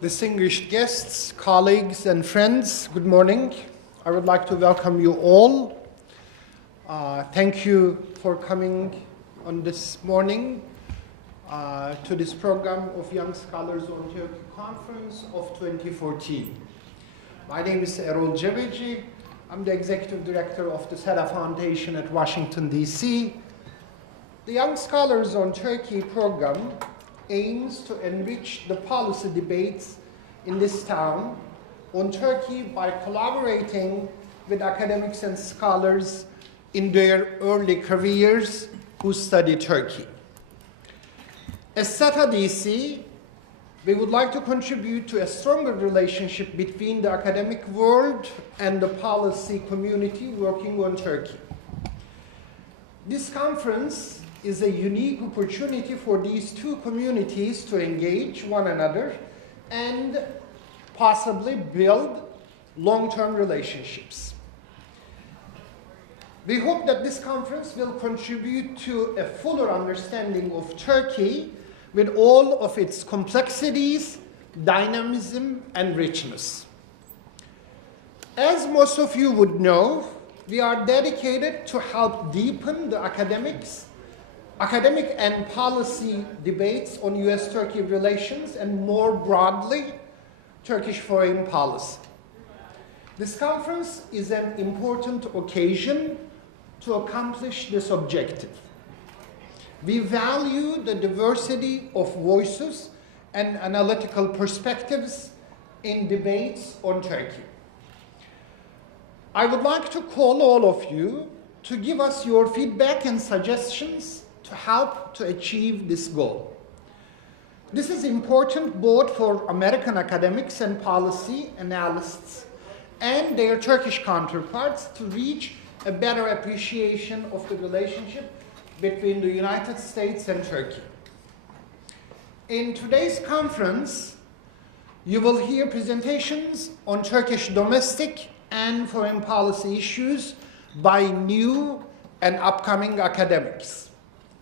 Distinguished guests, colleagues, and friends, good morning. I would like to welcome you all. Thank you for coming on this morning to this program of Young Scholars on Turkey Conference of 2014. My name is Erol Cebeci. I'm the Executive Director of the SEDA Foundation at Washington, D.C. The Young Scholars on Turkey program aims to enrich the policy debates in this town on Turkey by collaborating with academics and scholars in their early careers who study Turkey. As SETA DC, we would like to contribute to a stronger relationship between the academic world and the policy community working on Turkey. This conference is a unique opportunity for these two communities to engage one another and possibly build long-term relationships. We hope that this conference will contribute to a fuller understanding of Turkey with all of its complexities, dynamism, and richness. As most of you would know, we are dedicated to help deepen the academic and policy debates on US-Turkey relations and more broadly, Turkish foreign policy. This conference is an important occasion to accomplish this objective. We value the diversity of voices and analytical perspectives in debates on Turkey. I would like to call all of you to give us your feedback and suggestions to help to achieve this goal. This is important both for American academics and policy analysts and their Turkish counterparts to reach a better appreciation of the relationship between the United States and Turkey. In today's conference, you will hear presentations on Turkish domestic and foreign policy issues by new and upcoming academics.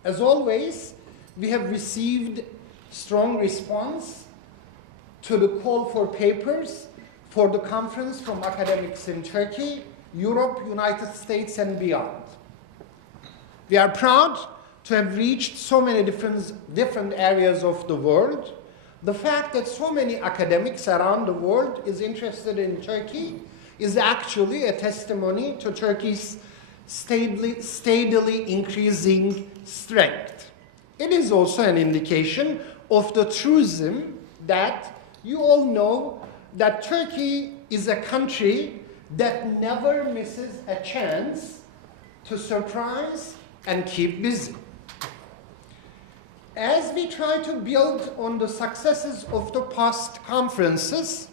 As always, we have received strong response to the call for papers for the conference from academics in Turkey, Europe, United States, and beyond. We are proud to have reached so many different areas of the world. The fact that so many academics around the world is interested in Turkey is actually a testimony to Turkey's steadily increasing strength. It is also an indication of the truism that you all know that Turkey is a country that never misses a chance to surprise and keep busy. As we try to build on the successes of the past conferences,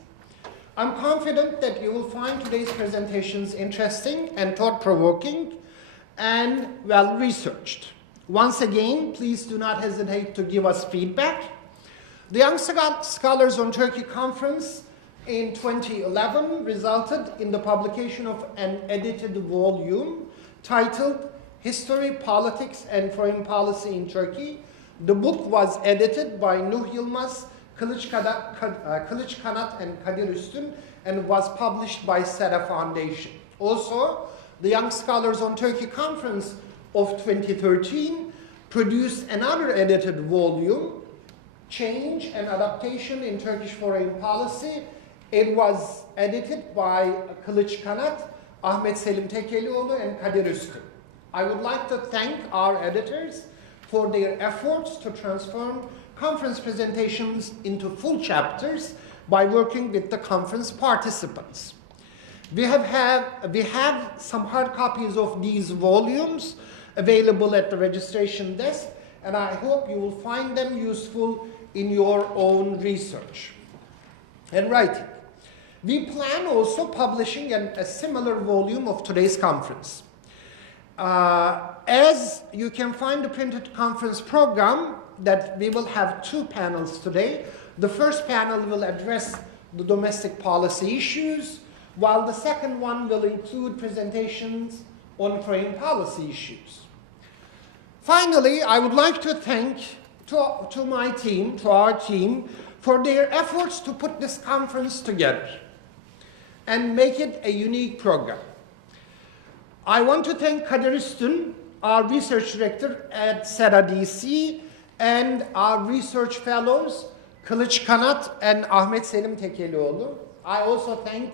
I'm confident that you will find today's presentations interesting and thought-provoking and well-researched. Once again, please do not hesitate to give us feedback. The Young Scholars on Turkey Conference in 2011 resulted in the publication of an edited volume titled History, Politics, and Foreign Policy in Turkey. The book was edited by Nuh Yilmaz, Kılıç Kanat, and Kadir Üstün, and was published by SEDA Foundation. Also, the Young Scholars on Turkey Conference of 2013 produced another edited volume, Change and Adaptation in Turkish Foreign Policy. It was edited by Kılıç Kanat, Ahmet Selim Tekelioğlu, and Kadir Üstün. I would like to thank our editors for their efforts to transform conference presentations into full chapters by working with the conference participants. We have some hard copies of these volumes available at the registration desk, and I hope you will find them useful in your own research and writing. We plan also publishing a similar volume of today's conference. As you can find the printed conference program, that we will have two panels today. The first panel will address the domestic policy issues, while the second one will include presentations on foreign policy issues. Finally, I would like to thank to my team, to our team, for their efforts to put this conference together and make it a unique program. I want to thank Kadir Üstün, our research director at SERA DC, and our research fellows, Kılıç Kanat and Ahmet Selim Tekelioğlu. I also thank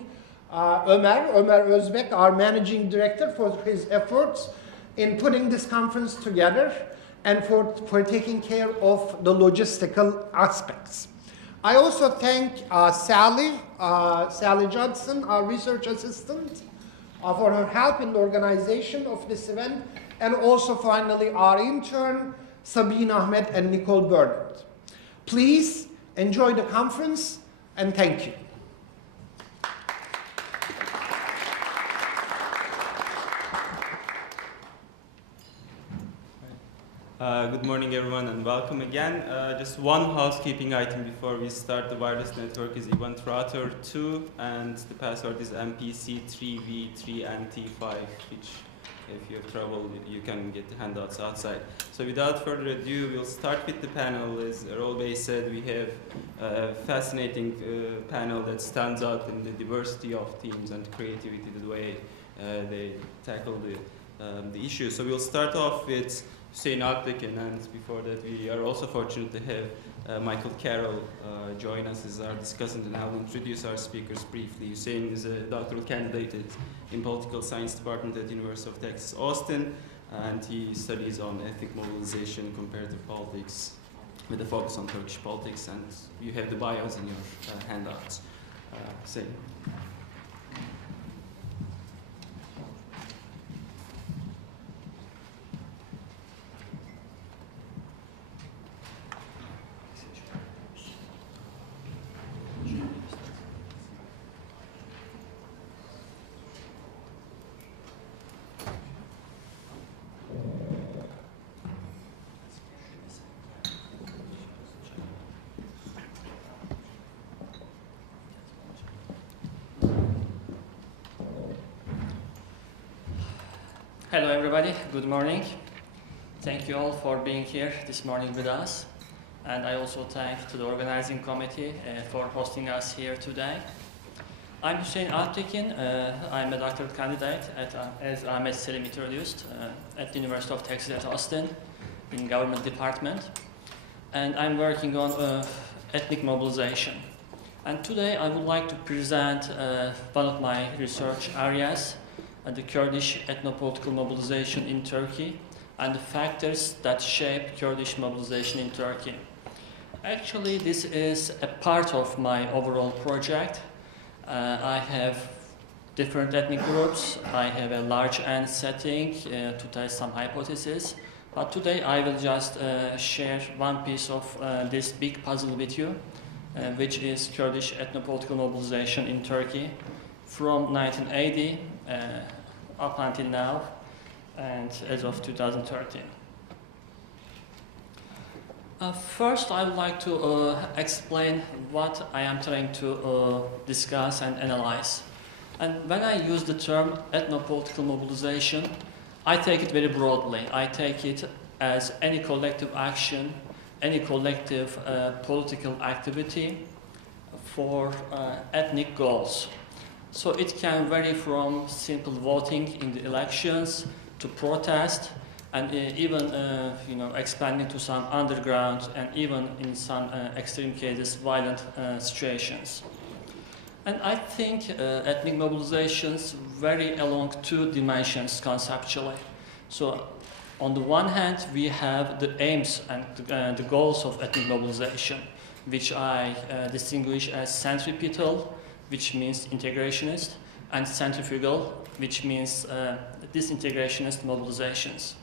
Ömer Özbek, our managing director, for his efforts in putting this conference together and for taking care of the logistical aspects. I also thank Sally Johnson, our research assistant, for her help in the organization of this event, and also finally our intern, Sabine Ahmed and Nicole Bernard. Please enjoy the conference, and thank you. Good morning, everyone, and welcome again. Just one housekeeping item before we start. The wireless network is event router 2, and the password is MPC3V3NT5, which, if you have trouble, you can get the handouts outside. So without further ado, we'll start with the panel. As Rolbey said, we have a fascinating panel that stands out in the diversity of teams and creativity, the way they tackle the issue. So we'll start off with Hüseyin Altekin, and before that we are also fortunate to have Michael Carroll join us as our discussant, and I'll introduce our speakers briefly. Hüseyin is a doctoral candidate in Political Science Department at the University of Texas, Austin, and he studies on ethnic mobilization, comparative politics, with a focus on Turkish politics, and you have the bios in your handouts. Hüseyin. Hello everybody, good morning. Thank you all for being here this morning with us. And I also thank to the organizing committee for hosting us here today. I'm Hüseyin Altekin. I'm a doctoral candidate, as Ahmet Selim introduced, at the University of Texas at Austin in government department. And I'm working on ethnic mobilization. And today I would like to present one of my research areas, the Kurdish ethno-political mobilization in Turkey and the factors that shape Kurdish mobilization in Turkey. Actually, this is a part of my overall project. I have different ethnic groups. I have a large N setting to test some hypotheses. But today I will just share one piece of this big puzzle with you, which is Kurdish ethno-political mobilization in Turkey from 1980 up until now and as of 2013. First, I would like to explain what I am trying to discuss and analyze. And when I use the term ethno-political mobilization, I take it very broadly. I take it as any collective action, any collective political activity for ethnic goals. So it can vary from simple voting in the elections to protest, and even expanding to some underground and even in some extreme cases violent situations. And I think ethnic mobilizations vary along two dimensions conceptually. So on the one hand, we have the aims and the goals of ethnic mobilization, which I distinguish as centripetal, which means integrationist, and centrifugal, which means disintegrationist mobilizations.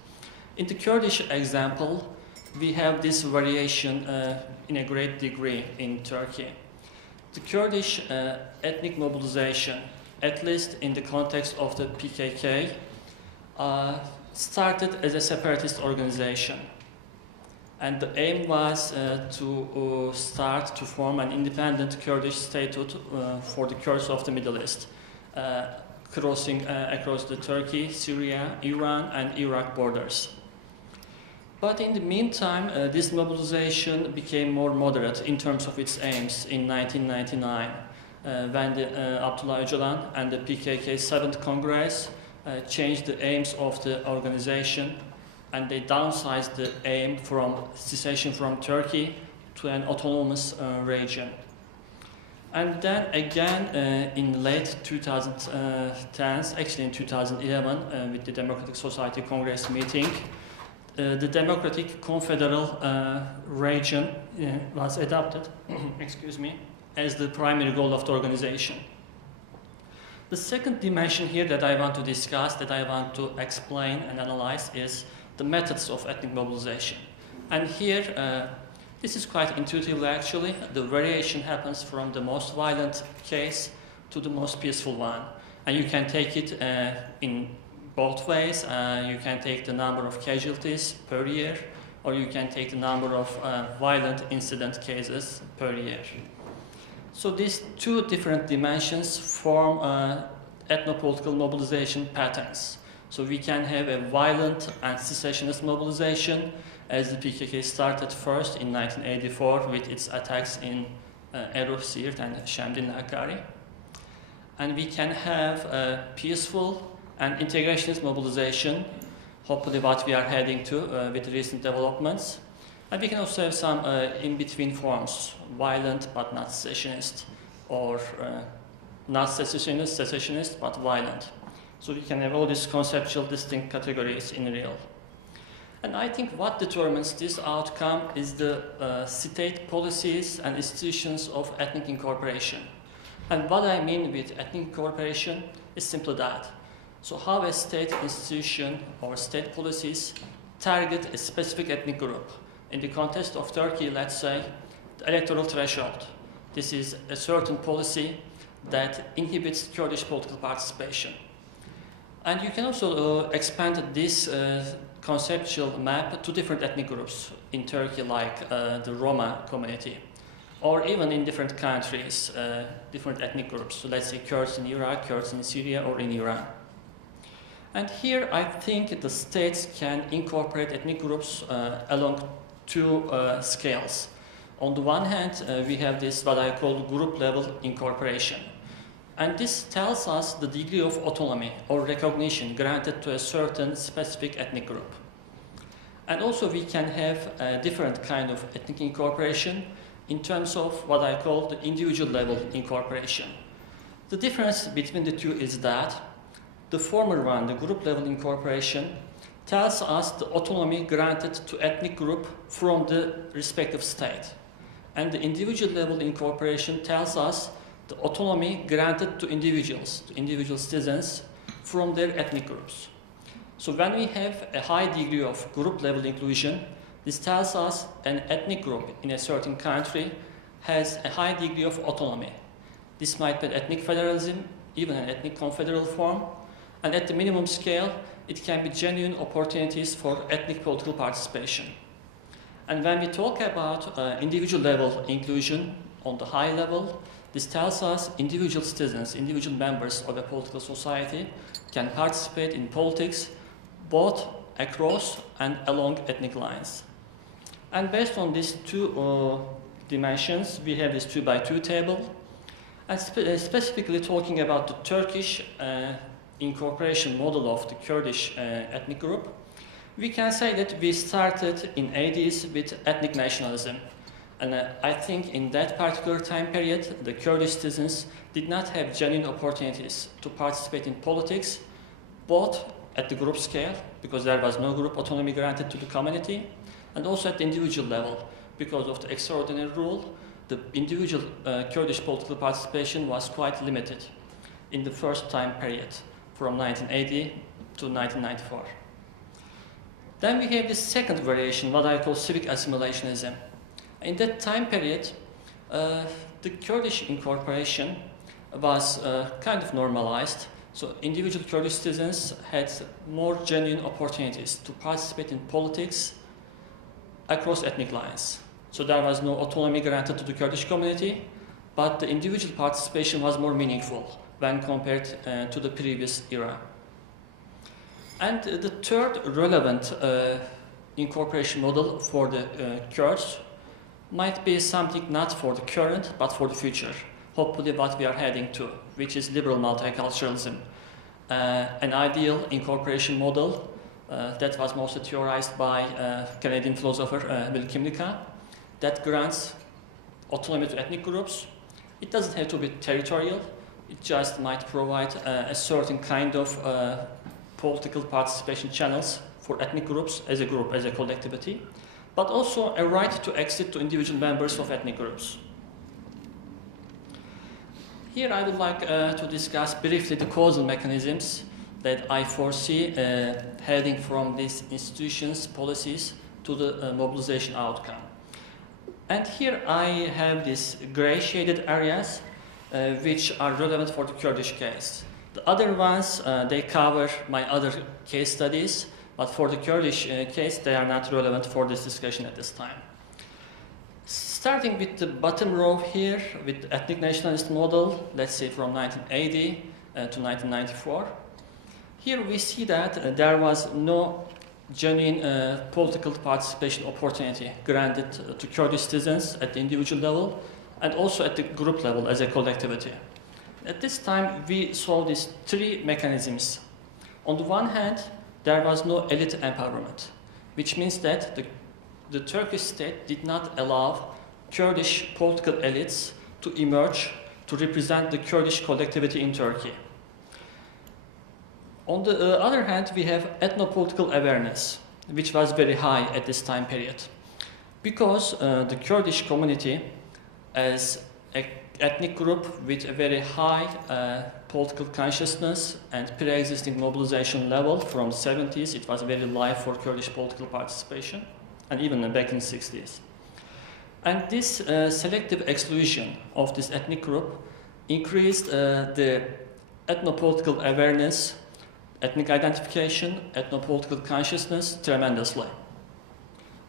In the Kurdish example, we have this variation in a great degree in Turkey. The Kurdish ethnic mobilization, at least in the context of the PKK, started as a separatist organization. And the aim was to start to form an independent Kurdish statehood for the Kurds of the Middle East, crossing across the Turkey, Syria, Iran, and Iraq borders. But in the meantime, this mobilization became more moderate in terms of its aims in 1999, when Abdullah Öcalan and the PKK 7th Congress changed the aims of the organization, and they downsized the aim from secession from Turkey to an autonomous region. And then again in late 2010s, actually in 2011, with the Democratic Society Congress meeting, the Democratic Confederal region was adopted excuse me, as the primary goal of the organization. The second dimension here that I want to discuss, that I want to explain and analyze, is the methods of ethnic mobilization. And here, this is quite intuitive actually. The variation happens from the most violent case to the most peaceful one. And you can take it in both ways. You can take the number of casualties per year, or you can take the number of violent incident cases per year. So these two different dimensions form ethnopolitical mobilization patterns. So we can have a violent and secessionist mobilization, as the PKK started first in 1984 with its attacks in Eruf, Siirt and Şemdin Hakkari. And we can have a peaceful and integrationist mobilization, hopefully what we are heading to with recent developments. And we can also have some in-between forms, violent but not secessionist, or not secessionist but violent. So we can have all these conceptual distinct categories in real. And I think what determines this outcome is the state policies and institutions of ethnic incorporation. And what I mean with ethnic incorporation is simply that. So how a state institution or state policies target a specific ethnic group. In the context of Turkey, let's say, the electoral threshold. This is a certain policy that inhibits Kurdish political participation. And you can also expand this conceptual map to different ethnic groups in Turkey, like the Roma community, or even in different countries, different ethnic groups. So let's say Kurds in Iraq, Kurds in Syria, or in Iran. And here I think the states can incorporate ethnic groups along two scales. On the one hand, we have this what I call group level incorporation. And this tells us the degree of autonomy or recognition granted to a certain specific ethnic group. And also we can have a different kind of ethnic incorporation in terms of what I call the individual level incorporation. The difference between the two is that the former one, the group level incorporation, tells us the autonomy granted to ethnic group from the respective state. And the individual level incorporation tells us the autonomy granted to individual citizens from their ethnic groups. So when we have a high degree of group level inclusion, this tells us an ethnic group in a certain country has a high degree of autonomy. This might be ethnic federalism, even an ethnic confederal form, and at the minimum scale, it can be genuine opportunities for ethnic political participation. And when we talk about individual level inclusion on the high level, this tells us individual citizens, individual members of a political society can participate in politics both across and along ethnic lines. And based on these two dimensions, we have this 2x2 table. And specifically talking about the Turkish incorporation model of the Kurdish ethnic group, we can say that we started in 80s with ethnic nationalism. And I think in that particular time period, the Kurdish citizens did not have genuine opportunities to participate in politics, both at the group scale, because there was no group autonomy granted to the community, and also at the individual level, because of the extraordinary rule, the individual Kurdish political participation was quite limited in the first time period, from 1980 to 1994. Then we have this second variation, what I call civic assimilationism. In that time period, the Kurdish incorporation was kind of normalized. So individual Kurdish citizens had more genuine opportunities to participate in politics across ethnic lines. So there was no autonomy granted to the Kurdish community, but the individual participation was more meaningful when compared to the previous era. And the third relevant incorporation model for the Kurds might be something not for the current, but for the future. Hopefully what we are heading to, which is liberal multiculturalism. An ideal incorporation model that was mostly theorized by Canadian philosopher Will Kimlicka, that grants autonomy to ethnic groups. It doesn't have to be territorial, it just might provide a certain kind of political participation channels for ethnic groups, as a collectivity, but also a right to exit to individual members of ethnic groups. Here I would like to discuss briefly the causal mechanisms that I foresee heading from these institutions' policies to the mobilization outcome. And here I have these gray shaded areas which are relevant for the Kurdish case. The other ones, they cover my other case studies, but for the Kurdish case, they are not relevant for this discussion at this time. Starting with the bottom row here, with the ethnic nationalist model, let's say from 1980 to 1994. Here we see that there was no genuine political participation opportunity granted to Kurdish citizens at the individual level and also at the group level as a collectivity. At this time, we saw these three mechanisms. On the one hand, there was no elite empowerment, which means that the Turkish state did not allow Kurdish political elites to emerge to represent the Kurdish collectivity in Turkey. On the other hand, we have ethnopolitical awareness, which was very high at this time period. Because the Kurdish community, as an ethnic group with a very high political consciousness and pre-existing mobilization level from the 70s, it was very live for Kurdish political participation, and even back in the 60s. And this selective exclusion of this ethnic group increased the ethnopolitical awareness, ethnic identification, ethnopolitical consciousness tremendously.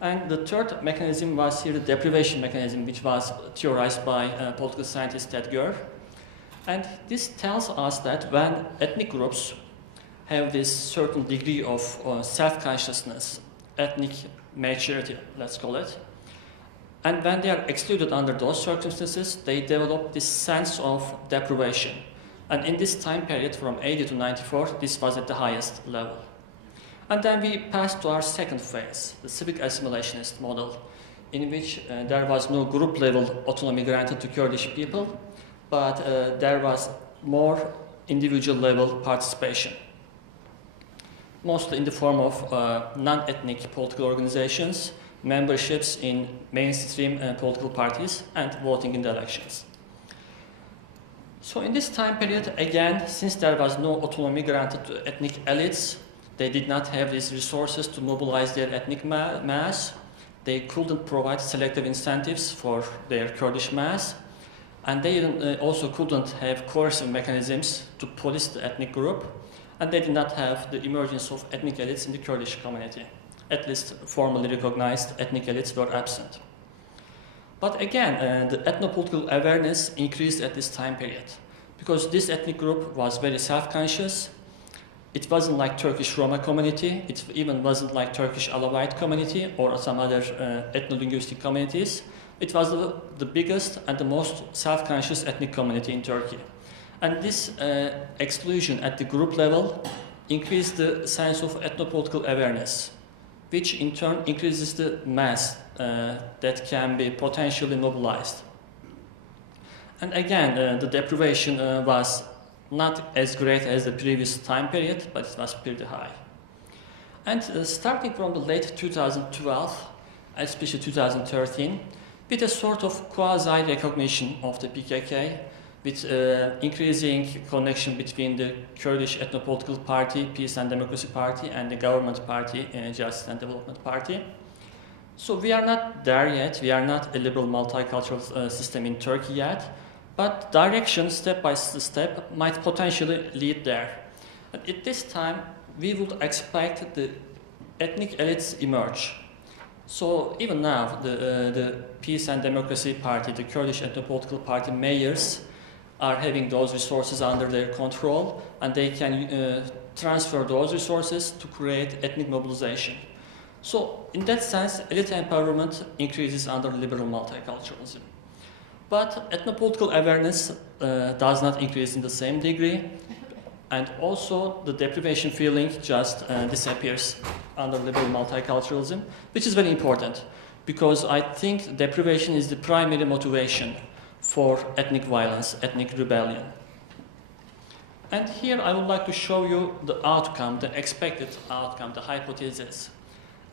And the third mechanism was here the deprivation mechanism, which was theorized by political scientist Ted Gurr. And this tells us that when ethnic groups have this certain degree of self-consciousness, ethnic maturity, let's call it, and when they are excluded under those circumstances, they develop this sense of deprivation. And in this time period, from 80 to 94, this was at the highest level. And then we passed to our second phase, the civic assimilationist model, in which there was no group-level autonomy granted to Kurdish people, but there was more individual-level participation, mostly in the form of non-ethnic political organizations, memberships in mainstream political parties, and voting in the elections. So in this time period, again, since there was no autonomy granted to ethnic elites, they did not have these resources to mobilize their ethnic mass. They couldn't provide selective incentives for their Kurdish mass, and they also couldn't have coercive mechanisms to police the ethnic group, and they did not have the emergence of ethnic elites in the Kurdish community. At least formally recognized ethnic elites were absent. But again, the ethnopolitical awareness increased at this time period, because this ethnic group was very self-conscious. It wasn't like Turkish Roma community, it even wasn't like Turkish Alawite community or some other ethno-linguistic communities. It was the biggest and the most self-conscious ethnic community in Turkey. And this exclusion at the group level increased the sense of ethnopolitical awareness, which in turn increases the mass that can be potentially mobilized. And again, the deprivation was not as great as the previous time period, but it was pretty high. And starting from the late 2012, especially 2013, with a sort of quasi-recognition of the PKK, with increasing connection between the Kurdish Ethnopolitical Party, Peace and Democracy Party, and the government party, Justice and Development Party. So we are not there yet, we are not a liberal multicultural system in Turkey yet, but direction, step by step, might potentially lead there. And at this time, we would expect the ethnic elites emerge. So even now, the Peace and Democracy Party, the Kurdish Ethnopolitical Party mayors are having those resources under their control, and they can transfer those resources to create ethnic mobilization. So in that sense, elite empowerment increases under liberal multiculturalism. But ethnopolitical awareness does not increase in the same degree, and also the deprivation feeling just disappears under liberal multiculturalism, which is very important, because I think deprivation is the primary motivation for ethnic violence, ethnic rebellion. And here I would like to show you the outcome, the expected outcome, the hypothesis.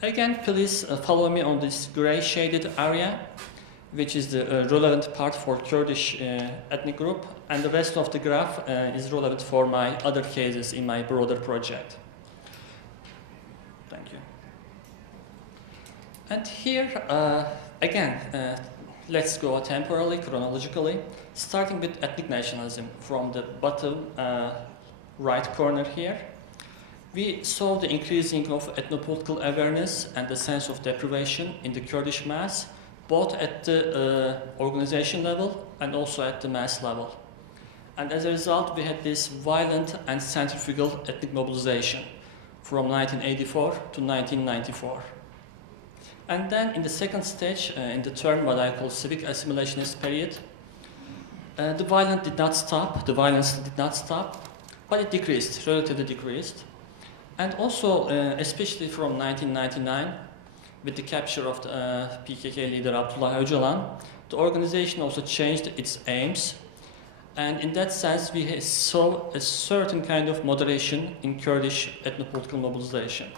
Again, please follow me on this gray shaded area, which is the relevant part for Kurdish ethnic group, and the rest of the graph is relevant for my other cases in my broader project. Thank you. And here, again, let's go temporally, chronologically, starting with ethnic nationalism from the bottom right corner here. We saw the increasing of ethnopolitical awareness and the sense of deprivation in the Kurdish mass, both at the organization level and also at the mass level. And as a result, we had this violent and centrifugal ethnic mobilization from 1984 to 1994. And then in the second stage, in the term what I call civic assimilationist period, the violence did not stop, but it decreased, relatively decreased. And also, especially from 1999, with the capture of the PKK leader Abdullah Öcalan, the organization also changed its aims. And in that sense, we saw a certain kind of moderation in Kurdish ethnopolitical mobilization.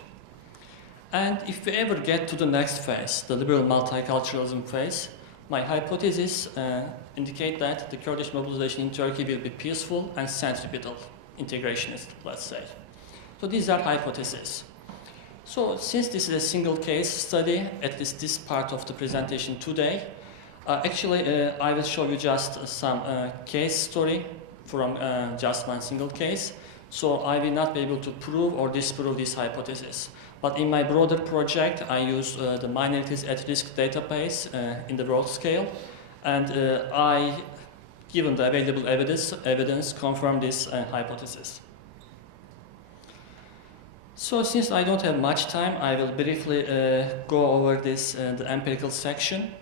And if we ever get to the next phase, the liberal multiculturalism phase, my hypothesis indicate that the Kurdish mobilization in Turkey will be peaceful and centripetal, integrationist, let's say. So these are hypotheses. So since this is a single case study, at least this part of the presentation today, I will show you just some case story from just one single case. So I will not be able to prove or disprove this hypothesis. But in my broader project, I use the minorities at risk database in the world scale, and I, given the available evidence confirm this hypothesis. So since I don't have much time, I will briefly go over this, the empirical section.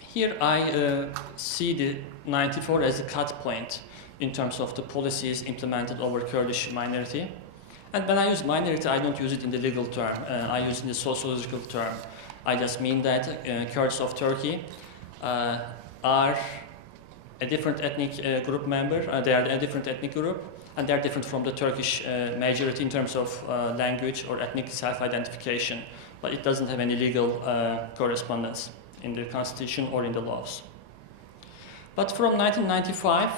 Here I see the 94 as a cut point in terms of the policies implemented over Kurdish minority. And when I use minority, I don't use it in the legal term. I use it in the sociological term. I just mean that Kurds of Turkey are a different ethnic group member. They are a different ethnic group, and they are different from the Turkish majority in terms of language or ethnic self-identification. But it doesn't have any legal correspondence in the constitution or in the laws. But from 1995,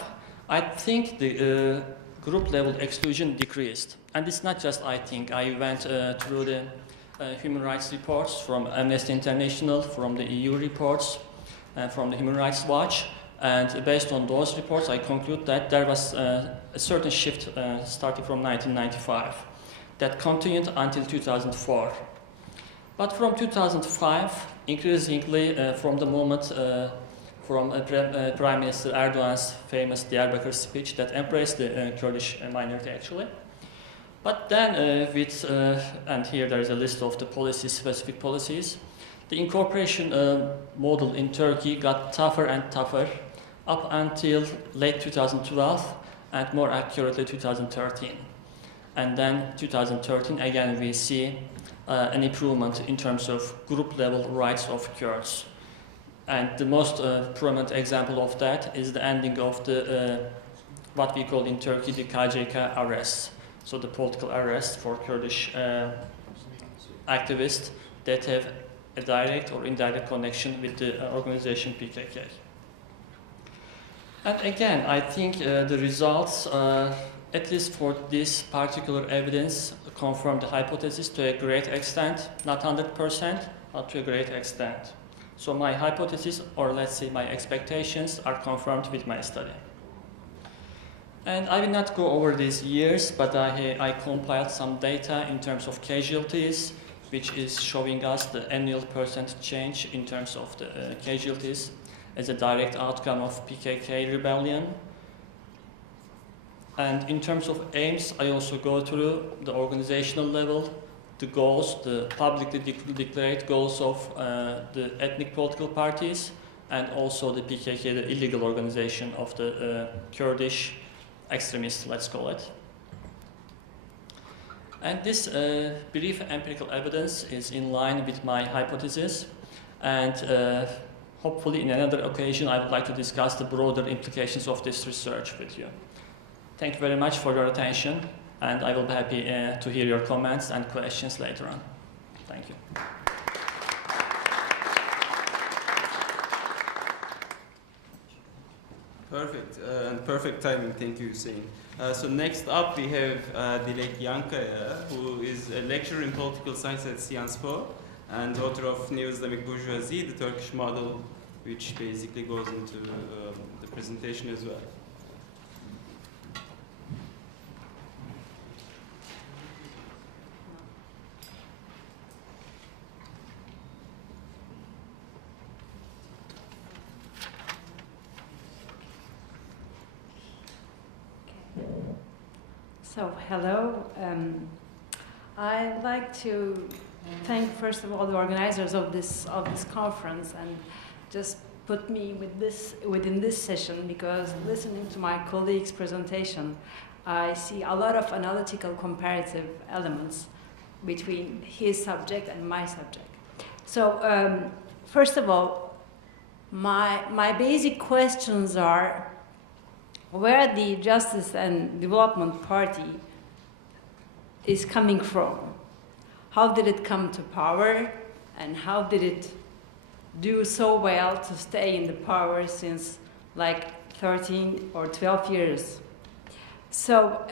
I think the group level exclusion decreased. And it's not just I think. I went through the human rights reports from Amnesty International, from the EU reports, from the Human Rights Watch. And based on those reports, I conclude that there was a certain shift starting from 1995 that continued until 2004. But from 2005, increasingly from the moment from Prime Minister Erdogan's famous Diyarbakir speech that embraced the Kurdish minority actually. But then and here there is a list of the policies, specific policies, the incorporation model in Turkey got tougher and tougher up until late 2012 and more accurately 2013. And then 2013 again we see an improvement in terms of group level rights of Kurds. And the most prominent example of that is the ending of the what we call in Turkey the KCK arrests. So the political arrest for Kurdish activists that have a direct or indirect connection with the organization PKK. And again, I think the results, at least for this particular evidence, confirm the hypothesis to a great extent, not 100%, but to a great extent. So my hypothesis, or let's say my expectations, are confirmed with my study. And I will not go over these years, but I compiled some data in terms of casualties, which is showing us the annual percent change in terms of the casualties as a direct outcome of PKK rebellion. And in terms of aims, I also go through the organizational level, the goals, the publicly declared goals of the ethnic political parties, and also the PKK, the illegal organization of the Kurdish extremists, let's call it. And this brief empirical evidence is in line with my hypothesis, and hopefully in another occasion I would like to discuss the broader implications of this research with you. Thank you very much for your attention, and I will be happy to hear your comments and questions later on. Thank you. Perfect, and perfect timing, thank you, Hüseyin. So next up we have Dilek Yankaya, who is a lecturer in political science at Sciences Po and author of Neo-Islamic Bourgeoisie, the Turkish model, which basically goes into the presentation as well. So, hello. I'd like to thank, first of all, the organizers of this conference, and just put me within this session, because listening to my colleague's presentation, I see a lot of analytical comparative elements between his subject and my subject. So, first of all, my basic questions are: where the Justice and Development Party is coming from? How did it come to power, and how did it do so well to stay in the power since like 13 or 12 years? So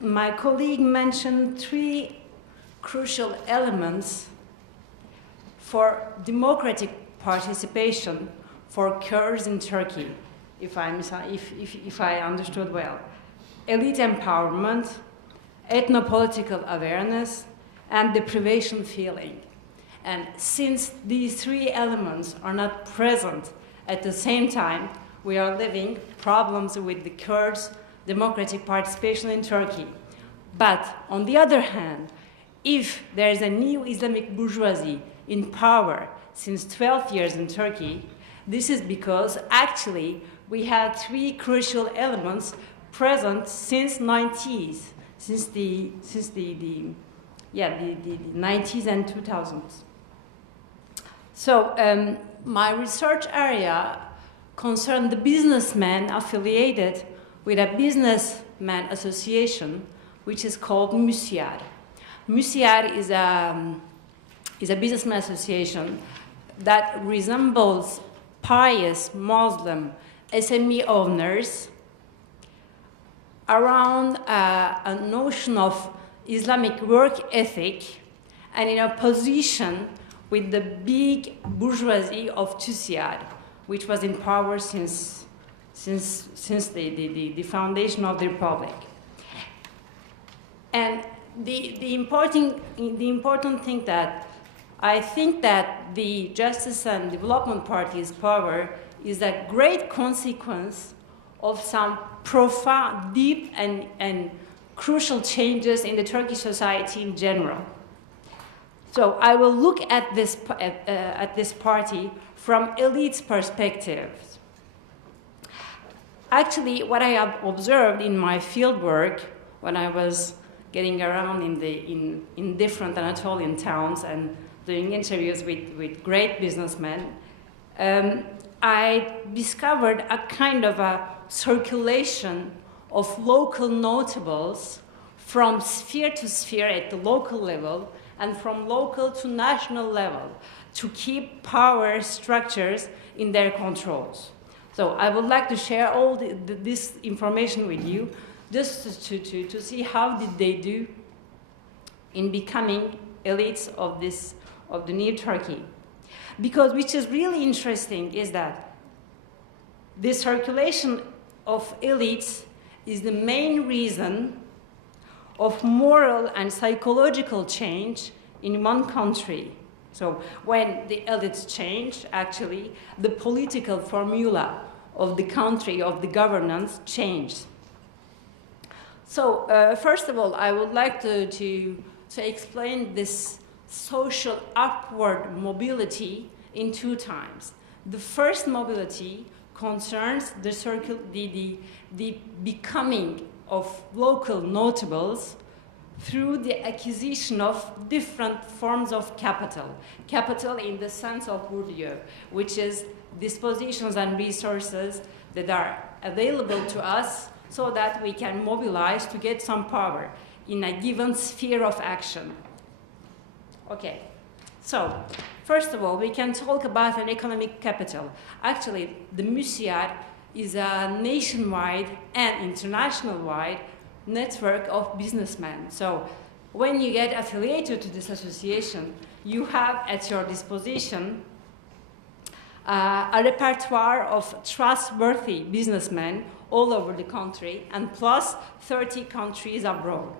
my colleague mentioned three crucial elements for democratic participation for Kurds in Turkey, if I understood well: elite empowerment, ethnopolitical awareness, and deprivation feeling. And since these three elements are not present at the same time, we are living problems with the Kurds' democratic participation in Turkey. But on the other hand, if there is a new Islamic bourgeoisie in power since 12 years in Turkey, this is because actually we had three crucial elements present since 90s, since the 90s and 2000s. So my research area concerned the businessmen affiliated with a businessman association, which is called MÜSİAD. MÜSİAD is a businessman association that resembles pious Muslim SME owners around a notion of Islamic work ethic, and in opposition with the big bourgeoisie of TÜSİAD, which was in power since the foundation of the Republic. And the important thing that I think that the Justice and Development Party's power is a great consequence of some profound, deep, and crucial changes in the Turkish society in general. So I will look at this party from elite's perspective. Actually, what I have observed in my field work when I was getting around in different Anatolian towns and doing interviews with great businessmen, I discovered a kind of a circulation of local notables from sphere to sphere at the local level and from local to national level to keep power structures in their controls. So I would like to share all this information with you, just to see how did they do in becoming elites of the new Turkey. Because which is really interesting is that the circulation of elites is the main reason of moral and psychological change in one country. So when the elites change, actually, the political formula of the country, of the governance, changes. So first of all, I would like to to explain this social upward mobility in two times. The first mobility concerns the becoming of local notables through the acquisition of different forms of capital. Capital in the sense of Bourdieu, which is dispositions and resources that are available to us so that we can mobilize to get some power in a given sphere of action. Okay, so first of all, we can talk about an economic capital. Actually, the MUSIAD is a nationwide and international-wide network of businessmen. So when you get affiliated to this association, you have at your disposition a repertoire of trustworthy businessmen all over the country and plus 30 countries abroad.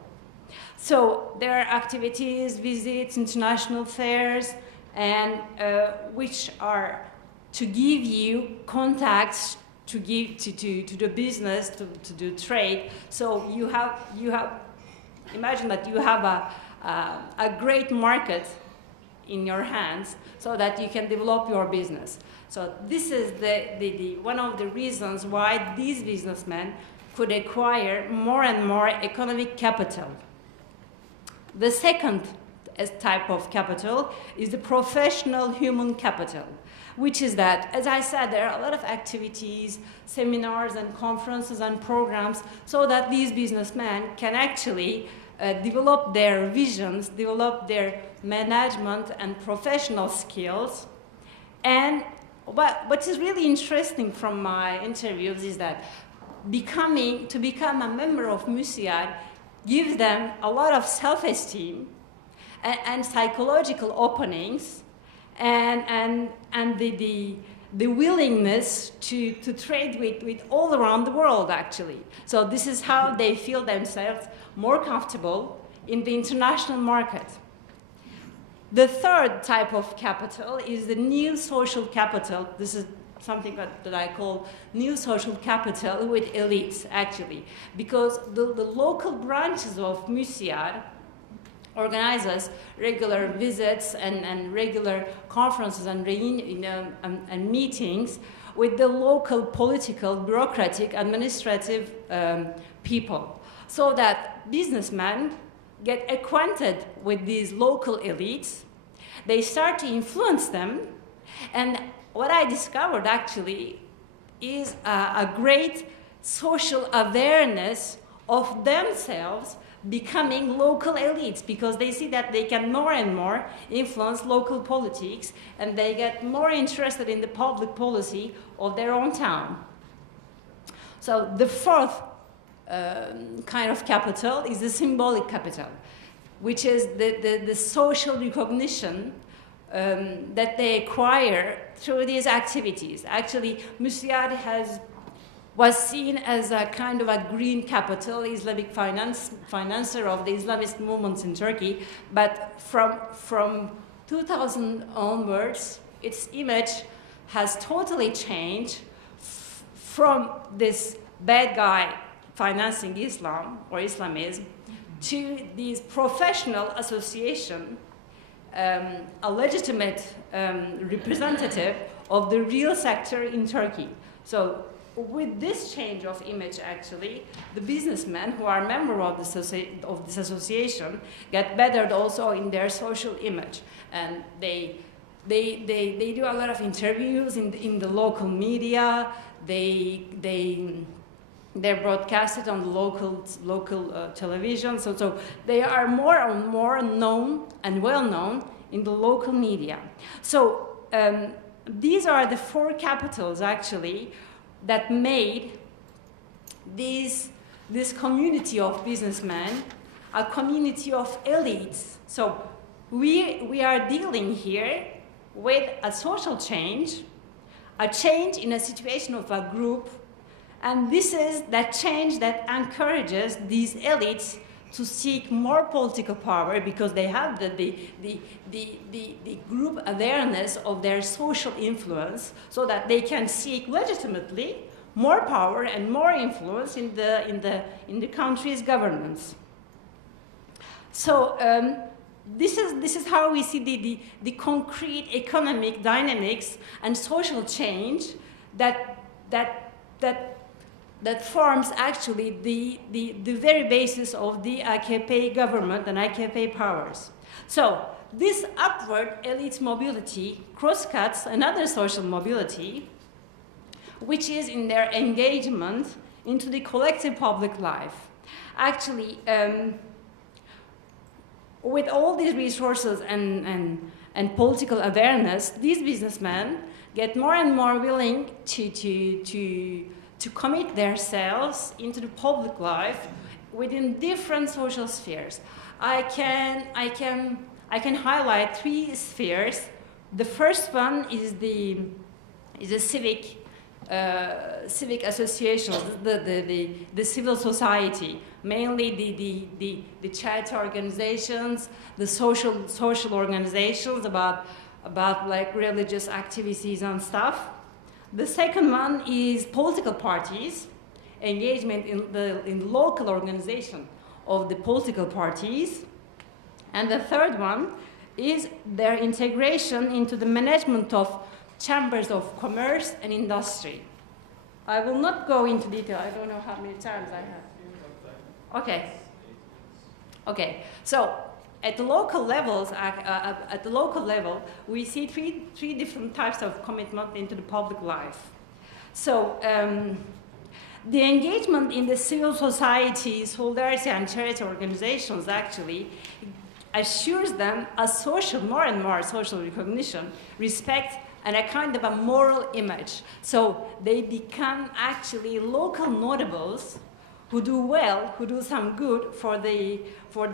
So there are activities, visits, international fairs, and which are to give you contacts to give to the business, to do trade. So you have imagine that you have a great market in your hands so that you can develop your business. So this is the one of the reasons why these businessmen could acquire more and more economic capital. The second type of capital is the professional human capital, which is that, as I said, there are a lot of activities, seminars and conferences and programs so that these businessmen can actually develop their visions, develop their management and professional skills. And what is really interesting from my interviews is that to become a member of MUSIAD gives them a lot of self-esteem and psychological openings and the willingness to trade with all around the world, actually. So this is how they feel themselves more comfortable in the international market. The third type of capital is the new social capital. This is something that I call new social capital with elites, actually, because the local branches of MUSIAD organizes regular visits and regular conferences and and meetings with the local political, bureaucratic, administrative people, so that businessmen get acquainted with these local elites. They start to influence them, and what I discovered actually is a great social awareness of themselves becoming local elites, because they see that they can more and more influence local politics, and they get more interested in the public policy of their own town. So the fourth kind of capital is the symbolic capital, which is the social recognition that they acquire through these activities. Actually, MUSIAD was seen as a kind of a green capital, Islamic financer of the Islamist movements in Turkey. But from 2000 onwards, its image has totally changed from this bad guy financing Islam or Islamism to these professional association, a legitimate representative of the real sector in Turkey. So with this change of image, actually, the businessmen who are members of this association get bettered also in their social image. And they do a lot of interviews in the local media. They're broadcasted on local television. So they are more and more known and well known in the local media. So these are the four capitals, actually, that made this community of businessmen a community of elites. So we are dealing here with a social change, a change in a situation of a group, and this is that change that encourages these elites to seek more political power, because they have the group awareness of their social influence, so that they can seek legitimately more power and more influence in the country's governments. So this is how we see the concrete economic dynamics and social change that forms actually the very basis of the AKP government and AKP powers. So this upward elite mobility crosscuts another social mobility, which is in their engagement into the collective public life. Actually, with all these resources and political awareness, these businessmen get more and more willing to commit themselves into the public life within different social spheres. I can highlight 3 spheres. The first one is the civic associations, the civil society, mainly the charity organizations, the social organizations about like religious activities and stuff. The second one is political parties, engagement in the local organization of the political parties. And the third one is their integration into the management of chambers of commerce and industry. I will not go into detail. I don't know how many times I have. Okay. Okay. So at the local levels, at the local level, we see three different types of commitment into the public life. So the engagement in the civil society, solidarity, and charity organizations actually assures them a social, more and more social recognition, respect, and a kind of a moral image. So they become actually local notables who do well, who do some good for the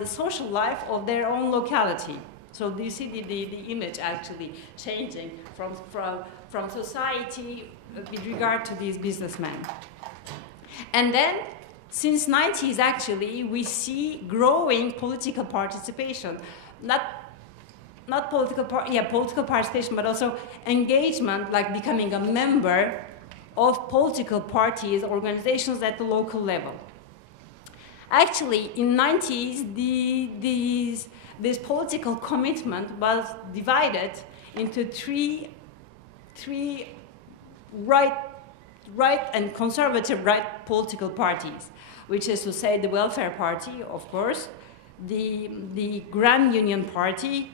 social life of their own locality. So you see the image actually changing from society with regard to these businessmen. And then, since 90s actually, we see growing political participation, not political participation, but also engagement, like becoming a member of political parties, organizations at the local level. Actually, in 90s, this political commitment was divided into three right and conservative right political parties, which is to say the Welfare Party, of course, the Grand Union Party,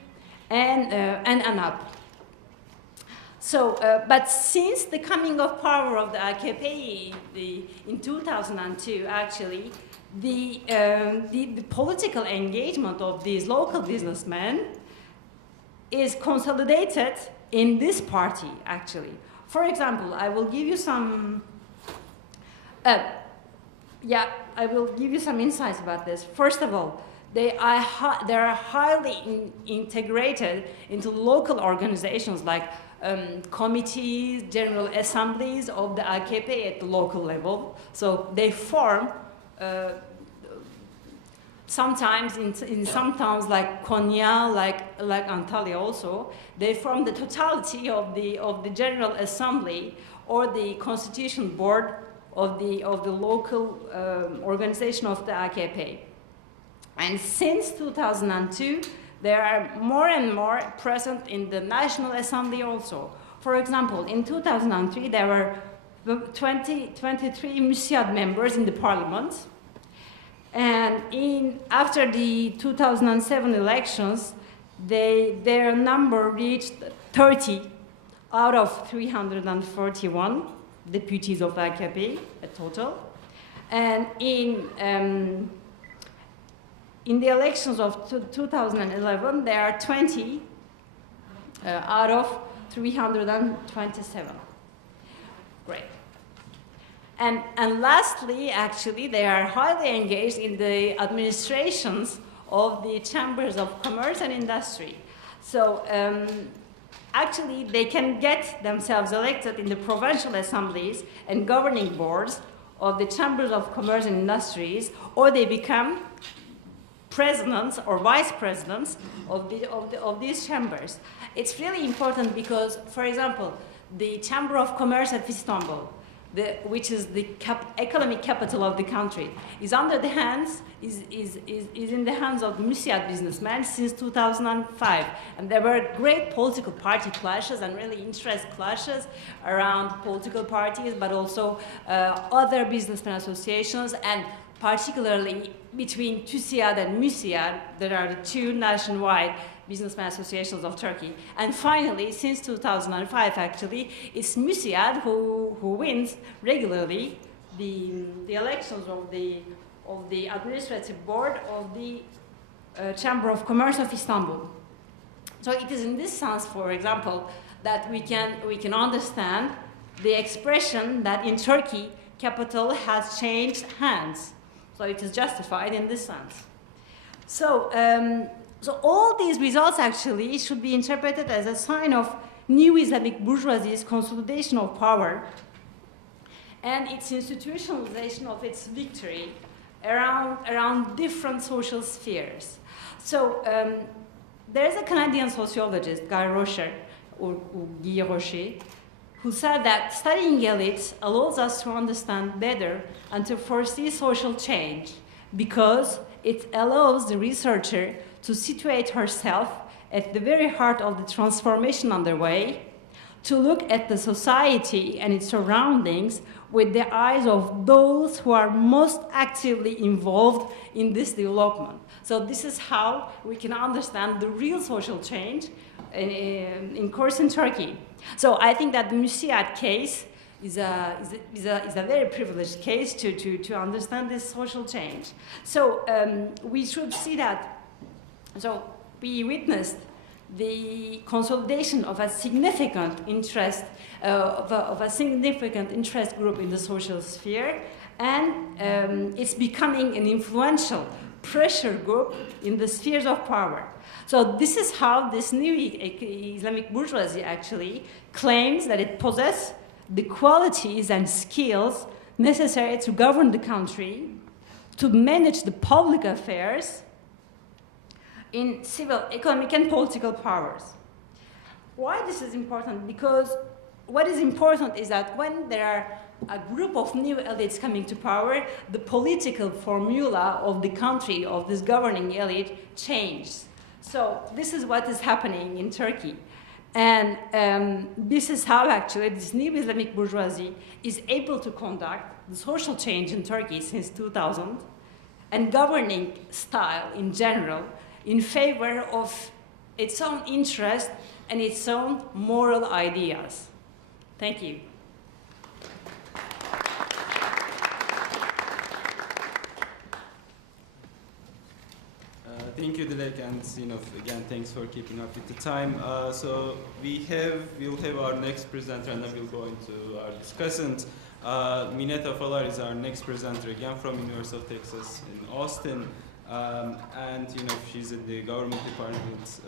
and ANAP. So, but since the coming of power of the AKP in 2002, actually, the political engagement of these local businessmen is consolidated in this party, actually. For example, I will give you some. I will give you some insights about this. First of all, they are highly integrated into local organizations like committees, general assemblies of the AKP at the local level. So they form, sometimes in some towns like Konya, like Antalya also, they form the totality of the general assembly or the constitution board of the local organization of the AKP. And since 2002, they are more and more present in the National Assembly also. For example, in 2003, there were 23 MÜSİAD members in the parliament. And after the 2007 elections, their number reached 30 out of 341 deputies of AKP, a total. And in the elections of 2011, there are 20 out of 327. Great. And lastly, actually, they are highly engaged in the administrations of the chambers of commerce and industry. So actually, they can get themselves elected in the provincial assemblies and governing boards of the chambers of commerce and industries, or they become presidents or vice presidents of these chambers. It's really important because, for example, the Chamber of Commerce at Istanbul, which is the economic capital of the country, is under the hands, is in the hands of Müsiat businessmen since 2005. And there were great political party clashes and really interest clashes around political parties, but also other businessmen associations, and particularly between TÜSİAD and Müsiat, that are the two nationwide businessmen associations of Turkey. And finally, since 2005, actually, it's Müsiat who wins regularly the elections of the administrative board of the Chamber of Commerce of Istanbul. So it is in this sense, for example, that we can understand the expression that in Turkey, capital has changed hands. So it is justified in this sense. So all these results actually should be interpreted as a sign of new Islamic bourgeoisie's consolidation of power and its institutionalization of its victory around different social spheres. So there is a Canadian sociologist, Guy Rocher, or Guy Rocher, who said that studying elites allows us to understand better and to foresee social change because it allows the researcher to situate herself at the very heart of the transformation underway, to look at the society and its surroundings with the eyes of those who are most actively involved in this development. So this is how we can understand the real social change in course in Turkey. So I think that the Müsiat case is a very privileged case to understand this social change. So we should see that. So we witnessed the consolidation of a significant interest of a significant interest group in the social sphere, and it's becoming an influential pressure group in the spheres of power. So this is how this new Islamic bourgeoisie actually claims that it possesses the qualities and skills necessary to govern the country, to manage the public affairs in civil, economic, and political powers. Why this is important? Because what is important is that when there are a group of new elites coming to power, the political formula of the country, of this governing elite, changes. So this is what is happening in Turkey. And this is how actually this new Islamic bourgeoisie is able to conduct the social change in Turkey since 2000 and governing style in general in favor of its own interest and its own moral ideas. Thank you. Thank you, Dilek, and again, thanks for keeping up with the time. So we'll have our next presenter, and then we'll go into our discussant. Mineta Falar is our next presenter, again from University of Texas in Austin, and she's in the government department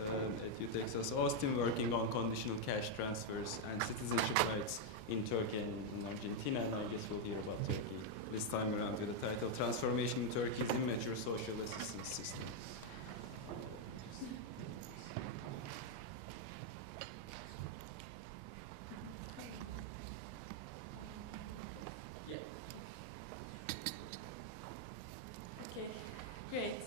at UT Texas Austin, working on conditional cash transfers and citizenship rights in Turkey and in Argentina. And I guess we'll hear about Turkey this time around with the title "Transformation in Turkey's Immature Social Assistance System." Great.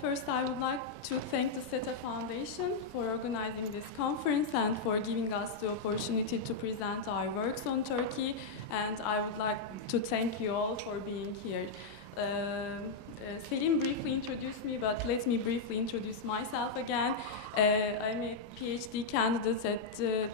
First, I would like to thank the SETA Foundation for organizing this conference and for giving us the opportunity to present our works on Turkey. And I would like to thank you all for being here. Selim briefly introduced me, but let me briefly introduce myself again. I'm a PhD candidate at the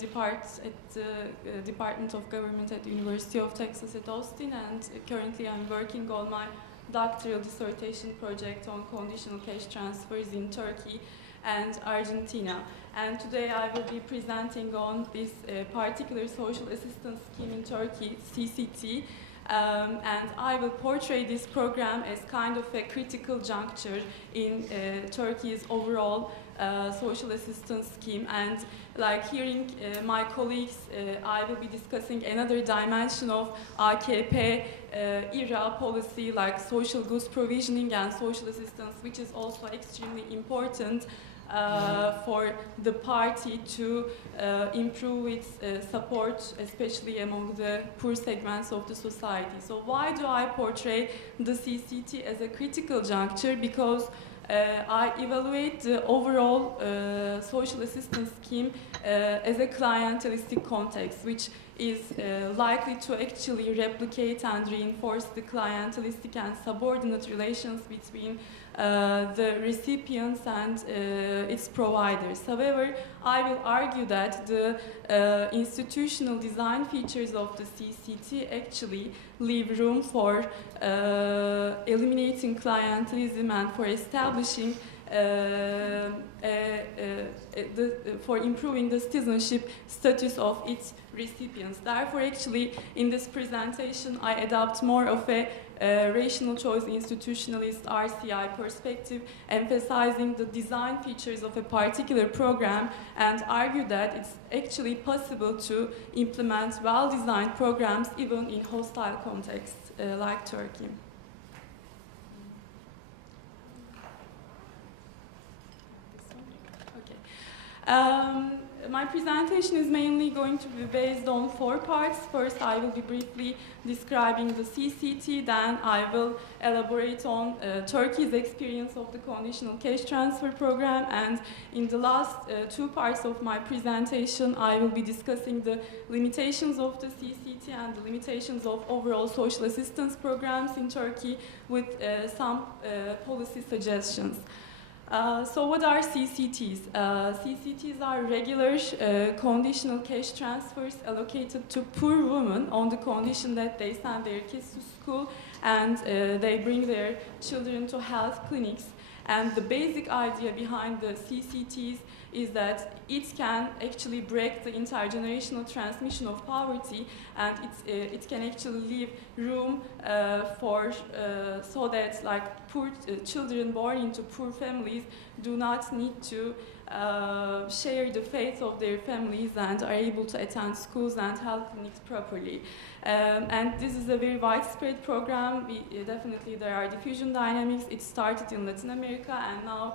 Department of Government at the University of Texas at Austin, and currently I'm working on my doctoral dissertation project on conditional cash transfers in Turkey and Argentina. And today I will be presenting on this particular social assistance scheme in Turkey, CCT, and I will portray this program as kind of a critical juncture in Turkey's overall social assistance scheme. And like hearing my colleagues, I will be discussing another dimension of AKP era policy like social goods provisioning and social assistance, which is also extremely important for the party to improve its support, especially among the poor segments of the society. So why do I portray the CCT as a critical juncture? Because I evaluate the overall social assistance scheme as a clientelistic context, which is likely to actually replicate and reinforce the clientelistic and subordinate relations between the recipients and its providers. However, I will argue that the institutional design features of the CCT actually leave room for eliminating clientelism and for establishing for improving the citizenship status of its recipients. Therefore, actually, in this presentation, I adopt more of a rational choice institutionalist RCI perspective, emphasizing the design features of a particular program, and argue that it's actually possible to implement well-designed programs even in hostile contexts like Turkey. My presentation is mainly going to be based on 4 parts. First, I will be briefly describing the CCT, then I will elaborate on Turkey's experience of the conditional cash transfer program, and in the last 2 parts of my presentation, I will be discussing the limitations of the CCT and the limitations of overall social assistance programs in Turkey with some policy suggestions. So what are CCTs? CCTs are regular conditional cash transfers allocated to poor women on the condition that they send their kids to school and they bring their children to health clinics. And the basic idea behind the CCTs is that it can actually break the intergenerational transmission of poverty, and it can actually leave room for so that like poor children born into poor families do not need to share the fate of their families and are able to attend schools and health clinics properly. And this is a very widespread program. Definitely there are diffusion dynamics. It started in Latin America and now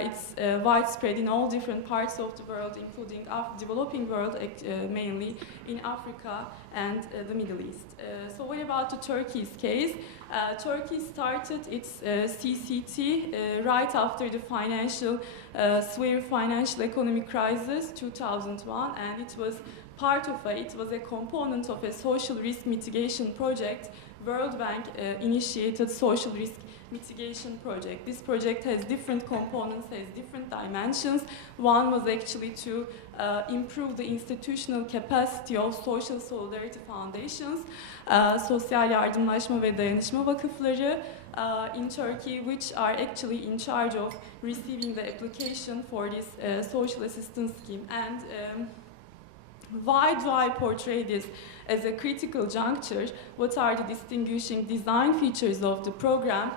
it's widespread in all different parts of the world, including developing world, mainly in Africa and the Middle East. So what about the Turkey's case? Turkey started its CCT right after the severe financial economic crisis, 2001, and it was a component of a social risk mitigation project. World Bank initiated social risk mitigation project. This project has different components, has different dimensions. One was actually to improve the institutional capacity of social solidarity foundations, sosyal yardımlaşma ve dayanışma vakıfları in Turkey, which are actually in charge of receiving the application for this social assistance scheme. And why do I portray this as a critical juncture? What are the distinguishing design features of the program?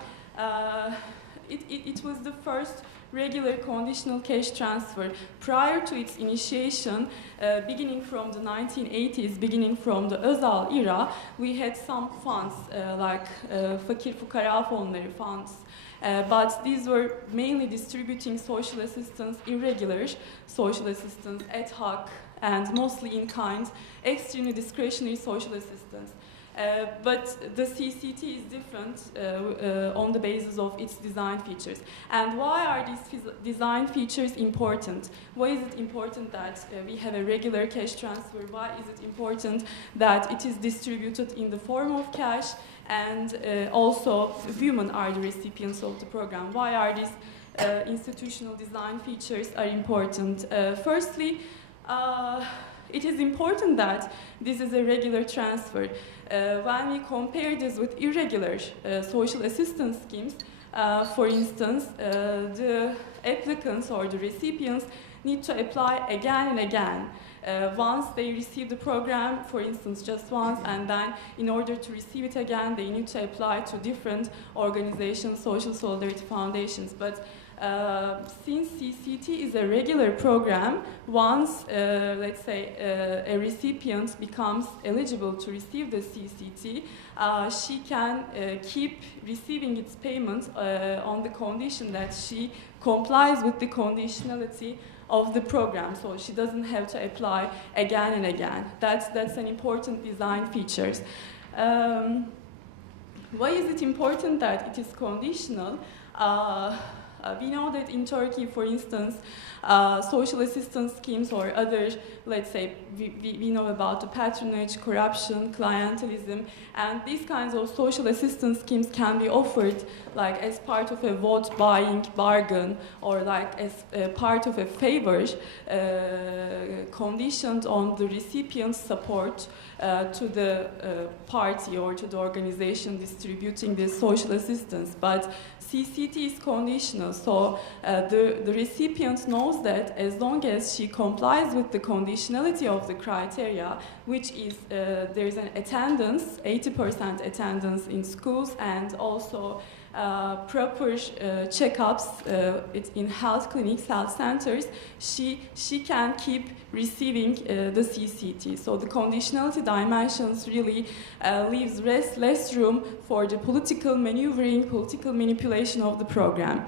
It was the first regular conditional cash transfer. Prior to its initiation, beginning from the 1980s, beginning from the Özal era, we had some funds like Fakir Fukara Fonları funds. But these were mainly distributing social assistance, irregular social assistance, ad hoc, and mostly in kind, extremely discretionary social assistance. But the CCT is different on the basis of its design features. And why are these design features important? Why is it important that we have a regular cash transfer? Why is it important that it is distributed in the form of cash and also women are the recipients of the program? Why are these institutional design features are important? Firstly, it is important that this is a regular transfer. When we compare this with irregular social assistance schemes, for instance, the applicants or the recipients, need to apply again and again. Once they receive the program, for instance, just once, and then in order to receive it again, they need to apply to different organizations, social solidarity foundations. But since CCT is a regular program, once, let's say, a recipient becomes eligible to receive the CCT, she can keep receiving its payment on the condition that she complies with the conditionality of the program, so she doesn't have to apply again and again. That's an important design feature. Why is it important that it is conditional? We know that in Turkey, for instance, social assistance schemes or other, let's say, we know about the patronage, corruption, clientelism, and these kinds of social assistance schemes can be offered like as part of a vote buying bargain or like as part of a favor conditioned on the recipient's support to the party or to the organization distributing this social assistance. But CCT is conditional, so the recipient knows that as long as she complies with the conditionality of the criteria, which is there is an attendance, 80% attendance in schools, and also proper checkups in health clinics, health centers, she can keep receiving the CCT. So the conditionality dimensions really leaves less room for the political maneuvering, political manipulation of the program.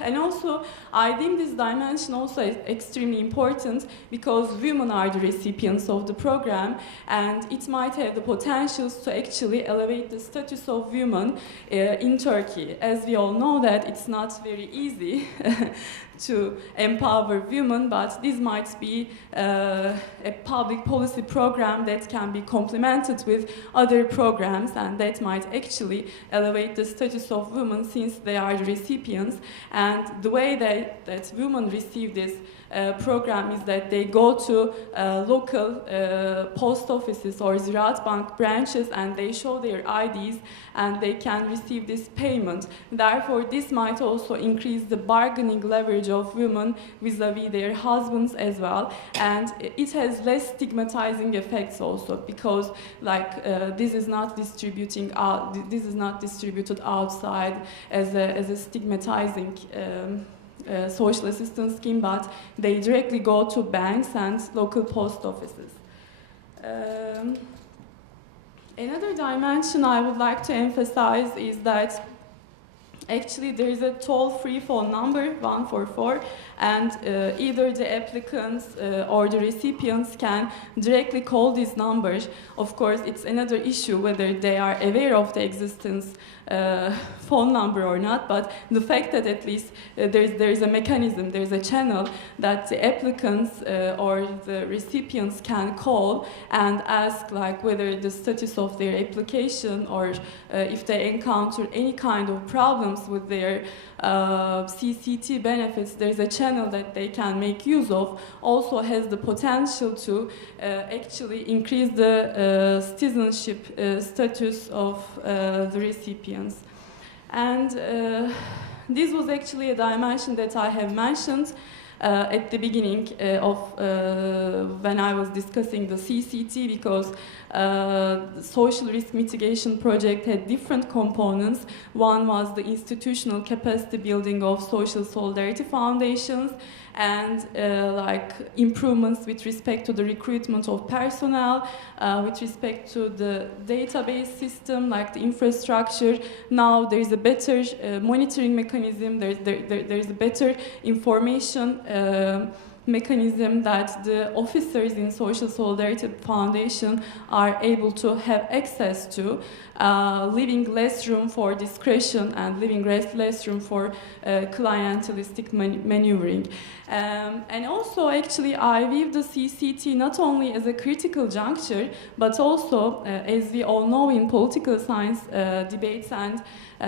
And also, I think this dimension also is extremely important because women are the recipients of the program, and it might have the potentials to actually elevate the status of women in Turkey. As we all know that it's not very easy to empower women, but this might be a public policy program that can be complemented with other programs, and that might actually elevate the status of women since they are the recipients. And the way that women receive this program is that they go to local post offices or Ziraat Bank branches and they show their IDs and they can receive this payment. Therefore, this might also increase the bargaining leverage of women vis-a-vis their husbands as well. And it has less stigmatizing effects also because this is not distributed outside as a stigmatizing social assistance scheme, but they directly go to banks and local post offices. Another dimension I would like to emphasize is that actually there is a toll-free phone number, 144, and either the applicants or the recipients can directly call these numbers. Of course, it's another issue whether they are aware of the existence phone number or not, but the fact that at least there is a mechanism, there is a channel that the applicants or the recipients can call and ask whether the status of their application or if they encounter any kind of problems with their CCT benefits, there is a channel that they can make use of, also has the potential to actually increase the citizenship status of the recipients. And this was actually a dimension that I have mentioned at the beginning of when I was discussing the CCT, because the social risk mitigation project had different components. One was the institutional capacity building of social solidarity foundations and improvements with respect to the recruitment of personnel, with respect to the database system, the infrastructure. Now there is a better monitoring mechanism, there is a better information mechanism that the officers in Social Solidarity Foundation are able to have access to, leaving less room for discretion and leaving less room for clientelistic maneuvering. And also, actually, I view the CCT not only as a critical juncture, but also, as we all know in political science debates and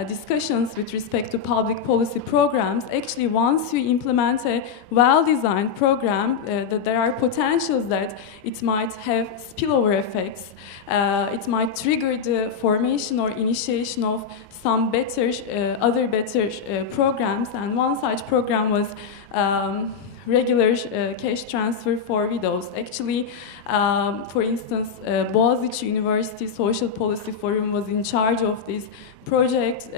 discussions with respect to public policy programs, actually once you implement a well-designed program, that there are potentials that it might have spillover effects. It might trigger the formation or initiation of some better, other better programs, and one such program was regular cash transfer for widows. Actually, for instance, Boğaziçi University Social Policy Forum was in charge of this project.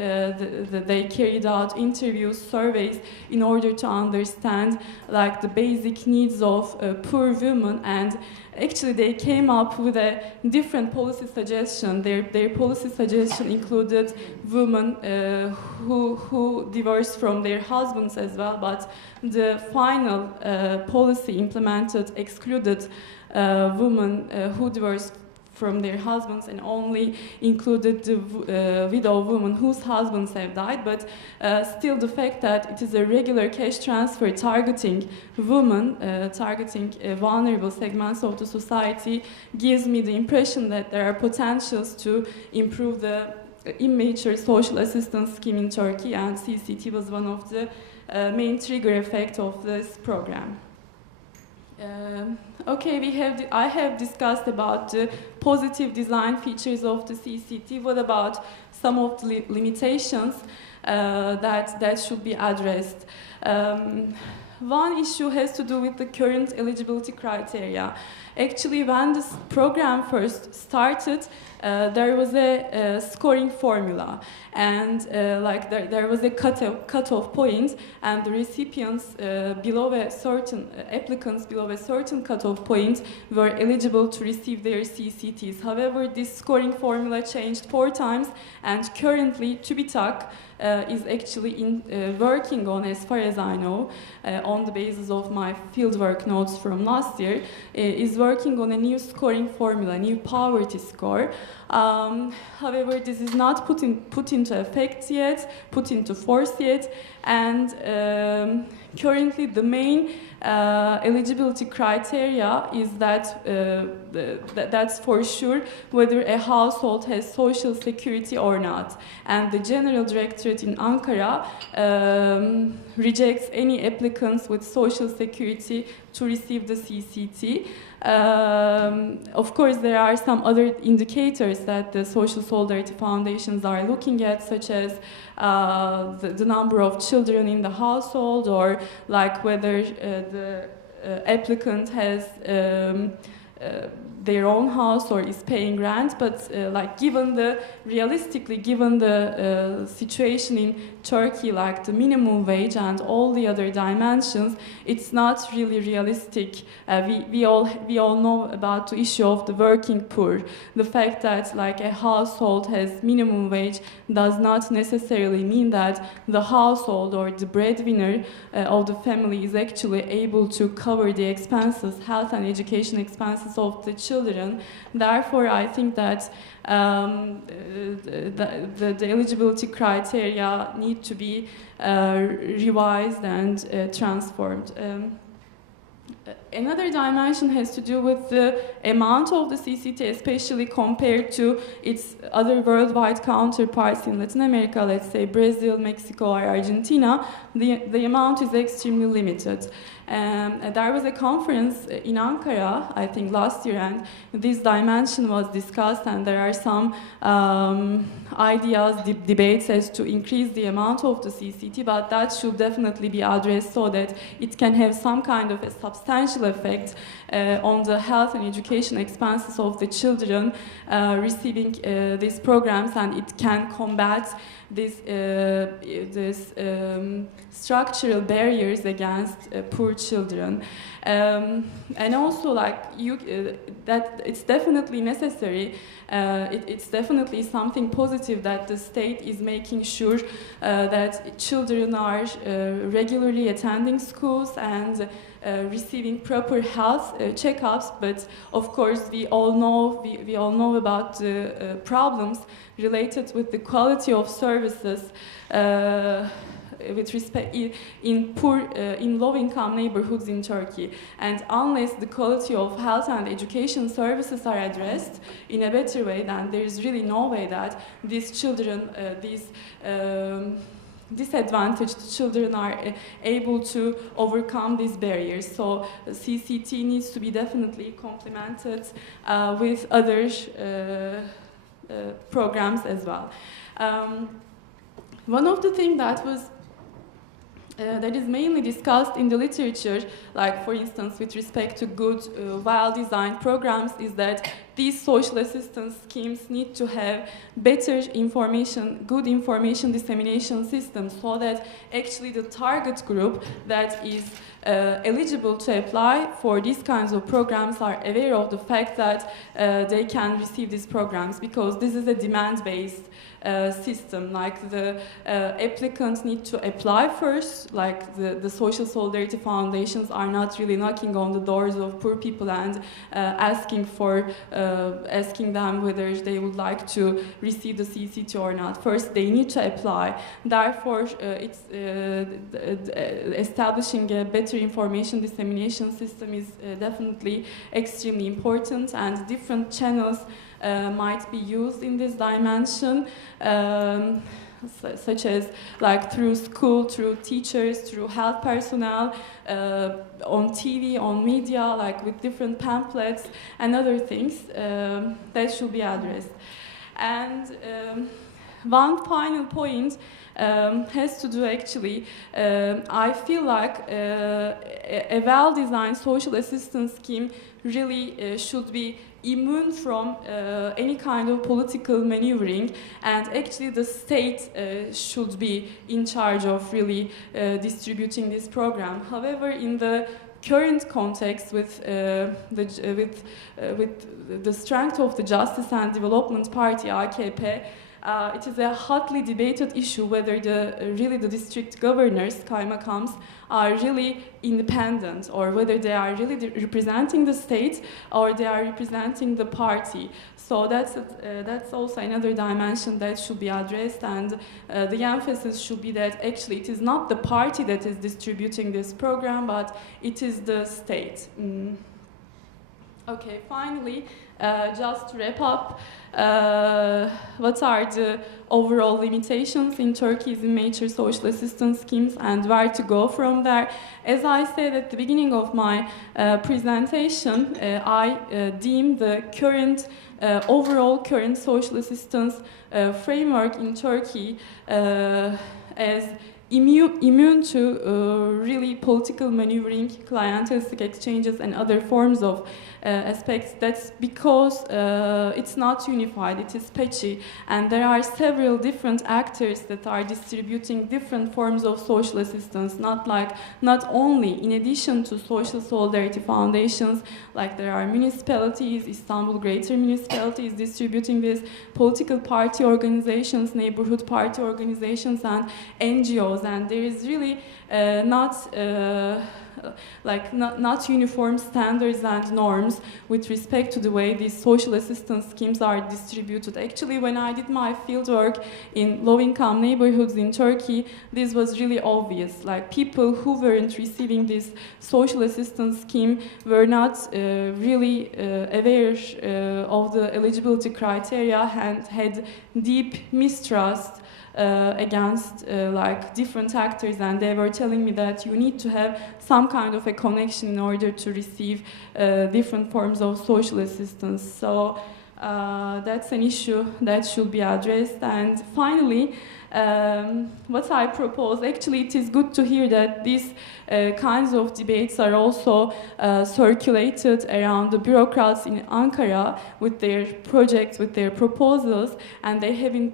They carried out interviews, surveys in order to understand like the basic needs of poor women, and actually they came up with a different policy suggestion. Their policy suggestion included women who divorced from their husbands as well, but the final policy implemented excluded women who divorced from their husbands and only included the widow women whose husbands have died. But still the fact that it is a regular cash transfer targeting women, targeting vulnerable segments of the society, gives me the impression that there are potentials to improve the immature social assistance scheme in Turkey, and CCT was one of the main trigger effect of this program. Okay, I have discussed about the positive design features of the CCT. What about some of the limitations that should be addressed? One issue has to do with the current eligibility criteria. Actually, when this program first started, there was a scoring formula, and there was a cutoff point, and the recipients below a certain applicants below a certain cutoff point were eligible to receive their CCTs. However, this scoring formula changed 4 times, and currently TÜBİTAK is actually working on, as far as I know, on the basis of my fieldwork notes from last year, is working on a new scoring formula, a new poverty score. However, this is not put into effect yet, put into force yet, and currently the main eligibility criteria is that that's for sure whether a household has social security or not. And the General Directorate in Ankara rejects any applicants with social security to receive the CCT. Of course, there are some other indicators that the social solidarity foundations are looking at, such as the number of children in the household, or like whether the applicant has their own house or is paying rent. But realistically given the situation in Turkey, like the minimum wage and all the other dimensions, it's not really realistic. We all know about the issue of the working poor. The fact that like a household has minimum wage does not necessarily mean that the household or the breadwinner of the family is actually able to cover the expenses, health and education expenses of the children. Therefore, I think that the eligibility criteria need to be revised and transformed. Another dimension has to do with the amount of the CCT, especially compared to its other worldwide counterparts in Latin America, let's say Brazil, Mexico, or Argentina. The amount is extremely limited. There was a conference in Ankara, I think last year, and this dimension was discussed, and there are some ideas, debates as to increase the amount of the CCT, but that should definitely be addressed so that it can have some kind of a substantial effect on the health and education expenses of the children receiving these programs, and it can combat this structural barriers against poor children. And also, that it's definitely necessary. It's definitely something positive that the state is making sure that children are regularly attending schools and receiving proper health checkups. But of course, we all know about the problems related with the quality of services with respect in low-income neighborhoods in Turkey. And unless the quality of health and education services are addressed in a better way, then there is really no way that these children, these disadvantaged children are able to overcome these barriers. So CCT needs to be definitely complemented with other programs as well. One of the things that is mainly discussed in the literature, like for instance with respect to good, well-designed programs, is that these social assistance schemes need to have better information, good information dissemination systems, so that actually the target group that is eligible to apply for these kinds of programs are aware of the fact that they can receive these programs, because this is a demand-based system. Like the applicants need to apply first, like the social solidarity foundations are not really knocking on the doors of poor people and asking them whether they would like to receive the CCT or not. First, they need to apply. Therefore, it's establishing a better information dissemination system is definitely extremely important, and different channels might be used in this dimension, such as like through school, through teachers, through health personnel, on TV, on media, like with different pamphlets and other things that should be addressed. And one final point has to do actually, I feel like a well-designed social assistance scheme really should be immune from any kind of political maneuvering, and actually the state should be in charge of really distributing this program. However, in the current context with the strength of the Justice and Development Party, AKP, it is a hotly debated issue whether the district governors, kaymakams, are really independent, or whether they are really representing the state or they are representing the party. So that's also another dimension that should be addressed, and the emphasis should be that actually it is not the party that is distributing this program, but it is the state. Okay, finally, just to wrap up, what are the overall limitations in Turkey's major social assistance schemes and where to go from there? As I said at the beginning of my presentation, I deem the current overall current social assistance framework in Turkey as immune to really political maneuvering, clientelistic exchanges, and other forms of aspects. That's because it's not unified, it is patchy, and there are several different actors that are distributing different forms of social assistance, not only in addition to social solidarity foundations, like there are municipalities, Istanbul Greater Municipalities distributing this, political party organizations, neighborhood party organizations, and NGOs, and there is really not uniform standards and norms with respect to the way these social assistance schemes are distributed. Actually, when I did my fieldwork in low-income neighborhoods in Turkey, this was really obvious. Like, people who weren't receiving this social assistance scheme were not really aware of the eligibility criteria and had deep mistrust against like different actors, and they were telling me that you need to have some kind of a connection in order to receive different forms of social assistance. So that's an issue that should be addressed. And finally, what I propose, actually it is good to hear that these kinds of debates are also circulated around the bureaucrats in Ankara with their projects, with their proposals, and they have been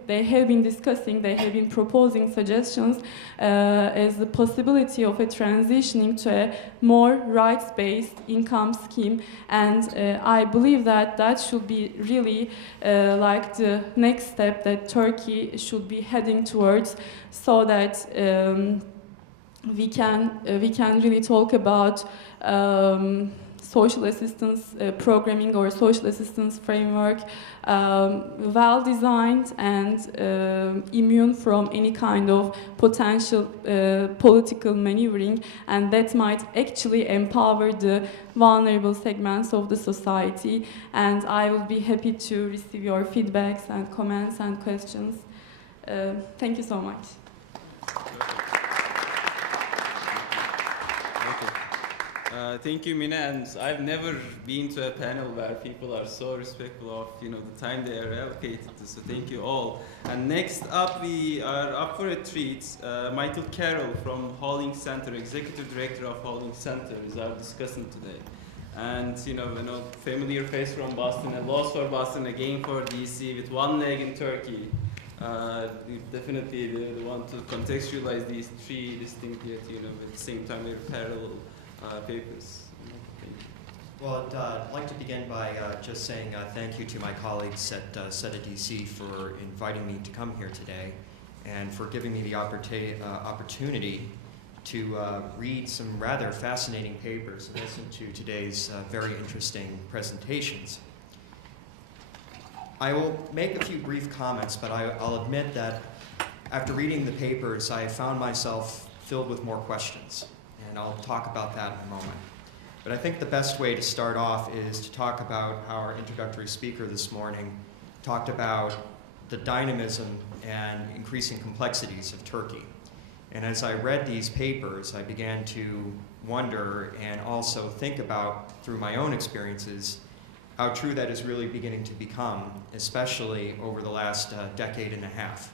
proposing suggestions as the possibility of a transitioning to a more rights-based income scheme, and I believe that should be really like the next step that Turkey should be heading towards, so that we can really talk about social assistance programming or social assistance framework well designed and immune from any kind of potential political maneuvering, and that might actually empower the vulnerable segments of the society. And I will be happy to receive your feedbacks and comments and questions. Thank you so much. Thank you, Mina. And I've never been to a panel where people are so respectful of the time they are allocated to. So thank you all. And next up, we are up for a treat. Michael Carroll from Halling Center, Executive Director of Halling Center, is our discussant today. And familiar face from Boston, a loss for Boston, a gain for DC, with one leg in Turkey. We definitely want to contextualize these three distinct yet, at the same time they're parallel papers. Well, I'd like to begin by just saying thank you to my colleagues at SETA DC for inviting me to come here today and for giving me the opportunity to read some rather fascinating papers and listen to today's very interesting presentations. I will make a few brief comments, but I'll admit that after reading the papers, I found myself filled with more questions, and I'll talk about that in a moment. But I think the best way to start off is to talk about how our introductory speaker this morning talked about the dynamism and increasing complexities of Turkey. And as I read these papers, I began to wonder and also think about, through my own experiences, how true that is really beginning to become, especially over the last decade and a half.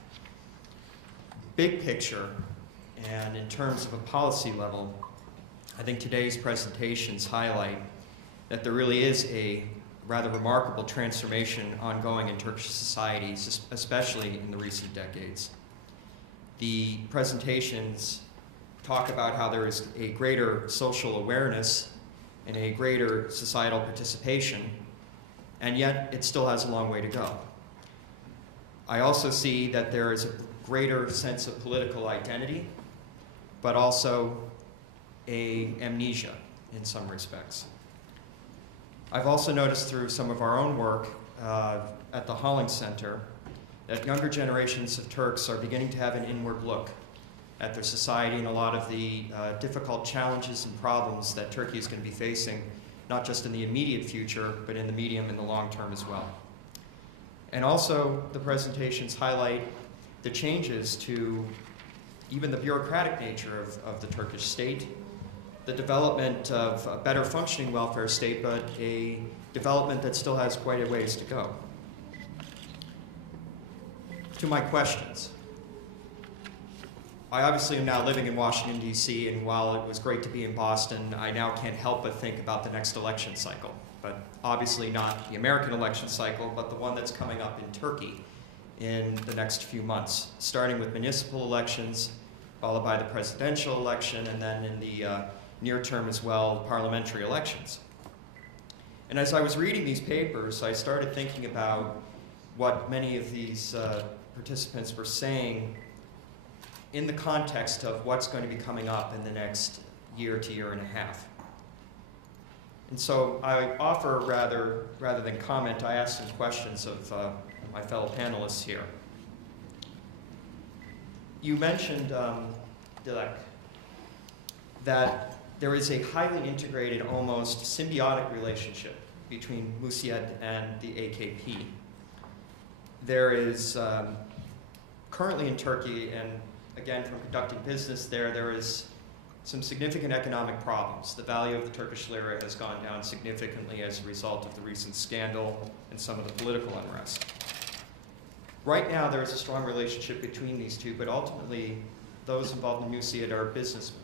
Big picture, and in terms of a policy level, I think today's presentations highlight that there really is a rather remarkable transformation ongoing in Turkish society, especially in the recent decades. The presentations talk about how there is a greater social awareness and a greater societal participation, and yet it still has a long way to go. I also see that there is a greater sense of political identity, but also an amnesia in some respects. I've also noticed through some of our own work at the Halling Center that younger generations of Turks are beginning to have an inward look at their society and a lot of the difficult challenges and problems that Turkey is going to be facing, not just in the immediate future, but in the medium and the long term as well. And also, the presentations highlight the changes to even the bureaucratic nature of the Turkish state, the development of a better functioning welfare state, but a development that still has quite a ways to go. To my questions. I obviously am now living in Washington, D.C., and while it was great to be in Boston, I now can't help but think about the next election cycle. But obviously not the American election cycle, but the one that's coming up in Turkey in the next few months, starting with municipal elections, followed by the presidential election, and then in the near term as well, parliamentary elections. And as I was reading these papers, I started thinking about what many of these participants were saying in the context of what's going to be coming up in the next year to year and a half. And so I offer, rather than comment, I ask some questions of my fellow panelists here. You mentioned, Dilek, that there is a highly integrated, almost symbiotic relationship between Musyed and the AKP. There is currently in Turkey, and again from conducting business there is some significant economic problems. The value of the Turkish lira has gone down significantly as a result of the recent scandal and some of the political unrest. Right now there is a strong relationship between these two, but ultimately those involved in Musyed are businessmen.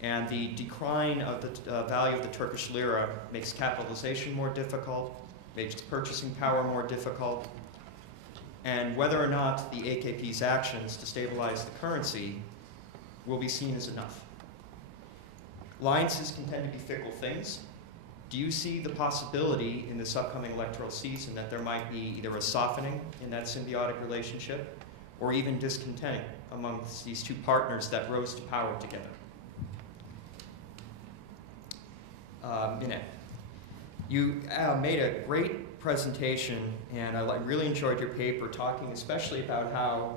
And the decline of the value of the Turkish lira makes capitalization more difficult, makes purchasing power more difficult, and whether or not the AKP's actions to stabilize the currency will be seen as enough. Alliances can tend to be fickle things. Do you see the possibility in this upcoming electoral season that there might be either a softening in that symbiotic relationship or even discontent amongst these two partners that rose to power together? Minette, you made a great presentation, and I really enjoyed your paper, talking especially about how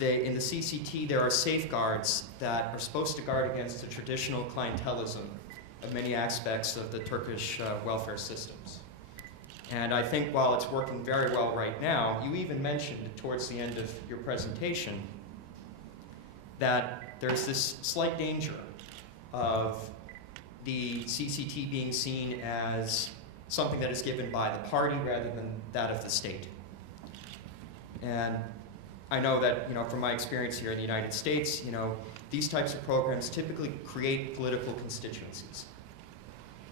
in the CCT there are safeguards that are supposed to guard against the traditional clientelism of many aspects of the Turkish welfare systems. And I think while it's working very well right now, you even mentioned towards the end of your presentation that there's this slight danger of the CCT being seen as something that is given by the party rather than that of the state. And I know that, from my experience here in the United States, these types of programs typically create political constituencies.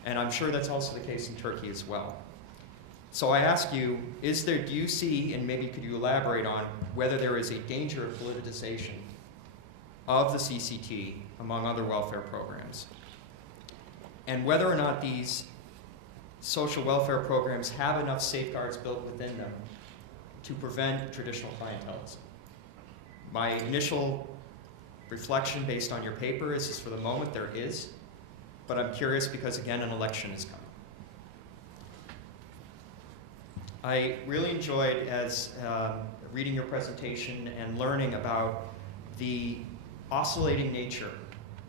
And I'm sure that's also the case in Turkey as well. So I ask you, do you see, and maybe could you elaborate on, whether there is a danger of politicization of the CCT among other welfare programs? And whether or not these social welfare programs have enough safeguards built within them to prevent traditional clientelism. My initial reflection based on your paper is for the moment there is, but I'm curious because, again, an election is coming. I really enjoyed reading your presentation and learning about the oscillating nature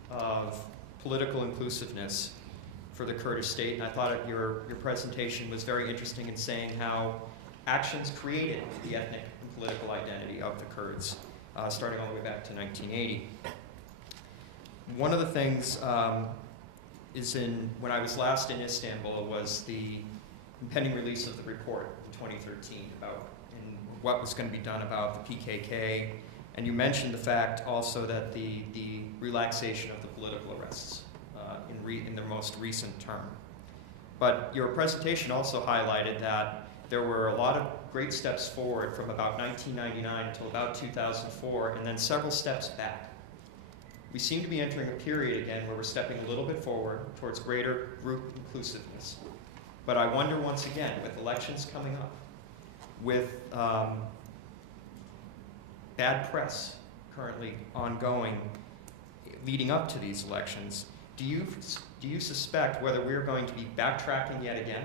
of political inclusiveness for the Kurdish state. And I thought your presentation was very interesting in saying how actions created the ethnic and political identity of the Kurds, starting all the way back to 1980. One of the things when I was last in Istanbul was the impending release of the report in 2013 about what was going to be done about the PKK, and you mentioned the fact also that the relaxation of the political arrests in their most recent term. But your presentation also highlighted that there were a lot of great steps forward from about 1999 until about 2004, and then several steps back. We seem to be entering a period again where we're stepping a little bit forward towards greater group inclusiveness. But I wonder once again, with elections coming up, with bad press currently ongoing leading up to these elections, do you suspect whether we're going to be backtracking yet again,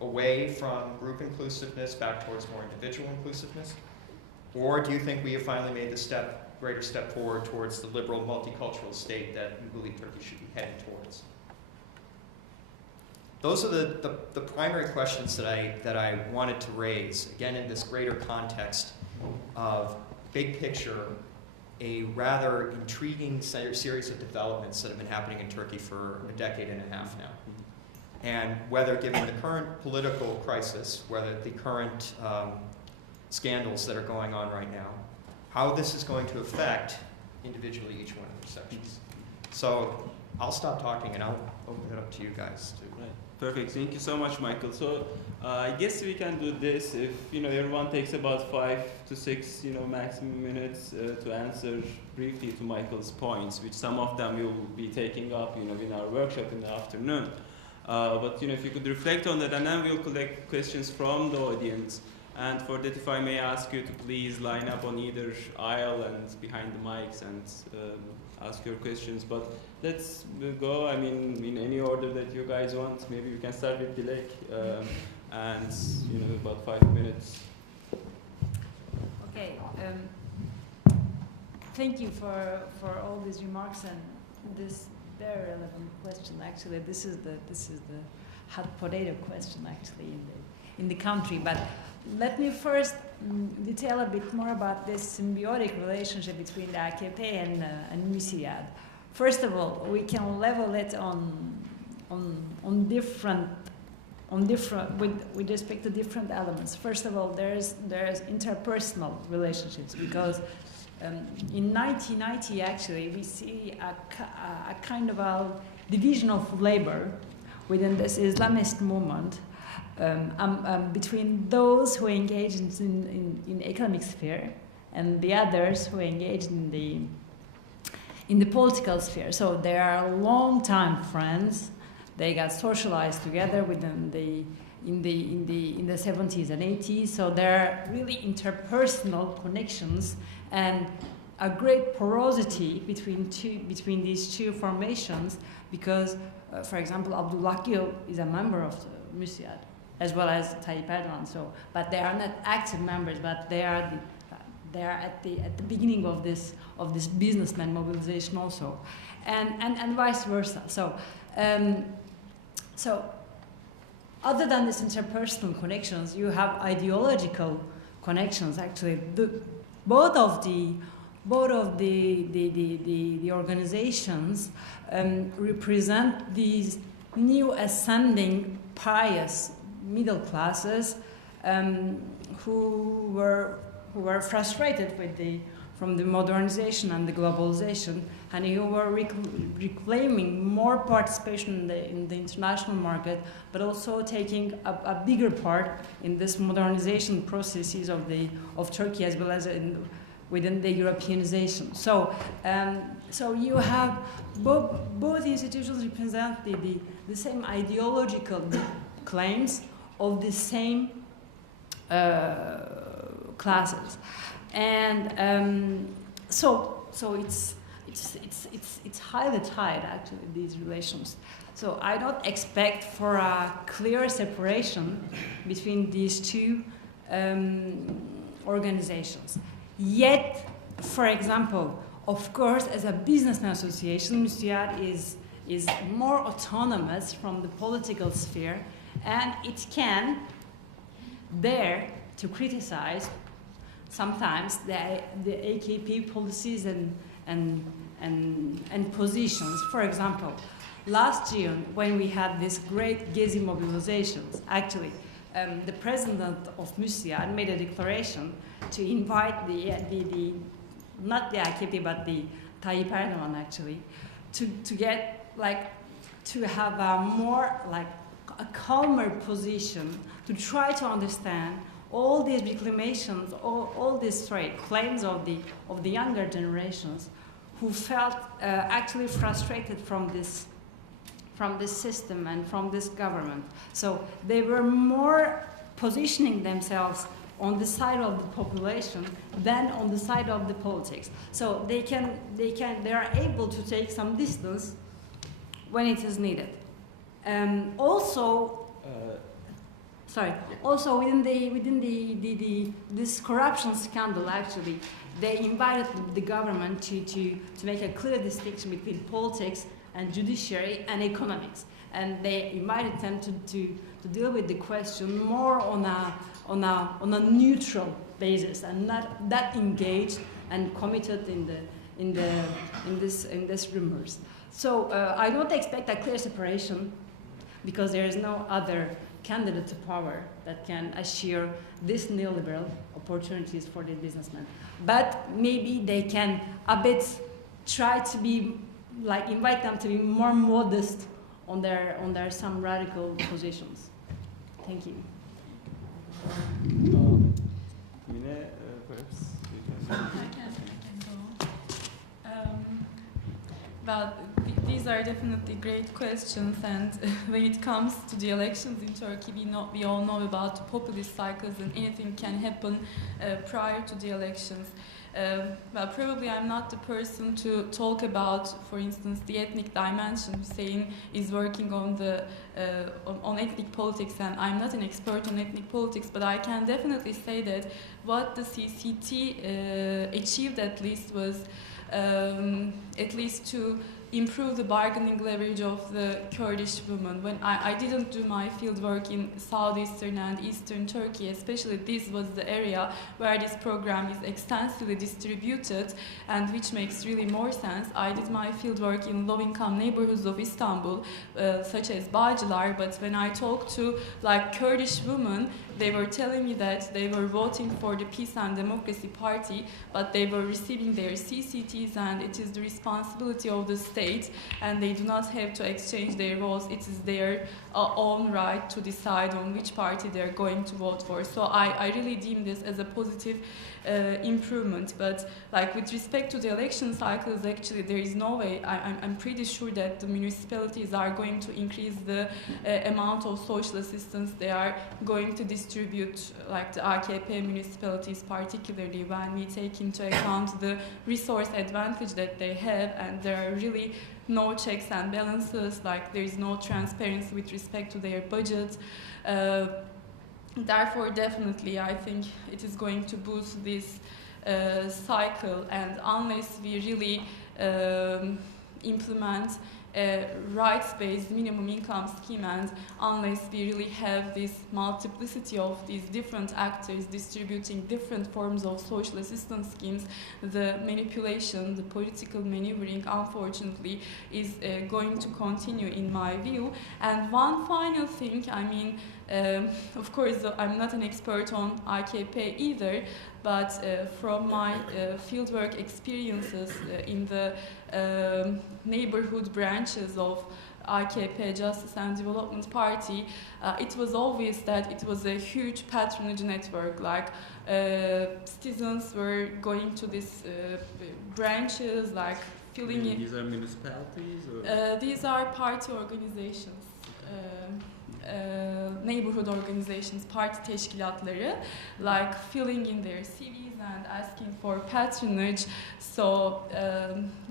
away from group inclusiveness back towards more individual inclusiveness? Or do you think we have finally made the greater step forward towards the liberal multicultural state that you believe Turkey should be heading towards? Those are the primary questions that I wanted to raise, again, in this greater context of big picture, a rather intriguing series of developments that have been happening in Turkey for a decade and a half now. And whether, given the current political crisis, whether the current scandals that are going on right now, how this is going to affect individually each one of their sections. So I'll stop talking and I'll open it up to you guys. Right. Perfect. Thank you so much, Michael. So I guess we can do this if everyone takes about 5 to 6 maximum minutes to answer briefly to Michael's points, which some of them will be taking up in our workshop in the afternoon. But if you could reflect on that, and then we'll collect questions from the audience. And for that, if I may ask you to please line up on either aisle and behind the mics and ask your questions. But let's go, in any order that you guys want. Maybe we can start with Dilek, and about 5 minutes. Okay. Thank you for all these remarks and this very relevant question. Actually, this is the hot potato question actually in the country. But let me first detail a bit more about this symbiotic relationship between the AKP and Müsiyad. First of all, we can level it with respect to different elements. First of all, there's interpersonal relationships, because in 1990 actually we see a kind of a division of labor within this Islamist movement. Between those who engage in economic sphere and the others who engage in the political sphere. So they are long-time friends. They got socialized together in the 70s and 80s. So there are really interpersonal connections and a great porosity between these two formations, because, for example, Abdullah Gül is a member of the Müsiyad, as well as Tayyip Erdogan. So, but they are not active members, but they are at the beginning of this businessman mobilization also, and vice versa. So, so other than these interpersonal connections, you have ideological connections. Actually, both of the both of the organizations represent these new ascending pious middle classes who were frustrated from the modernization and the globalization, and who were reclaiming more participation in the international market, but also taking a bigger part in this modernization processes of Turkey, as well as within the Europeanization. So you have both institutions represent the same ideological claims of the same classes, and so it's highly tied, actually, these relations. So I don't expect for a clear separation between these two organizations. Yet, for example, of course, as a business association, Müsiyat is more autonomous from the political sphere, and it can dare to criticize sometimes the AKP policies and positions. For example, last June, when we had these great Gezi mobilizations, actually, the president of Müsiyat made a declaration to invite the not the AKP but the Tayyip Erdogan, actually, to get to have a more a calmer position, to try to understand all these reclamations, all these claims of the younger generations, who felt actually frustrated from this system and from this government. So they were more positioning themselves on the side of the population than on the side of the politics. So they are able to take some distance when it is needed. Also within this corruption scandal, actually, they invited the government to make a clear distinction between politics and judiciary and economics, and they invited them to deal with the question more on a neutral basis and not that engaged and committed in this rumors. So I don't expect a clear separation, because there is no other candidate to power that can assure these neoliberal opportunities for the businessmen. But maybe they can a bit try to be invite them to be more modest on their some radical positions. Thank you. Mine, perhaps you can. I can go. Well, these are definitely great questions, and when it comes to the elections in Turkey, we all know about the populist cycles, and anything can happen prior to the elections. Well, probably I'm not the person to talk about, for instance, the ethnic dimension. Hussein is working on on ethnic politics, and I'm not an expert on ethnic politics, but I can definitely say that what the CCT achieved at least was at least to improve the bargaining leverage of the Kurdish women. When I didn't do my field work in southeastern and eastern Turkey, especially this was the area where this program is extensively distributed, and which makes really more sense. I did my field work in low-income neighborhoods of Istanbul, such as Bağcılar, but when I talked to Kurdish women, they were telling me that they were voting for the Peace and Democracy Party, but they were receiving their CCTs, and it is the responsibility of the state, and they do not have to exchange their votes. It is their own right to decide on which party they're going to vote for. So I really deem this as a positive improvement. But with respect to the election cycles, actually there is no way. I'm pretty sure that the municipalities are going to increase the amount of social assistance they are going to distribute, the AKP municipalities, particularly when we take into account the resource advantage that they have, and there are really no checks and balances, there is no transparency with respect to their budget. Therefore, definitely, I think it is going to boost this cycle, and unless we really implement a rights-based minimum income scheme, and unless we really have this multiplicity of these different actors distributing different forms of social assistance schemes, the manipulation, the political maneuvering, unfortunately, is going to continue in my view. And one final thing, I mean, of course, I'm not an expert on AKP either, but from my fieldwork experiences in the neighborhood branches of AKP, Justice and Development Party, it was obvious that it was a huge patronage network. Like citizens were going to these branches, like filling in. These are municipalities, or These are party organizations. Neighborhood organizations, parti teşkilatları, like filling in their CVs and asking for patronage. So,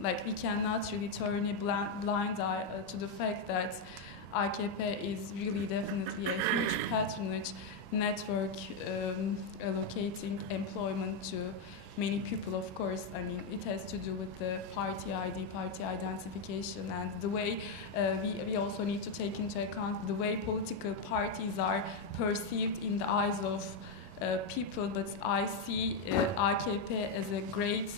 like we cannot really turn a blind eye to the fact that AKP is really definitely a huge patronage network, allocating employment to many people. Of course, I mean, it has to do with the party ID, party identification, and the way we also need to take into account the way political parties are perceived in the eyes of people. But I see AKP as a great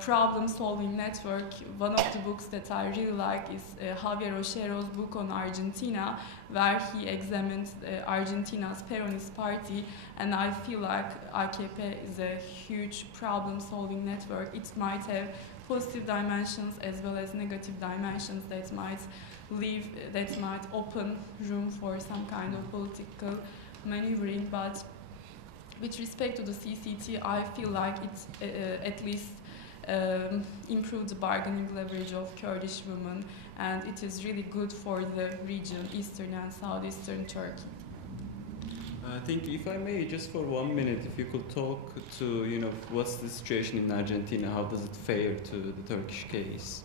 problem-solving network. One of the books that I really like is Javier Ochero's book on Argentina, where he examined Argentina's Peronist party, and I feel like AKP is a huge problem-solving network. It might have positive dimensions as well as negative dimensions that might open room for some kind of political maneuvering, but with respect to the CCT, I feel like it at least improved the bargaining leverage of Kurdish women, and it is really good for the region, eastern and southeastern Turkey. I think, if I may, just for 1 minute, if you could talk to, what's the situation in Argentina, how does it fare to the Turkish case?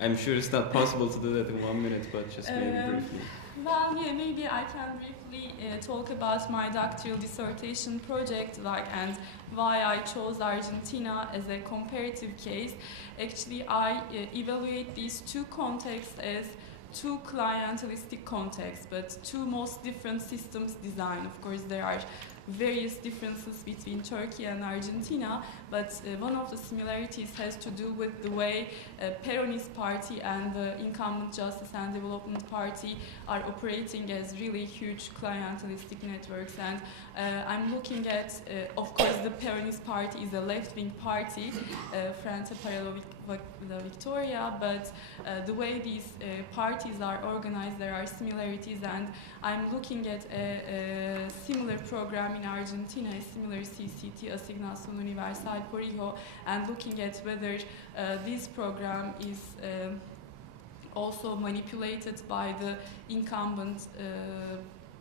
I'm sure it's not possible to do that in 1 minute, but just maybe briefly. Well, yeah, maybe I can briefly talk about my doctoral dissertation project, and why I chose Argentina as a comparative case. Actually, I evaluate these two contexts as two clientelistic contexts, but two most different systems design. Of course, there are various differences between Turkey and Argentina, but one of the similarities has to do with the way Peronist Party and the incumbent Justice and Development Party are operating as really huge clientelistic networks. And I'm looking at, of course, the Peronist Party is a left-wing party, Frente para la Victoria, but the way these parties are organized, there are similarities, and I'm looking at a similar program in Argentina, a similar CCT, Asignación Universal por Hijo, and looking at whether this program is also manipulated by the incumbent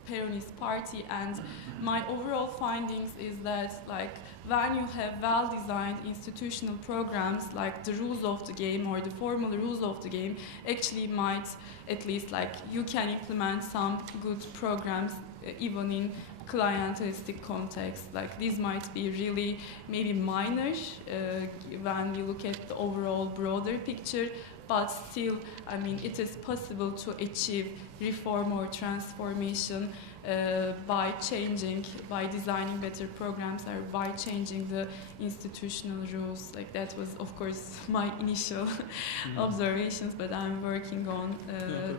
Peronist Party. And my overall findings is that, like, when you have well-designed institutional programs, like the rules of the game or the formal rules of the game, actually might, at least, like, you can implement some good programs even in clientelistic context. Like, these might be really maybe minor when we look at the overall broader picture, but still, I mean, it is possible to achieve reform or transformation by designing better programs, or by changing the institutional rules. Like, that was, of course, my initial observations, but I'm working on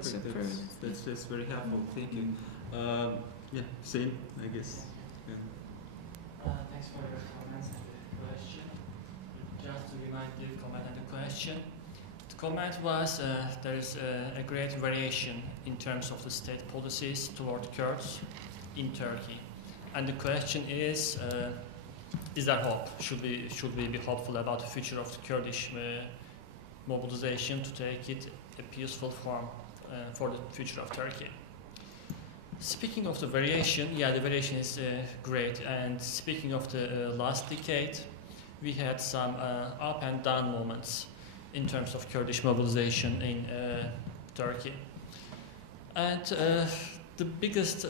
to prove. That's very helpful. Thank you. Yeah, Hussein, I guess. Yeah. Thanks for your comments and the question. Just to remind you, comment and the question. The comment was there is a great variation in terms of the state policies toward Kurds in Turkey, and the question is there hope? Should we be hopeful about the future of the Kurdish mobilization to take it a peaceful form for the future of Turkey? Speaking of the variation, yeah, the variation is great. And speaking of the last decade, we had some up and down moments in terms of Kurdish mobilization in Turkey. And the biggest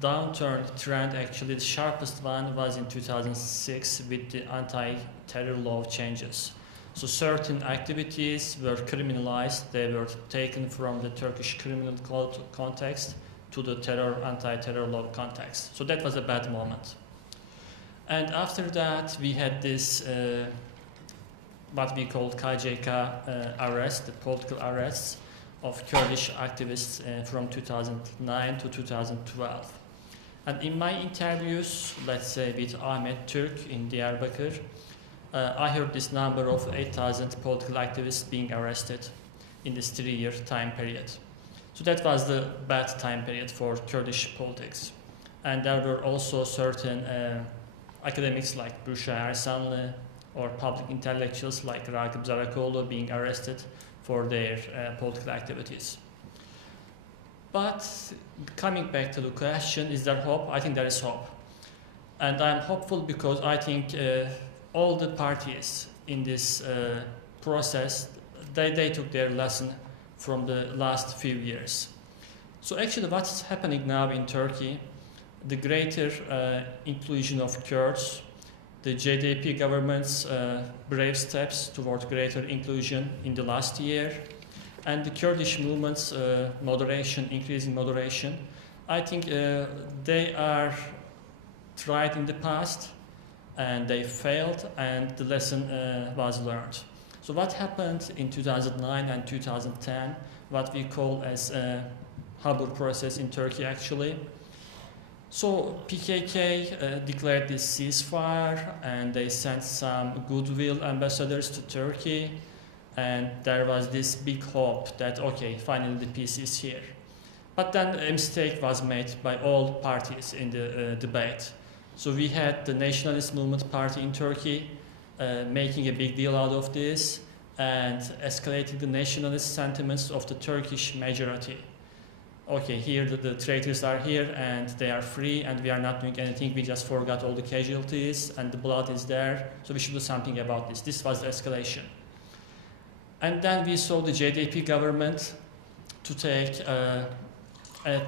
downturn trend, actually the sharpest one, was in 2006 with the anti-terror law changes. So certain activities were criminalized. They were taken from the Turkish criminal code context to the anti-terror law context. So that was a bad moment. And after that, we had this what we called KCK arrest, the political arrests of Kurdish activists from 2009 to 2012. And in my interviews, let's say with Ahmet Türk in Diyarbakır, I heard this number of 8,000 political activists being arrested in this 3-year time period. So that was the bad time period for Kurdish politics. And there were also certain academics like Büşra Ersanlı or public intellectuals like Ragıp Zarakoğlu being arrested for their political activities. But coming back to the question, is there hope? I think there is hope. And I'm hopeful because I think all the parties in this process, they took their lesson from the last few years. So actually what's happening now in Turkey, the greater inclusion of Kurds, the JDP government's brave steps toward greater inclusion in the last year, and the Kurdish movement's moderation, increasing moderation, I think they are tried in the past and they failed and the lesson was learned. So what happened in 2009 and 2010, what we call as a Habur process in Turkey actually. So PKK declared this ceasefire and they sent some goodwill ambassadors to Turkey, and there was this big hope that okay, finally the peace is here. But then a mistake was made by all parties in the debate. So we had the Nationalist Movement Party in Turkey making a big deal out of this and escalating the nationalist sentiments of the Turkish majority. Okay, here the traitors are here and they are free and we are not doing anything, we just forgot all the casualties and the blood is there, so we should do something about this. This was the escalation. And then we saw the JDP government to take a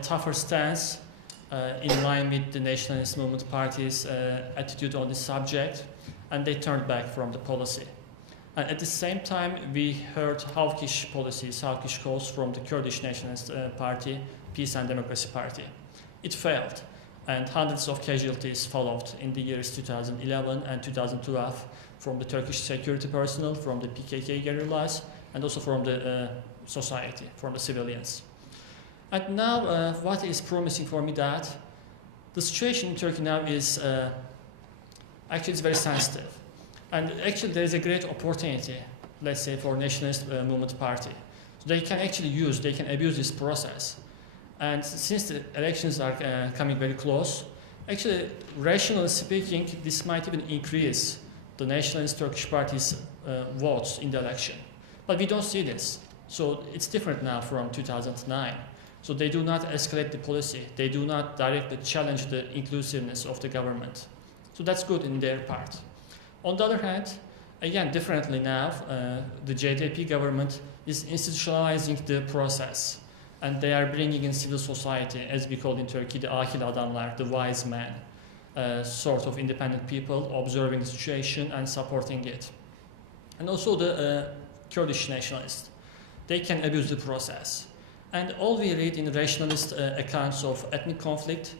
tougher stance in line with the Nationalist Movement Party's attitude on this subject, and they turned back from the policy. And at the same time, we heard hawkish policies, hawkish calls from the Kurdish Nationalist Party, Peace and Democracy Party. It failed, and hundreds of casualties followed in the years 2011 and 2012 from the Turkish security personnel, from the PKK guerrillas, and also from the society, from the civilians. And now, what is promising for me that the situation in Turkey now is actually it's very sensitive. And actually there is a great opportunity, let's say, for Nationalist Movement Party. So they can actually they can abuse this process. And since the elections are coming very close, actually, rationally speaking, this might even increase the Nationalist Turkish Party's votes in the election. But we don't see this. So it's different now from 2009. So they do not escalate the policy. They do not directly challenge the inclusiveness of the government. So that's good in their part. On the other hand, again, differently now, the JDP government is institutionalizing the process. And they are bringing in civil society, as we call in Turkey, the akil adamlar, the wise men, sort of independent people observing the situation and supporting it. And also the Kurdish nationalists. They can abuse the process. And all we read in rationalist accounts of ethnic conflict,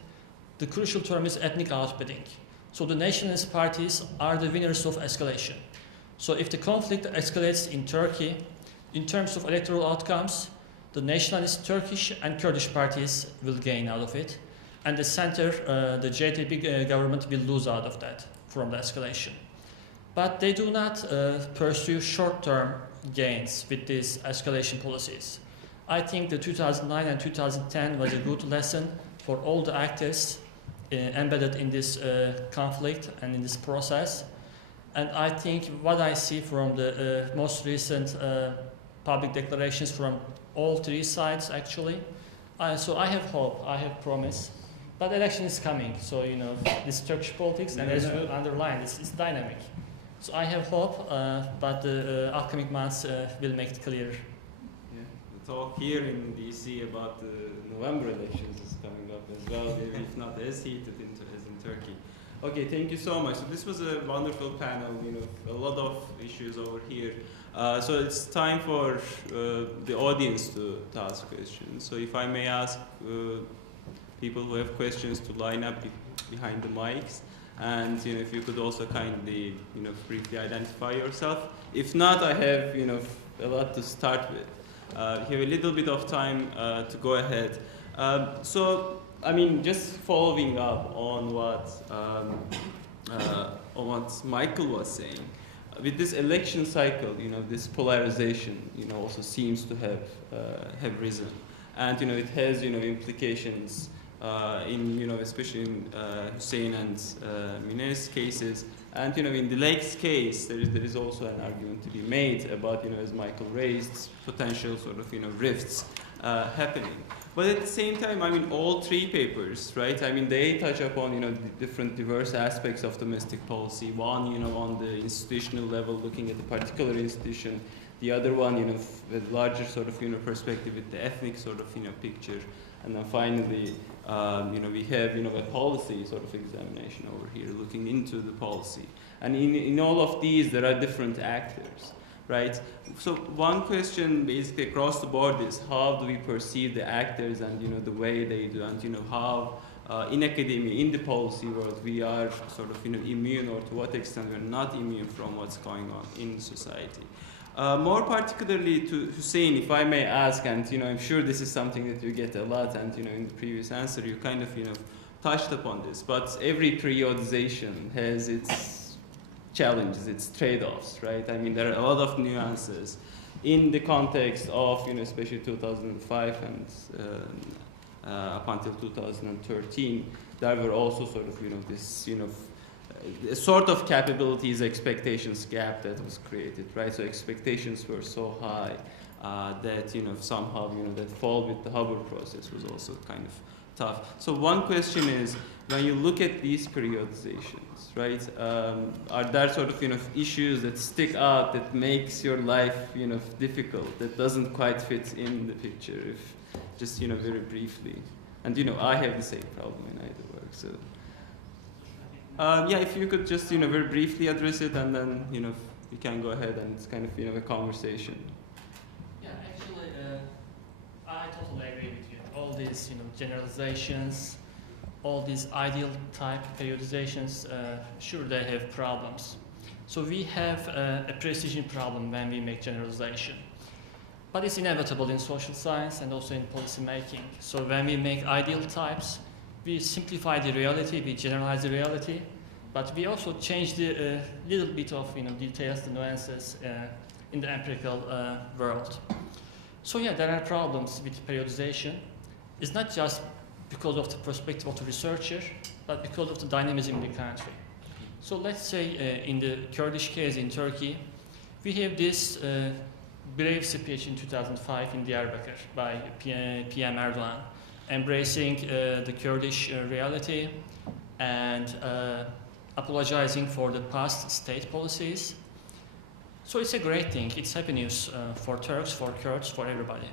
the crucial term is ethnic outbidding. So the nationalist parties are the winners of escalation. So if the conflict escalates in Turkey, in terms of electoral outcomes, the nationalist Turkish and Kurdish parties will gain out of it. And the center, the JTP government will lose out of that from the escalation. But they do not pursue short-term gains with these escalation policies. I think the 2009 and 2010 was a good lesson for all the actors embedded in this conflict and in this process. And I think what I see from the most recent public declarations from all three sides actually, so I have hope, I have promise. But election is coming, so you know, this Turkish politics, and as you underlined, it's dynamic. So I have hope, but the upcoming months will make it clear. Yeah. The talk here in DC about the November elections is coming up as well, if not as heated as in Turkey. Okay, thank you so much. So this was a wonderful panel, a lot of issues over here. So it's time for the audience to ask questions. So if I may ask people who have questions to line up behind the mics, and if you could also kindly briefly identify yourself. If not, I have a lot to start with. We have a little bit of time to go ahead. So I mean, just following up on what Michael was saying, with this election cycle, this polarization, also seems to have risen, and it has implications in especially in Hussein and Mine's cases, and in the Lake's case, there is also an argument to be made about as Michael raised, potential sort of rifts happening. But at the same time, I mean, all three papers, right? I mean, they touch upon, the different diverse aspects of domestic policy. One, on the institutional level, looking at a particular institution. The other one, with larger sort of, perspective with the ethnic sort of, picture. And then finally, we have, a policy sort of examination over here, looking into the policy. And in all of these, there are different actors. Right? So one question basically across the board is how do we perceive the actors and the way they do, and how in academia, in the policy world, we are sort of immune, or to what extent we're not immune from what's going on in society. More particularly to Hussein, if I may ask, and I'm sure this is something that you get a lot, and in the previous answer you kind of touched upon this, but every periodization has its challenges, its trade-offs, right? I mean, there are a lot of nuances in the context of, especially 2005 and up until 2013. There were also sort of, this, a sort of capabilities expectations gap that was created, right? So expectations were so high that, somehow, that fall with the Haber process was also kind of tough. So one question is, when you look at these periodizations, right, are there sort of issues that stick out that makes your life difficult, that doesn't quite fit in the picture? If just very briefly, and I have the same problem in either work. So yeah, if you could just very briefly address it, and then we can go ahead and it's kind of a conversation. Yeah, actually, I totally agree with you. All these generalizations, all these ideal type periodizations, sure they have problems. So we have a precision problem when we make generalization. But it's inevitable in social science and also in policy making. So when we make ideal types, we simplify the reality, we generalize the reality, but we also change the little bit of details, the nuances in the empirical world. So yeah, there are problems with periodization. It's not just because of the perspective of the researcher, but because of the dynamism in the country. So let's say in the Kurdish case in Turkey, we have this brave speech in 2005 in Diyarbakir by PM Erdogan, embracing the Kurdish reality and apologizing for the past state policies. So it's a great thing, it's happy news for Turks, for Kurds, for everybody.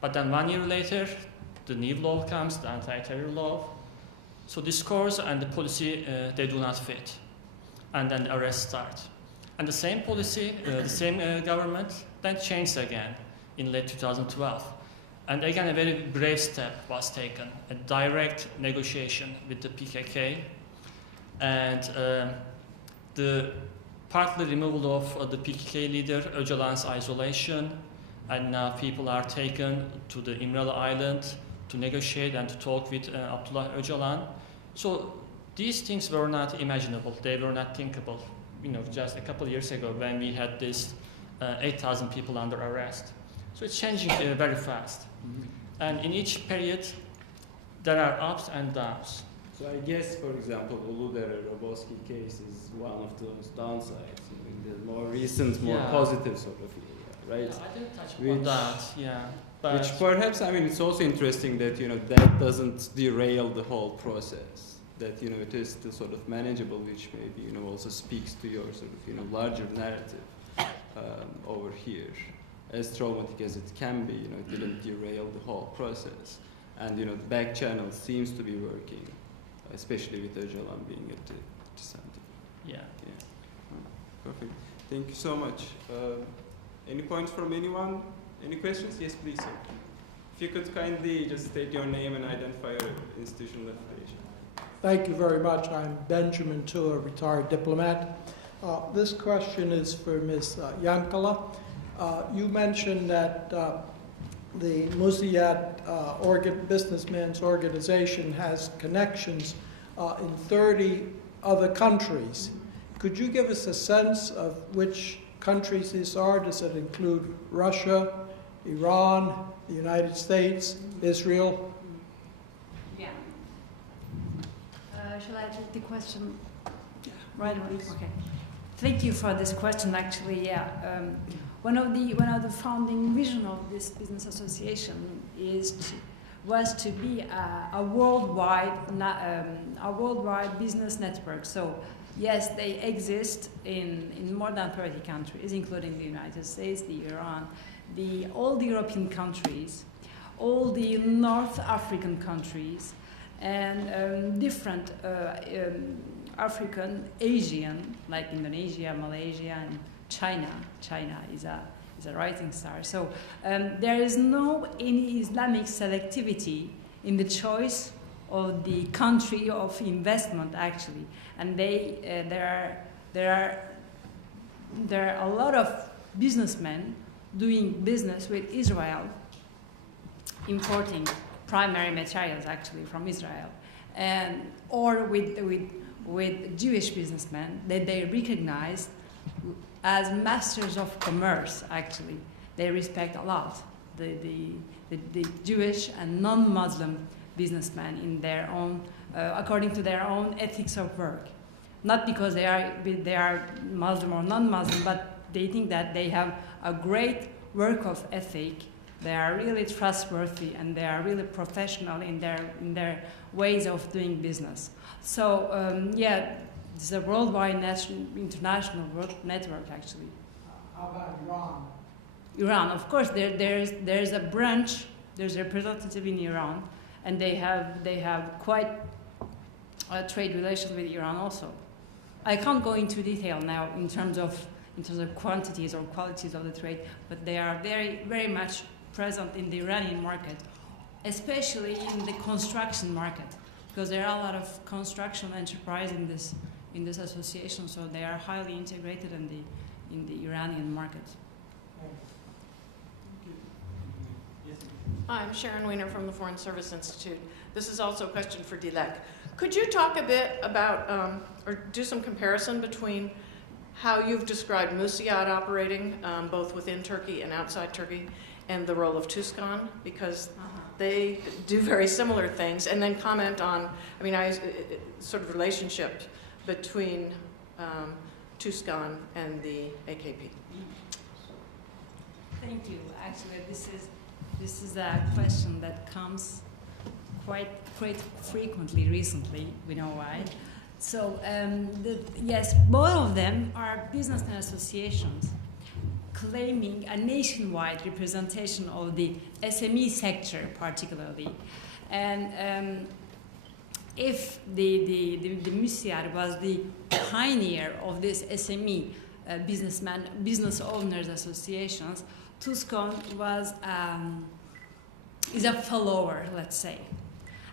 But then 1 year later, the new law comes, the anti-terror law. So discourse and the policy, they do not fit. And then the arrests start. And the same policy, the same government, then changed again in late 2012. And again, a very brave step was taken, a direct negotiation with the PKK. And the partly removal of the PKK leader, Öcalan's isolation, and now people are taken to the İmralı Island to negotiate and to talk with Abdullah Öcalan. So these things were not imaginable, they were not thinkable. Just a couple of years ago when we had this 8,000 people under arrest. So it's changing very fast. Mm-hmm. And in each period, there are ups and downs. So I guess, for example, Uludere-Roboski case is one of those downsides in the more recent, more positive sort of area, right? Yeah, I didn't touch on that, yeah. But which perhaps, it's also interesting that, that doesn't derail the whole process. That, it is still sort of manageable, which maybe, also speaks to your sort of, larger narrative over here. As traumatic as it can be, it didn't derail the whole process. And, the back channel seems to be working especially with Öcalan being at the center. Yeah. Perfect. Thank you so much. Any points from anyone? Any questions? Yes, please, sir. If you could kindly just state your name and identify your institutional affiliation. Thank you very much. I'm Benjamin Tu, a retired diplomat. This question is for Ms. Yankala. You mentioned that the Musiyat businessman's organization has connections in 30 other countries. Could you give us a sense of which countries these are? Does it include Russia, Iran, the United States, Israel? Yeah. Shall I take the question right away? Okay. Thank you for this question. Actually, yeah. One of the founding vision of this business association was to be a worldwide business network. So yes, they exist in more than 30 countries, including the United States, the Iran, all the European countries, all the North African countries, and different African, Asian, like Indonesia, Malaysia, and China. China is a rising star. So there is no any Islamic selectivity in the choice of the country of investment, actually. And there are a lot of businessmen doing business with Israel, importing primary materials actually from Israel, or with Jewish businessmen that they recognize as masters of commerce. Actually, they respect a lot the Jewish and non-Muslim businessmen in their own, according to their own ethics of work. Not because they are Muslim or non-Muslim, but they think that they have a great work of ethic. They are really trustworthy and they are really professional in their ways of doing business. So yeah, it's a worldwide international network actually. How about Iran? Iran, of course, there's a branch, there's a representative in Iran, and they have quite a trade relation with Iran also. I can't go into detail now in terms of quantities or qualities of the trade, but they are very, very much present in the Iranian market, especially in the construction market, because there are a lot of construction enterprise in this association, so they are highly integrated in the Iranian market. Hi, I'm Sharon Weiner from the Foreign Service Institute. This is also a question for Dilek. Could you talk a bit about, or do some comparison between how you've described Musiyat operating, both within Turkey and outside Turkey, and the role of TUSCAN, because they do very similar things, and then comment on, sort of relationship between TUSCAN and the AKP. Thank you. Actually, this is a question that comes quite frequently recently. We know why. So yes, both of them are business associations claiming a nationwide representation of the SME sector, particularly. And if the Musiyat was the pioneer of this SME business owners associations, TUSCAN is a follower, let's say.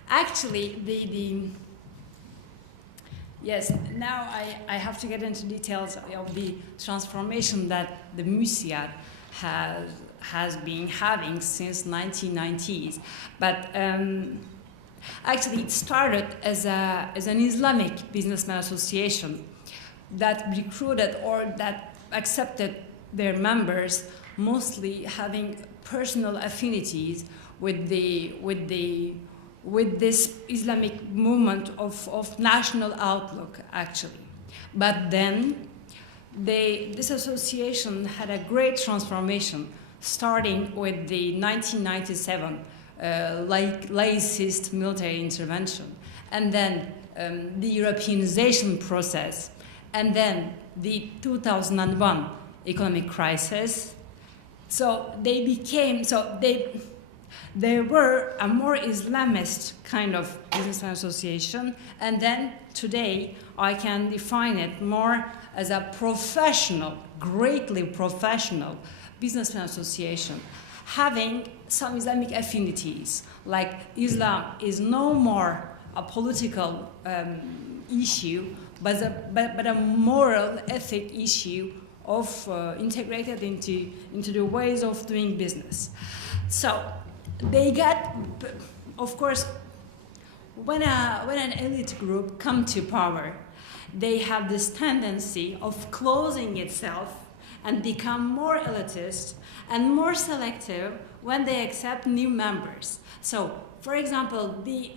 Actually, yes, now I have to get into details of the transformation that the Musiyat has been having since 1990s. But actually, it started as an Islamic businessman association that recruited or that accepted their members, mostly having personal affinities with this Islamic movement of national outlook, actually. But then this association had a great transformation, starting with the 1997 laicist military intervention, and then the Europeanization process, and then the 2001 economic crisis. So they They were a more Islamist kind of businessman association, and then today I can define it more as a professional, greatly professional businessman association, having some Islamic affinities. Like Islam is no more a political issue, but a moral, ethic issue of integrated into the ways of doing business. So they got, of course, when an elite group come to power, they have this tendency of closing itself and become more elitist and more selective when they accept new members. So, for example, the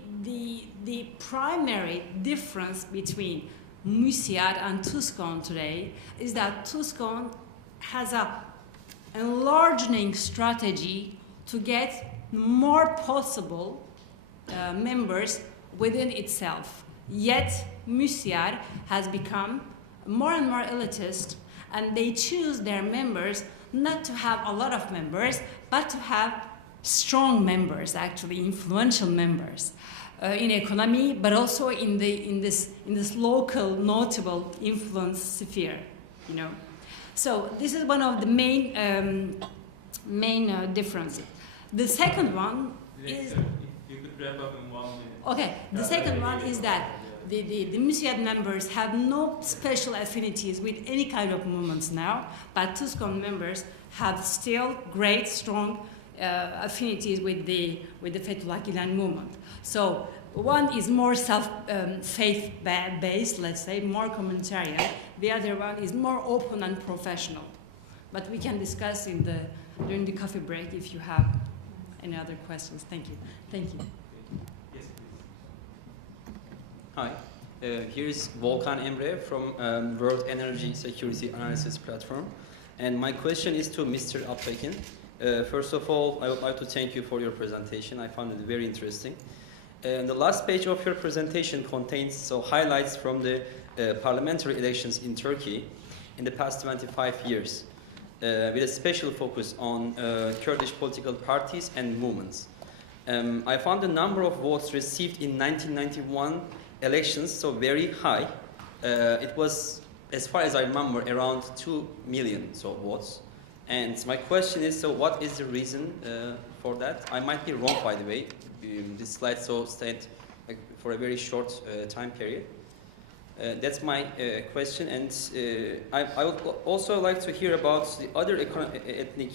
primary difference between Musiad and Tuscon today is that Tuscon has a enlarging strategy to get more possible members within itself. Yet Musiad has become more and more elitist, and they choose their members not to have a lot of members, but to have strong members, actually influential members in economy, but also in this local notable influence sphere, you know. So this is one of the main differences. The second one is. If you could wrap up in 1 minute. Okay. The second one is that the Musiad members have no special affinities with any kind of movements now, but Tuscon members have still great, strong affinities with the Fethullah Gülen movement. So one is more faith-based, let's say, more communitarian. The other one is more open and professional. But we can discuss during the coffee break if you have any other questions. Thank you. Thank you. Yes, please. Hi, here is Volkan Emre from World Energy Security Analysis Platform. And my question is to Mr. Alptekin. First of all, I would like to thank you for your presentation. I found it very interesting. The last page of your presentation contains highlights from the parliamentary elections in Turkey in the past 25 years, with a special focus on Kurdish political parties and movements. I found the number of votes received in 1991 elections very high. It was, as far as I remember, around 2 million votes. And my question is, what is the reason for that? I might be wrong, by the way. This slide stayed for a very short time period. That's my question, and I would also like to hear about the other ethnic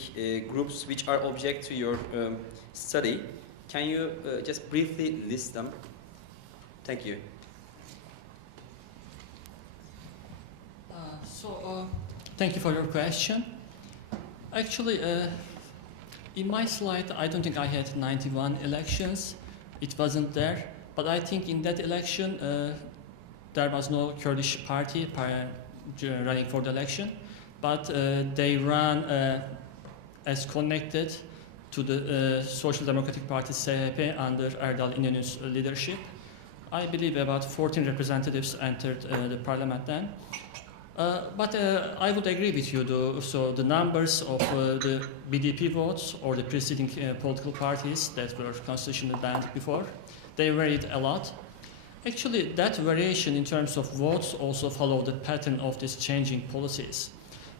groups which are object to your study. Can you just briefly list them? Thank you. Thank you for your question. Actually, in my slide, I don't think I had 91 elections. It wasn't there. But I think in that election, there was no Kurdish party running for the election. But they ran as connected to the Social Democratic Party, CHP, under Erdal İnönü's leadership. I believe about 14 representatives entered the parliament then. But I would agree with you, though. So the numbers of the BDP votes or the preceding political parties that were constitutionally banned before, they varied a lot. Actually, that variation in terms of votes also followed the pattern of these changing policies.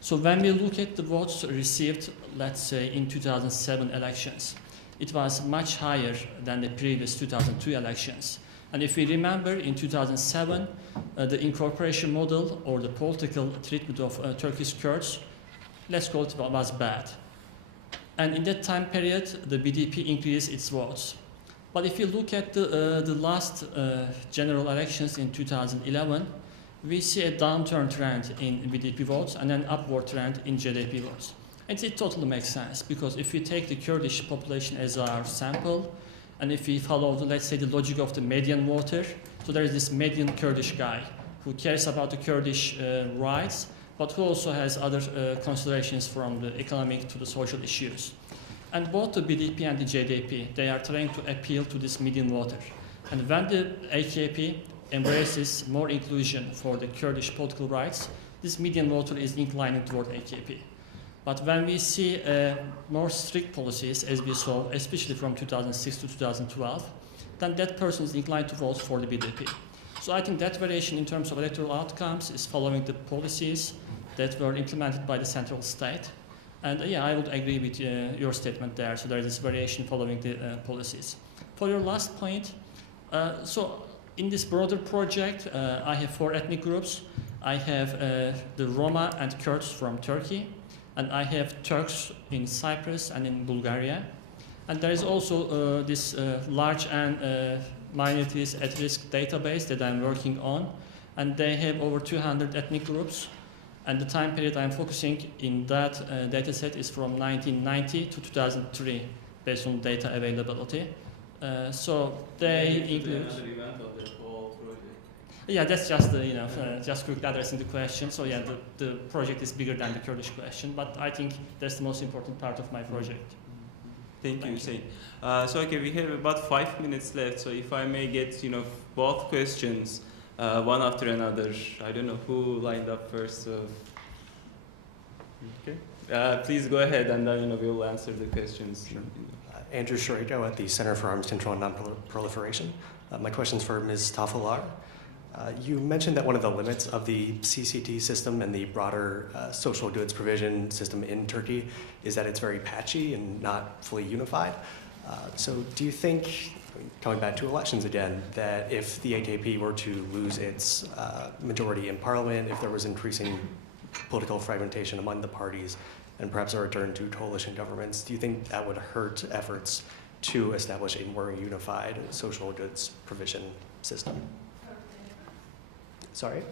So when we look at the votes received, let's say in 2007 elections, it was much higher than the previous 2002 elections. And if we remember, in 2007, the incorporation model or the political treatment of Turkish Kurds, let's call it, was bad. And in that time period, the BDP increased its votes. But if you look at the last general elections in 2011, we see a downturn trend in BDP votes and an upward trend in JDP votes. And it totally makes sense, because if we take the Kurdish population as our sample, and if we follow, let's say, the logic of the median voter, so there is this median Kurdish guy who cares about the Kurdish rights, but who also has other considerations from the economic to the social issues. And both the BDP and the JDP, they are trying to appeal to this median voter. And when the AKP embraces more inclusion for the Kurdish political rights, this median voter is inclining toward AKP. But when we see more strict policies, as we saw, especially from 2006 to 2012, then that person is inclined to vote for the BDP. So I think that variation in terms of electoral outcomes is following the policies that were implemented by the central state. And yeah, I would agree with your statement there. So there is this variation following the policies. For your last point, so in this broader project, I have 4 ethnic groups. I have the Roma and Kurds from Turkey, and I have Turks in Cyprus and in Bulgaria. And there is also this large and minorities at risk database that I'm working on, and they have over 200 ethnic groups. And the time period I'm focusing in that data set is from 1990 to 2003, based on data availability. So they include. Yeah, that's just just quickly addressing the question. So yeah, the project is bigger than the Kurdish question, but I think that's the most important part of my project. Thank you, Hussein. So okay, we have about 5 minutes left. So if I may get both questions, one after another. I don't know who lined up first. So. Okay. Please go ahead, and then we'll answer the questions. Sure. Andrew Shoriko at the Center for Arms Control and Non-Proliferation. My question's for Ms. Tafalar. You mentioned that one of the limits of the CCT system and the broader social goods provision system in Turkey is that it's very patchy and not fully unified. So do you think, coming back to elections again, that if the AKP were to lose its majority in parliament, if there was increasing political fragmentation among the parties, and perhaps a return to coalition governments, do you think that would hurt efforts to establish a more unified social goods provision system? Sorry? Could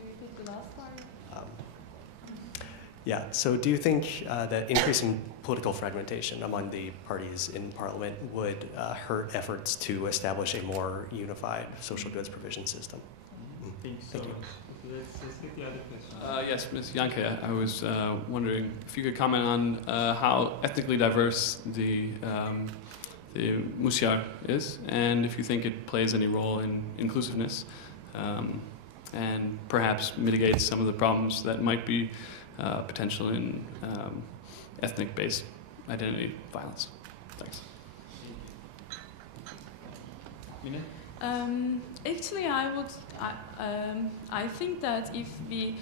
you repeat the last part? Yeah, so do you think that increasing political fragmentation among the parties in parliament would hurt efforts to establish a more unified social goods provision system? Thank you. Let's get the other question. Yes, Ms. Janke, I was wondering if you could comment on how ethnically diverse the Musyar is, and if you think it plays any role in inclusiveness, and perhaps mitigates some of the problems that might be potential in ethnic-based identity violence. Thanks. Mina? Actually, I think that if we,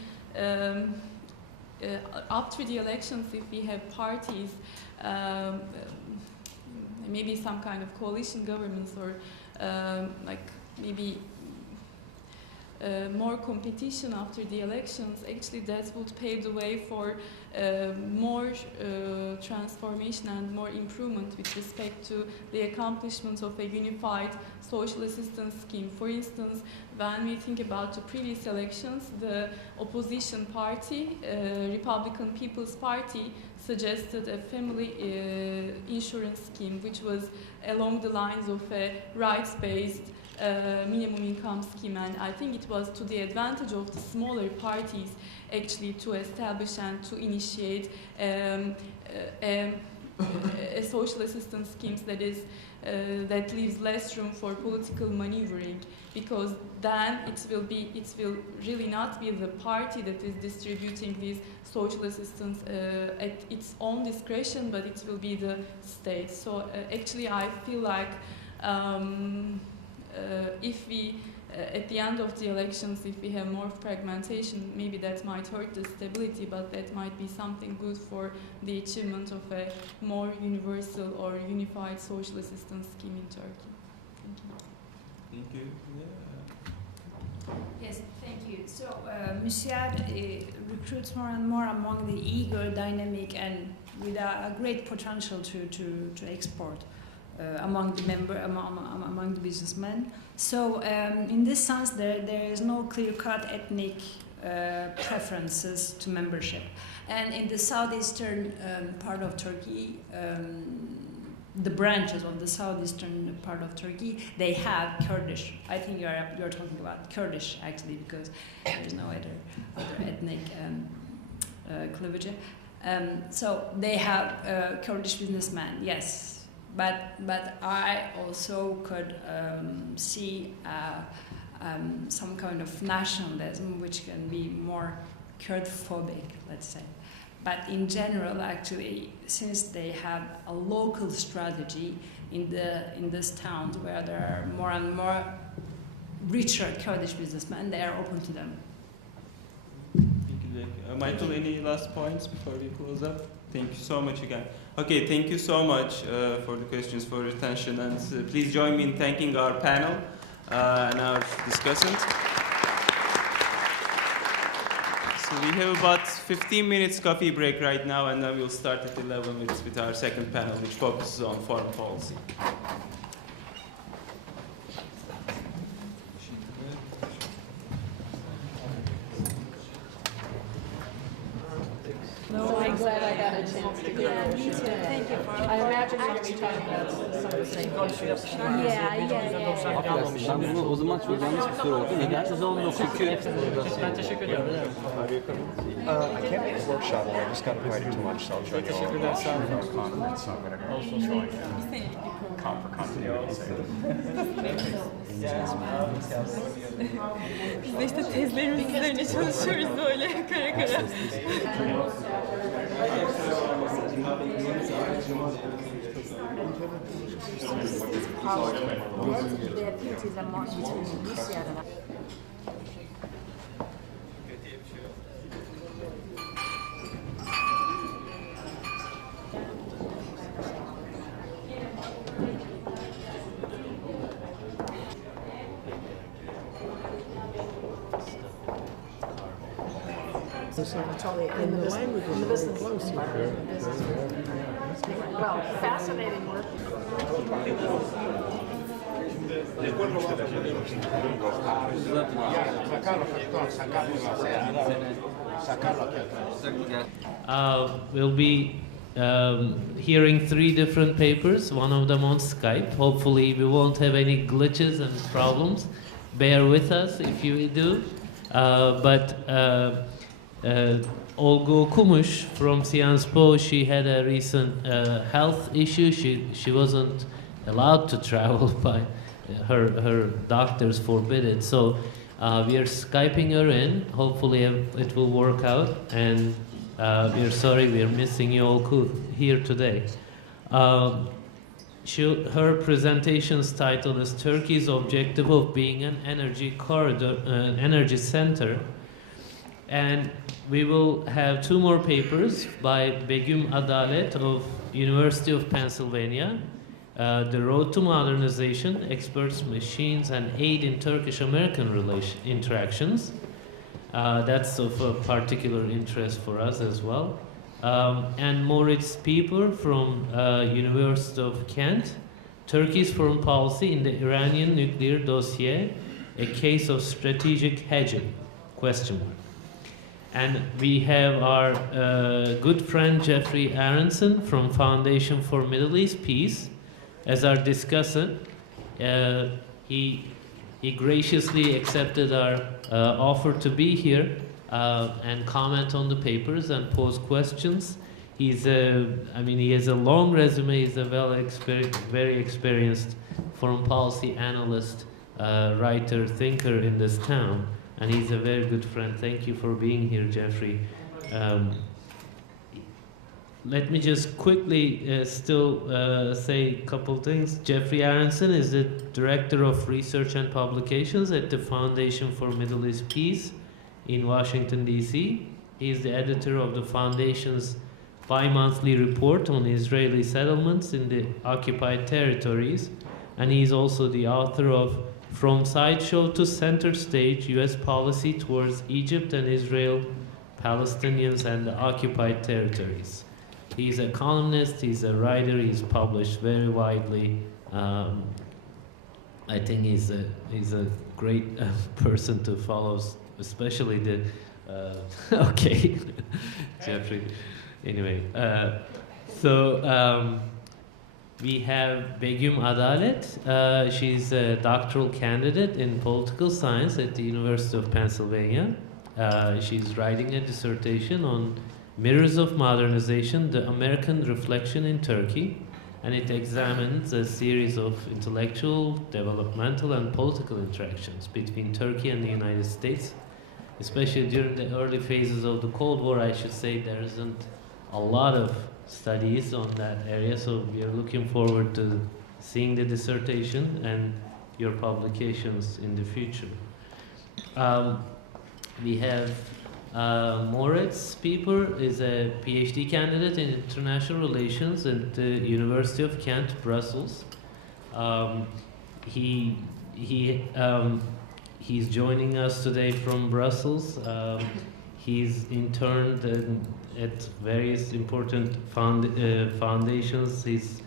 after the elections, if we have parties, maybe some kind of coalition governments, or like maybe more competition after the elections, actually that would pave the way for more transformation and more improvement with respect to the accomplishments of a unified social assistance scheme. For instance, when we think about the previous elections, the opposition party, Republican People's Party, suggested a family insurance scheme, which was along the lines of a rights-based minimum income scheme, and I think it was to the advantage of the smaller parties actually to establish and to initiate a social assistance schemes that is that leaves less room for political maneuvering, because then it will really not be the party that is distributing these social assistance at its own discretion, but it will be the state. So actually I feel like if we, at the end of the elections, if we have more fragmentation, maybe that might hurt the stability, but that might be something good for the achievement of a more universal or unified social assistance scheme in Turkey. Thank you. Thank you. Yeah. Yes, thank you. So Musyar recruits more and more among the eager, dynamic, and with a great potential to export. Among the businessmen. So in this sense, there is no clear-cut ethnic preferences to membership. And in the southeastern part of Turkey, the branches of the southeastern part of Turkey, they have Kurdish. I think you're talking about Kurdish actually, because there is no other ethnic cleavage. So they have Kurdish businessmen, yes. But I also could see some kind of nationalism which can be more Kurd-phobic, let's say. But in general, actually, since they have a local strategy in this town where there are more and more richer Kurdish businessmen, they are open to them. Thank you, Dilek. Michael, any last points before we close up? Thank you so much again. Okay, thank you so much for the questions, for your attention, and please join me in thanking our panel and our discussants. So we have about 15 minutes coffee break right now, and then we'll start at 11 with our second panel, which focuses on foreign policy. No, I'm glad I got a chance to go. Yeah, me too. Thank you for. I imagine you're going to be talking about some of the same issues. Ben bunu o zaman çok yanlış bir soru oldu. Neden? Çünkü Ben teşekkür ederim. I can't make a workshop. I just got invited to lunch, so I'll join you all. Teşekkürler, sağ olun. Conference, so I'm going to join for continuity's sake. Biz de işte tezlerimiz üzerine çalışıyoruz böyle kara kara. In the business environment. Well, fascinating work. We'll be hearing 3 different papers, one of them on Skype. Hopefully we won't have any glitches and problems. Bear with us if you do. Olgu Kumush from Sciences Po, she had a recent health issue. She wasn't allowed to travel by her doctors forbid it. So we are Skyping her in. Hopefully it will work out. And we are sorry we are missing you all here today. Her presentation's title is Turkey's Objective of Being an Energy Corridor, an Energy Center. And we will have 2 more papers by Begüm Adalet of University of Pennsylvania. The Road to Modernization, Experts, Machines, and Aid in Turkish-American Interactions. That's of particular interest for us as well. And Moritz Pieper from University of Kent, Turkey's Foreign Policy in the Iranian Nuclear Dossier, a Case of Strategic Hedging, ? And we have our good friend Jeffrey Aronson from Foundation for Middle East Peace as our discussant. He graciously accepted our offer to be here and comment on the papers and pose questions. He has a long resume. He's a very experienced foreign policy analyst, writer, thinker in this town. And he's a very good friend. Thank you for being here, Jeffrey. Let me just quickly say a couple things. Jeffrey Aronson is the Director of Research and Publications at the Foundation for Middle East Peace in Washington, D.C. He is the editor of the Foundation's bi-monthly report on Israeli settlements in the occupied territories. And he is also the author of From Sideshow to Center Stage, U.S. Policy Towards Egypt and Israel, Palestinians and the Occupied Territories. He's a columnist, he's a writer, he's published very widely. I think he's a great person to follow, especially the, okay, Jeffrey. Anyway, we have Begüm Adalet. She's a doctoral candidate in political science at the University of Pennsylvania. She's writing a dissertation on Mirrors of Modernization, the American Reflection in Turkey, and it examines a series of intellectual, developmental, and political interactions between Turkey and the United States. Especially during the early phases of the Cold War, I should say there isn't a lot of studies on that area, so we are looking forward to seeing the dissertation and your publications in the future. We have Moritz Pieper is a PhD candidate in international relations at the University of Kent, Brussels. He's joining us today from Brussels. He's interned at various important foundations. His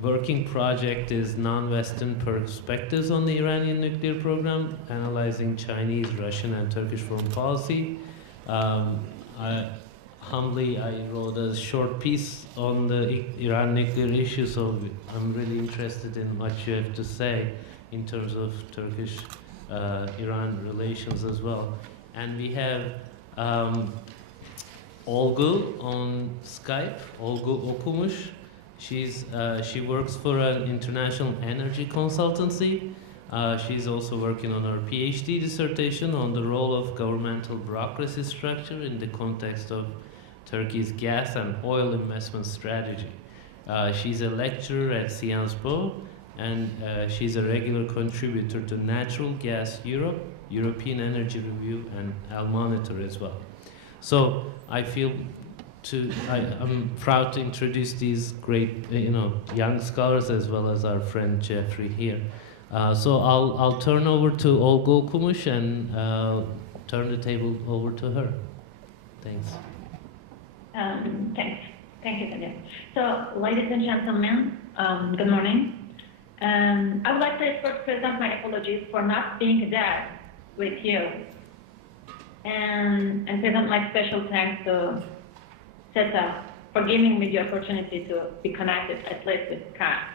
working project is Non-Western Perspectives on the Iranian Nuclear Program, analyzing Chinese, Russian, and Turkish foreign policy. Humbly, I wrote a short piece on the Iran nuclear issue, so I'm really interested in what you have to say in terms of Turkish-Iran relations as well. And we have Olgu on Skype, Olgu Okumuş. She works for an international energy consultancy. She's also working on her PhD dissertation on the role of governmental bureaucracy structure in the context of Turkey's gas and oil investment strategy. She's a lecturer at Sciences Po, and she's a regular contributor to Natural Gas Europe, European Energy Review, and Al Monitor as well. So I'm proud to introduce these great, young scholars as well as our friend Jeffrey here. So I'll turn over to Olgu Okumuş and turn the table over to her. Thanks. Thanks. Thank you, Talia. So, ladies and gentlemen, good morning. I would like to first present my apologies for not being there with you, and present my special thanks to SETA for giving me the opportunity to be connected at least with Skype.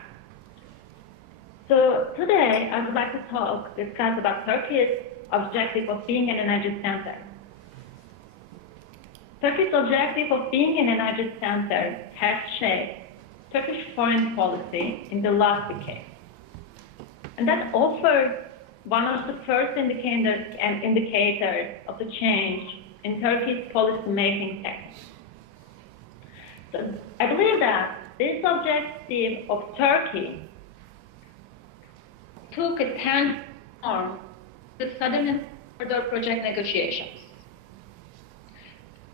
So today I would like to discuss about Turkey's objective of being an energy center. Turkey's objective of being an energy center has shaped Turkish foreign policy in the last decade. And that offered one of the first indicators of the change in Turkey's policy-making techniques. So I believe that this objective of Turkey took a tangible form with Southern Corridor Project negotiations.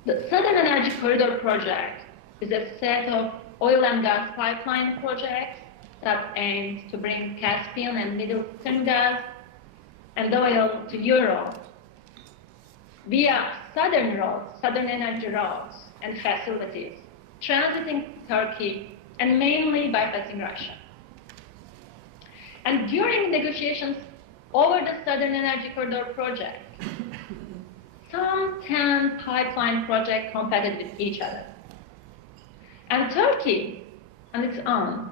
The Southern Energy Corridor Project is a set of oil and gas pipeline projects that aims to bring Caspian and Middle Eastern gas and oil to Europe via southern roads, southern energy roads and facilities, transiting Turkey and mainly bypassing Russia. And during negotiations over the Southern Energy Corridor project, some 10 pipeline projects competed with each other. And Turkey, on its own,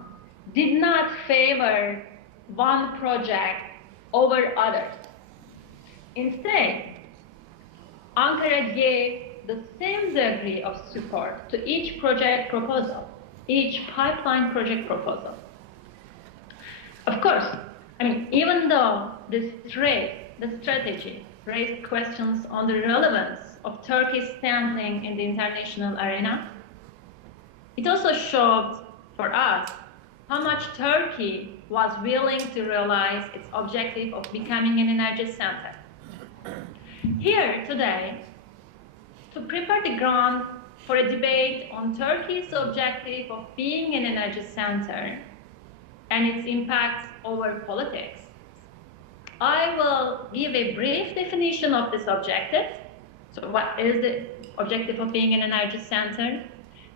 did not favor one project over others. Instead, Ankara gave the same degree of support to each project proposal, each pipeline project proposal. Of course, even though the strategy raised questions on the relevance of Turkey's standing in the international arena, it also showed for us how much Turkey was willing to realize its objective of becoming an energy center. Here today, to prepare the ground for a debate on Turkey's objective of being an energy center and its impacts over politics, I will give a brief definition of this objective. So what is the objective of being an energy center?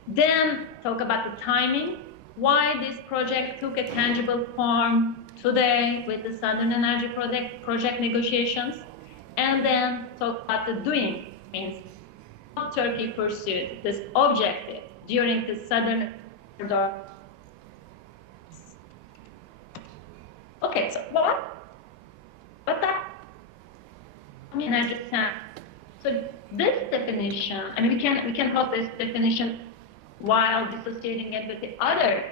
Then talk about the timing, why this project took a tangible form today with the Southern Energy project negotiations, and then talk about the doing, means how Turkey pursued this objective during the Southern Corridor. Okay, so what that energy center. So this definition, we can hold this definition while dissociating it with the other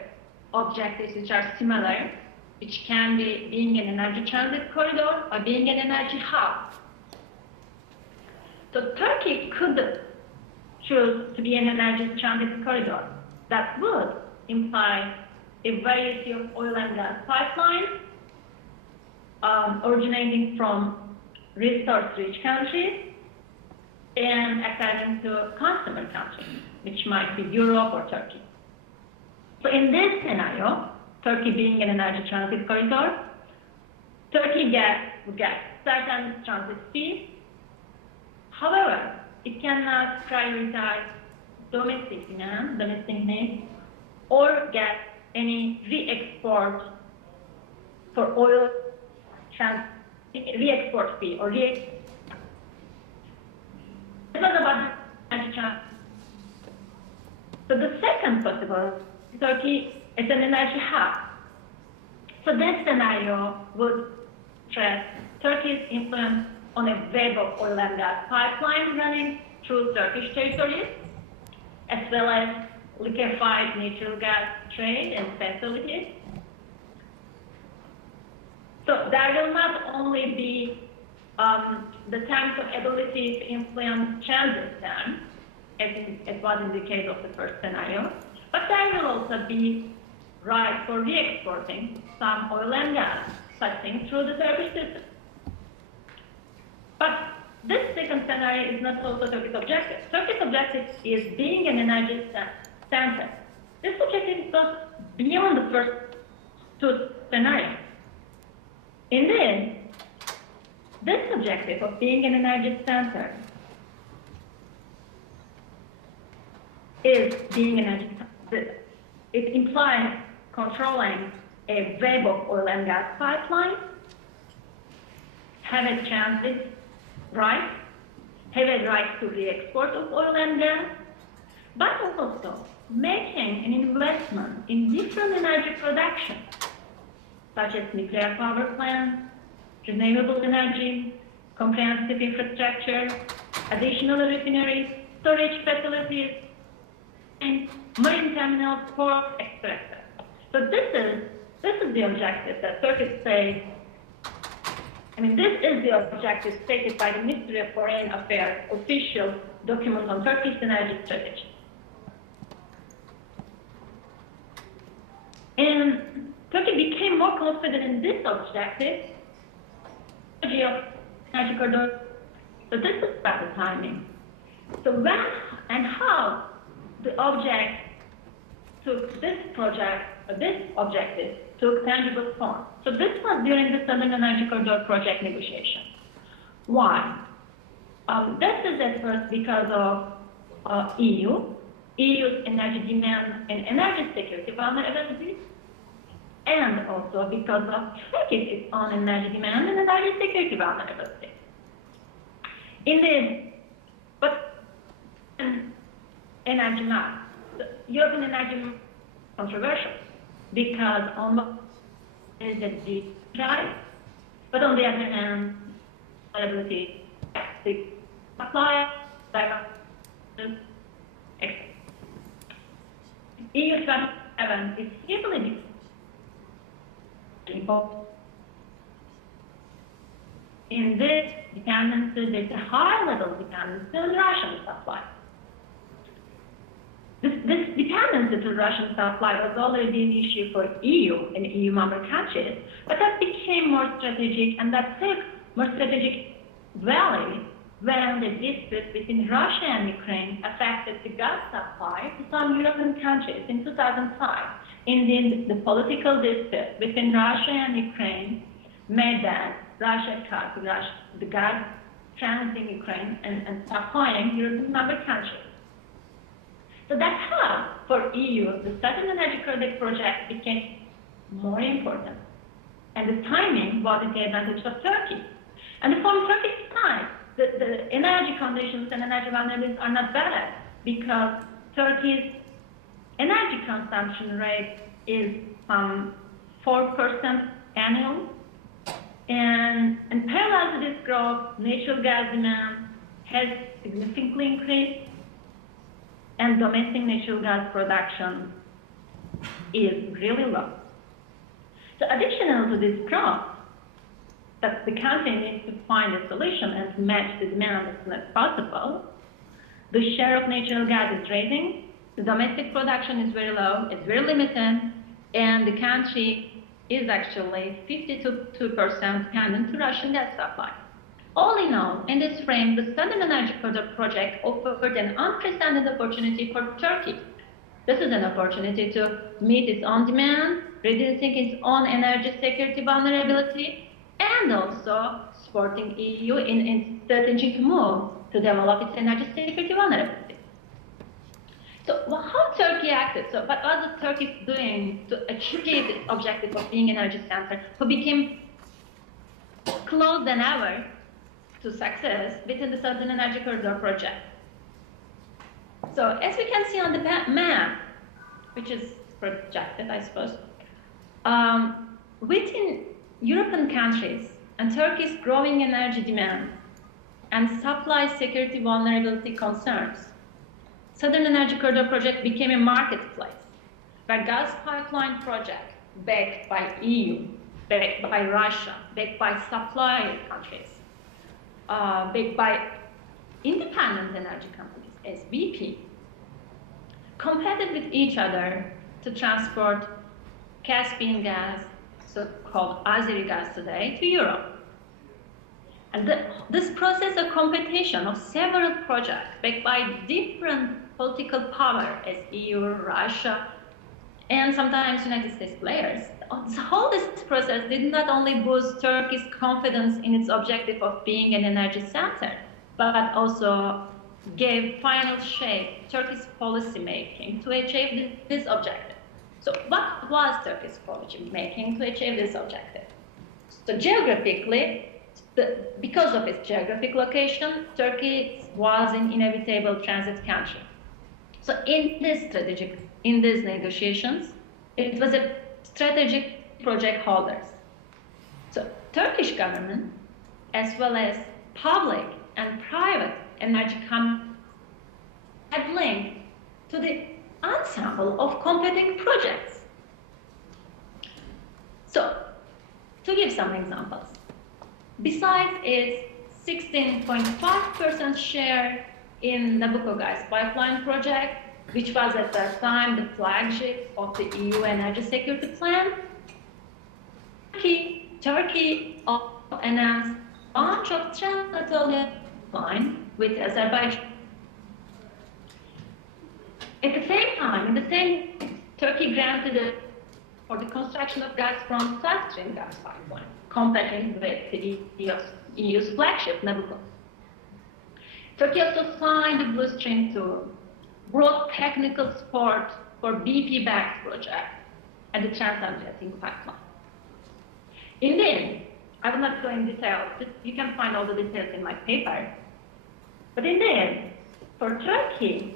objectives which are similar, which can be being an energy transit corridor or being an energy hub. So Turkey could choose to be an energy transit corridor. That would imply a variety of oil and gas pipelines originating from resource-rich countries and according to consumer countries, which might be Europe or Turkey. So in this scenario, Turkey being an energy transit corridor, Turkey would get certain transit fees. However, it cannot prioritize domestic demand, domestic needs, or get any re-export for oil re-export fee or This was about energy transit. So the second possible, Turkey is an energy hub. So this scenario would stress Turkey's influence on a web of oil and gas pipelines running through Turkish territories, as well as liquefied natural gas trade and facilities. So there will not only be the terms of ability to influence transit terms, as was in the case of the first scenario, but there will also be right for re-exporting some oil and gas passing through the Turkish system. But this second scenario is not also Turkey's objective. Turkey's objective is being an energy center. This objective goes beyond the first two scenarios. Indeed, this objective of being an energy center is being an energy center. It implies controlling a web of oil and gas pipelines, have a transit right, have a right to re-export of oil and gas, but also making an investment in different energy production, such as nuclear power plants, renewable energy, comprehensive infrastructure, additional refineries, storage facilities, and marine terminals, ports, etc. So this is the objective that Turkey states. This is the objective stated by the Ministry of Foreign Affairs official document on Turkey's energy strategy. And Turkey became more confident in this objective of energy corridor. So this is about the timing. So when and how the object took this project, this objective took tangible form. So this was during the Southern Energy Corridor project negotiation. Why? This is at first because of EU's energy demand and energy security vulnerabilities, and also because of Turkey's own energy demand and energy security vulnerability. Indeed, but energy map, the European energy map is controversial because almost is a deep but on the other hand, availability, the supply, EU 27 is simply in this dependency, there's a high level of dependency on Russian supply. This dependency to Russian supply was already an issue for EU and EU member countries, but that became more strategic, and that took more strategic value when the dispute between Russia and Ukraine affected the gas supply to some European countries in 2005. Indeed, the political dispute between Russia and Ukraine made that Russia cut the gas transiting Ukraine and supplying European member countries. So that's how, for EU, the Southern Energy Corridor project became more important. And the timing was in the advantage of Turkey. And from Turkey's side, the energy conditions and energy vulnerabilities are not better because Turkey's energy consumption rate is 4% annual. And parallel to this growth, natural gas demand has significantly increased, and domestic natural gas production is really low. So additional to this growth, that the country needs to find a solution and to match the demand as soon as possible, The share of natural gas is rising, the domestic production is very low, it's very limited, and the country is actually 52% dependent to Russian gas supply. All in all, in this frame, the Southern Energy Corridor project offered an unprecedented opportunity for Turkey. This is an opportunity to meet its own demand, reducing its own energy security vulnerability, and also supporting EU in its strategic move to develop its energy security vulnerability. So how Turkey acted? So what was Turkey doing to achieve its objective of being an energy center, who became close than ever to success within the Southern Energy Corridor project? So as we can see on the map, which is projected, I suppose, within European countries and Turkey's growing energy demand and supply security vulnerability concerns, Southern Energy Corridor project became a marketplace where gas pipeline project backed by EU, backed by Russia, backed by supplier countries, backed by independent energy companies as BP, competed with each other to transport Caspian gas, so-called Azeri gas today, to Europe. And this process of competition of several projects backed by different political power as EU, Russia, and sometimes United States players, this process did not only boost Turkey's confidence in its objective of being an energy center, but also gave final shape to Turkey's policy making to achieve this objective. So what was Turkey's policy making to achieve this objective? So geographically, because of its geographic location, Turkey was an inevitable transit country. So in these negotiations, it was a strategic project holders. So Turkish government, as well as public and private energy companies, had linked to the ensemble of competing projects. So, to give some examples, besides its 16.5% share in Nabucco gas pipeline project, which was at that time the flagship of the EU energy security plan, Turkey also announced launch of Trans-Anatolia line with Azerbaijan. At the same time, in the same, Turkey granted for the construction of Gazprom's South Stream gas pipeline, competing with the EU's flagship, Nabucco. Turkey also signed the Blue Stream 2, brought technical support for BP-backed project and the Trans-Adriatic pipeline. Indeed, I will not go in detail. You can find all the details in my paper. But indeed, for Turkey,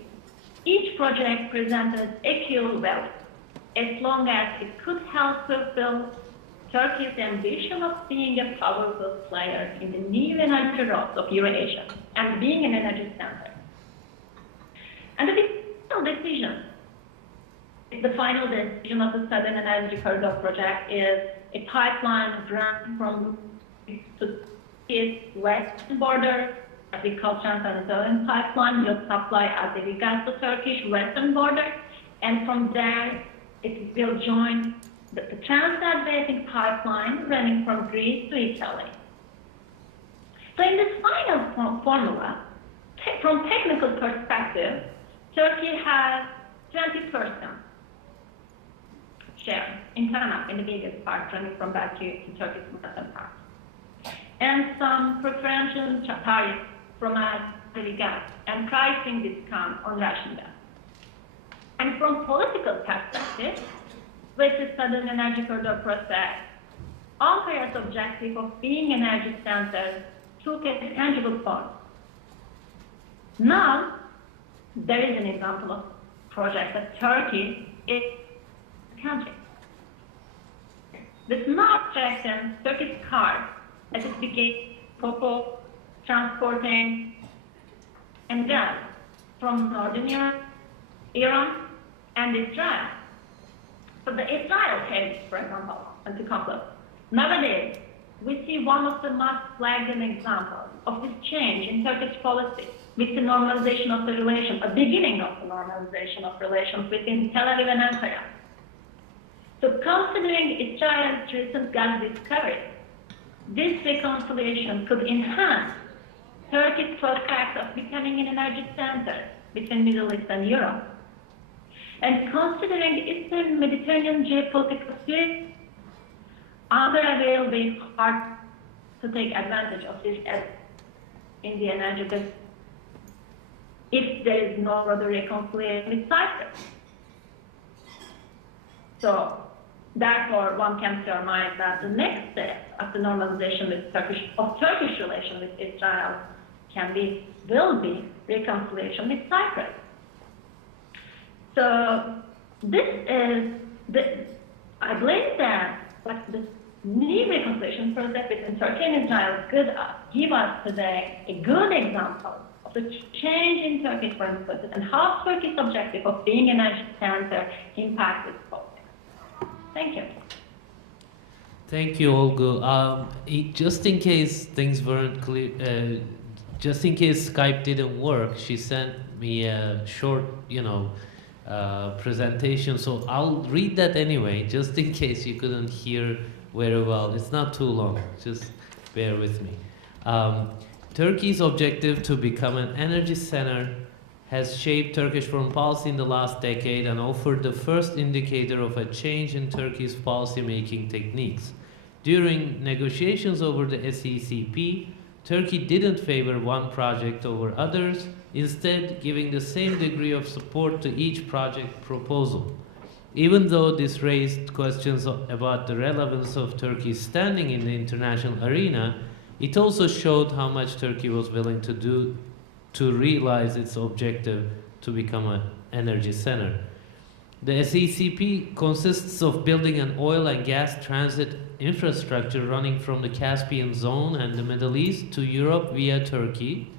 each project presented equal value as long as it could help fulfill Turkey's ambition of being a powerful player in the new energy routes of Eurasia and being an energy center. And the final decision of the Southern Energy Corridor project is a pipeline run from to its western border, as we call Trans-Anatolian pipeline, will supply Azeri gas to Turkish western border, and from there it will join the Trans-Adriatic pipeline running from Greece to Italy. So in this final formula, from technical perspective, Turkey has 20% share in Tanap, in the biggest part, running from Baku to Turkey's western part, and some preferential tariffs from Azeri gas and pricing discount on Russian gas. And from political perspective, with the Southern Energy Corridor process, Ankara''s objective of being an energy center took a tangible form. Now, there is an example of project that Turkey is a country. This now strengthens Turkey's card as it became capable transporting and gas from Northern Europe, Iran, and Israel. So the Israel case, for example, and to conclude, nowadays we see one of the most flagrant examples of this change in Turkish policy with the normalization of the relation, a beginning of the normalization of relations between Tel Aviv and Ankara. So considering Israel's recent gas discovery, this reconciliation could enhance Turkey's prospects of becoming an energy center between Middle East and Europe. And considering Eastern Mediterranean geopolitical situation, Ankara will be hard to take advantage of this in the energy business if there is no further reconciliation with Cyprus. So, therefore, one can surmise that the next step of the normalization with Turkish relations with Israel will be reconciliation with Cyprus. So, I believe that the new reconciliation process between Turkey and Israel could give us today a good example of the change in Turkish foreign policy and how Turkey's objective of being an energy center impacts its politics. Thank you. Thank you, Olgu. Just in case things weren't clear, just in case Skype didn't work, she sent me a short, presentation. So I'll read that anyway, just in case you couldn't hear very well. It's not too long. Just bear with me. Turkey's objective to become an energy center has shaped Turkish foreign policy in the last decade and offered the first indicator of a change in Turkey's policy-making techniques. During negotiations over the SECP, Turkey didn't favor one project over others, instead giving the same degree of support to each project proposal. Even though this raised questions about the relevance of Turkey's standing in the international arena, it also showed how much Turkey was willing to do to realize its objective to become an energy center. The SECP consists of building an oil and gas transit infrastructure running from the Caspian zone and the Middle East to Europe via Turkey.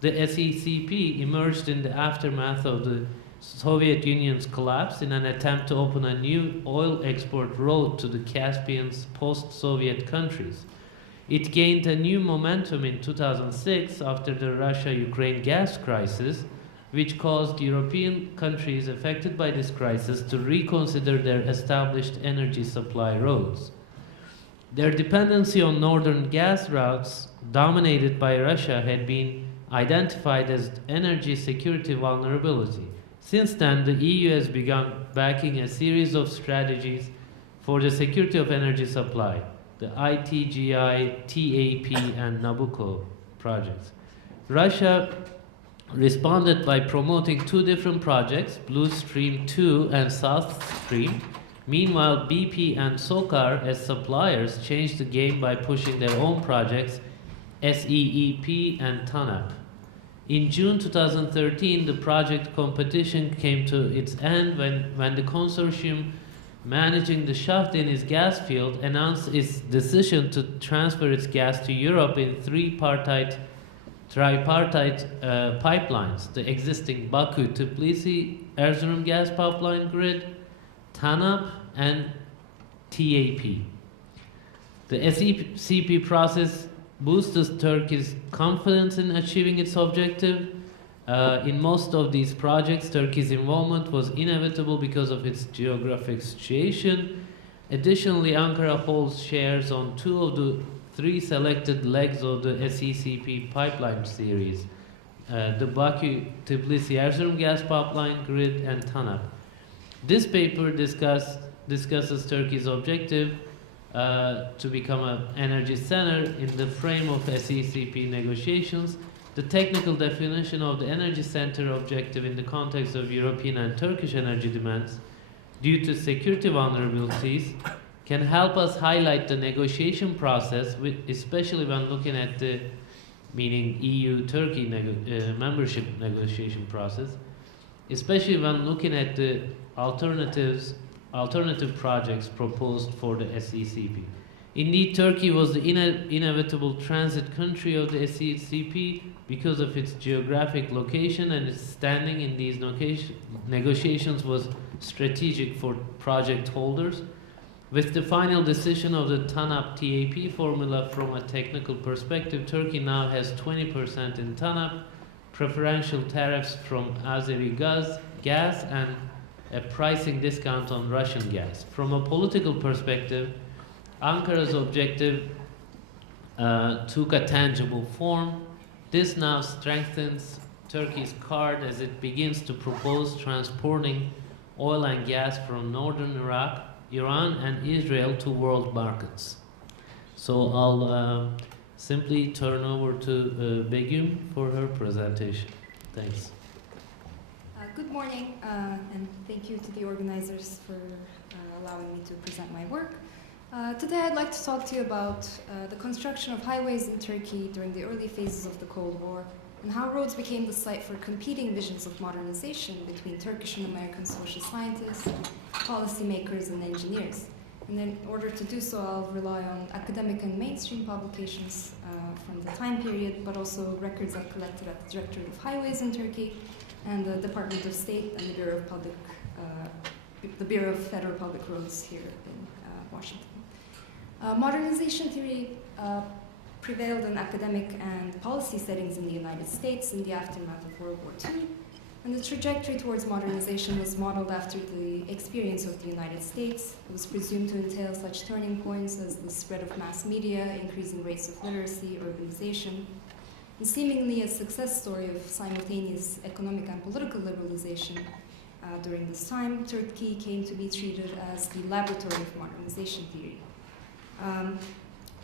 The SECP emerged in the aftermath of the Soviet Union's collapse in an attempt to open a new oil export road to the Caspian's post-Soviet countries. It gained a new momentum in 2006 after the Russia-Ukraine gas crisis, which caused European countries affected by this crisis to reconsider their established energy supply roads. Their dependency on northern gas routes, dominated by Russia, had been identified as energy security vulnerability. Since then, the EU has begun backing a series of strategies for the security of energy supply, the ITGI, TAP, and Nabucco projects. Russia responded by promoting two different projects, Blue Stream 2 and South Stream. Meanwhile, BP and SOCAR as suppliers changed the game by pushing their own projects, SEEP and TANAP. In June 2013, the project competition came to its end when the consortium managing the Shah Deniz gas field announced its decision to transfer its gas to Europe in tripartite pipelines, the existing Baku-Tbilisi Erzurum gas pipeline grid, TANAP, and TAP. The SECP process boosted Turkey's confidence in achieving its objective. In most of these projects, Turkey's involvement was inevitable because of its geographic situation. Additionally, Ankara holds shares on two of the three selected legs of the SECP pipeline series, the Baku-Tbilisi-Erzurum gas pipeline grid and TANAP. This paper discusses Turkey's objective to become an energy center in the frame of SECP negotiations. The technical definition of the energy center objective in the context of European and Turkish energy demands due to security vulnerabilities can help us highlight the negotiation process, especially when looking at the EU-Turkey membership negotiation process, especially when looking at the alternative projects proposed for the SECP. Indeed, Turkey was the inevitable transit country of the SECP because of its geographic location, and its standing in these negotiations was strategic for project holders. With the final decision of the TANAP-TAP formula from a technical perspective, Turkey now has 20% in TANAP preferential tariffs from Azeri gas and a pricing discount on Russian gas. From a political perspective, Ankara's objective took a tangible form. This now strengthens Turkey's card as it begins to propose transporting oil and gas from northern Iraq, Iran, and Israel to world markets. So I'll simply turn over to Begüm for her presentation. Thanks. Good morning, and thank you to the organizers for allowing me to present my work. Today I'd like to talk to you about the construction of highways in Turkey during the early phases of the Cold War, and how roads became the site for competing visions of modernization between Turkish and American social scientists, policymakers, and engineers. And in order to do so, I'll rely on academic and mainstream publications from the time period, but also records I've collected at the Directorate of Highways in Turkey, and the Department of State and the Bureau of Federal Public Roads here in Washington. Modernization theory prevailed in academic and policy settings in the United States in the aftermath of World War II, and the trajectory towards modernization was modeled after the experience of the United States. It was presumed to entail such turning points as the spread of mass media, increasing rates of literacy, urbanization, and seemingly a success story of simultaneous economic and political liberalization. During this time, Turkey came to be treated as the laboratory of modernization theory.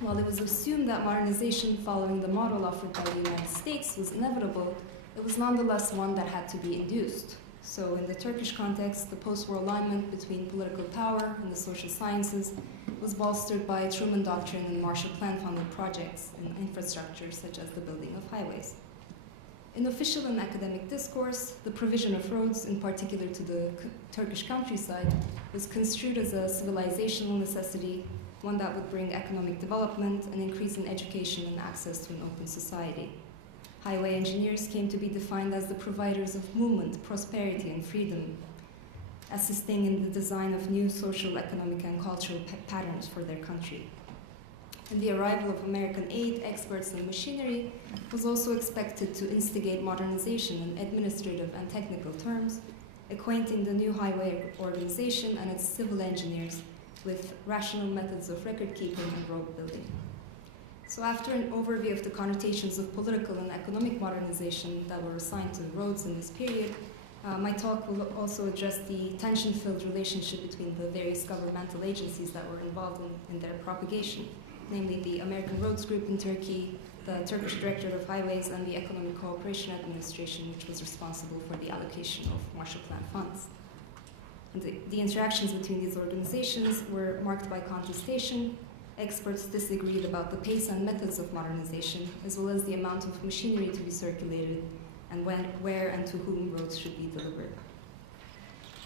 While it was assumed that modernization following the model offered by the United States was inevitable, it was nonetheless one that had to be induced. So in the Turkish context, the post-war alignment between political power and the social sciences was bolstered by Truman Doctrine and Marshall Plan-funded projects in infrastructure, such as the building of highways. In official and academic discourse, the provision of roads, in particular to the Turkish countryside, was construed as a civilizational necessity, one that would bring economic development and increase in education and access to an open society. Highway engineers came to be defined as the providers of movement, prosperity, and freedom, assisting in the design of new social, economic, and cultural patterns for their country. And the arrival of American aid, experts, and machinery was also expected to instigate modernization in administrative and technical terms, acquainting the new highway organization and its civil engineers with rational methods of record keeping and road building. So after an overview of the connotations of political and economic modernization that were assigned to roads in this period, my talk will also address the tension-filled relationship between the various governmental agencies that were involved in their propagation, namely the American Roads Group in Turkey, the Turkish Directorate of Highways, and the Economic Cooperation Administration, which was responsible for the allocation of Marshall Plan funds. And the interactions between these organizations were marked by contestation. Experts disagreed about the pace and methods of modernization, as well as the amount of machinery to be circulated, and when, where, and to whom roads should be delivered.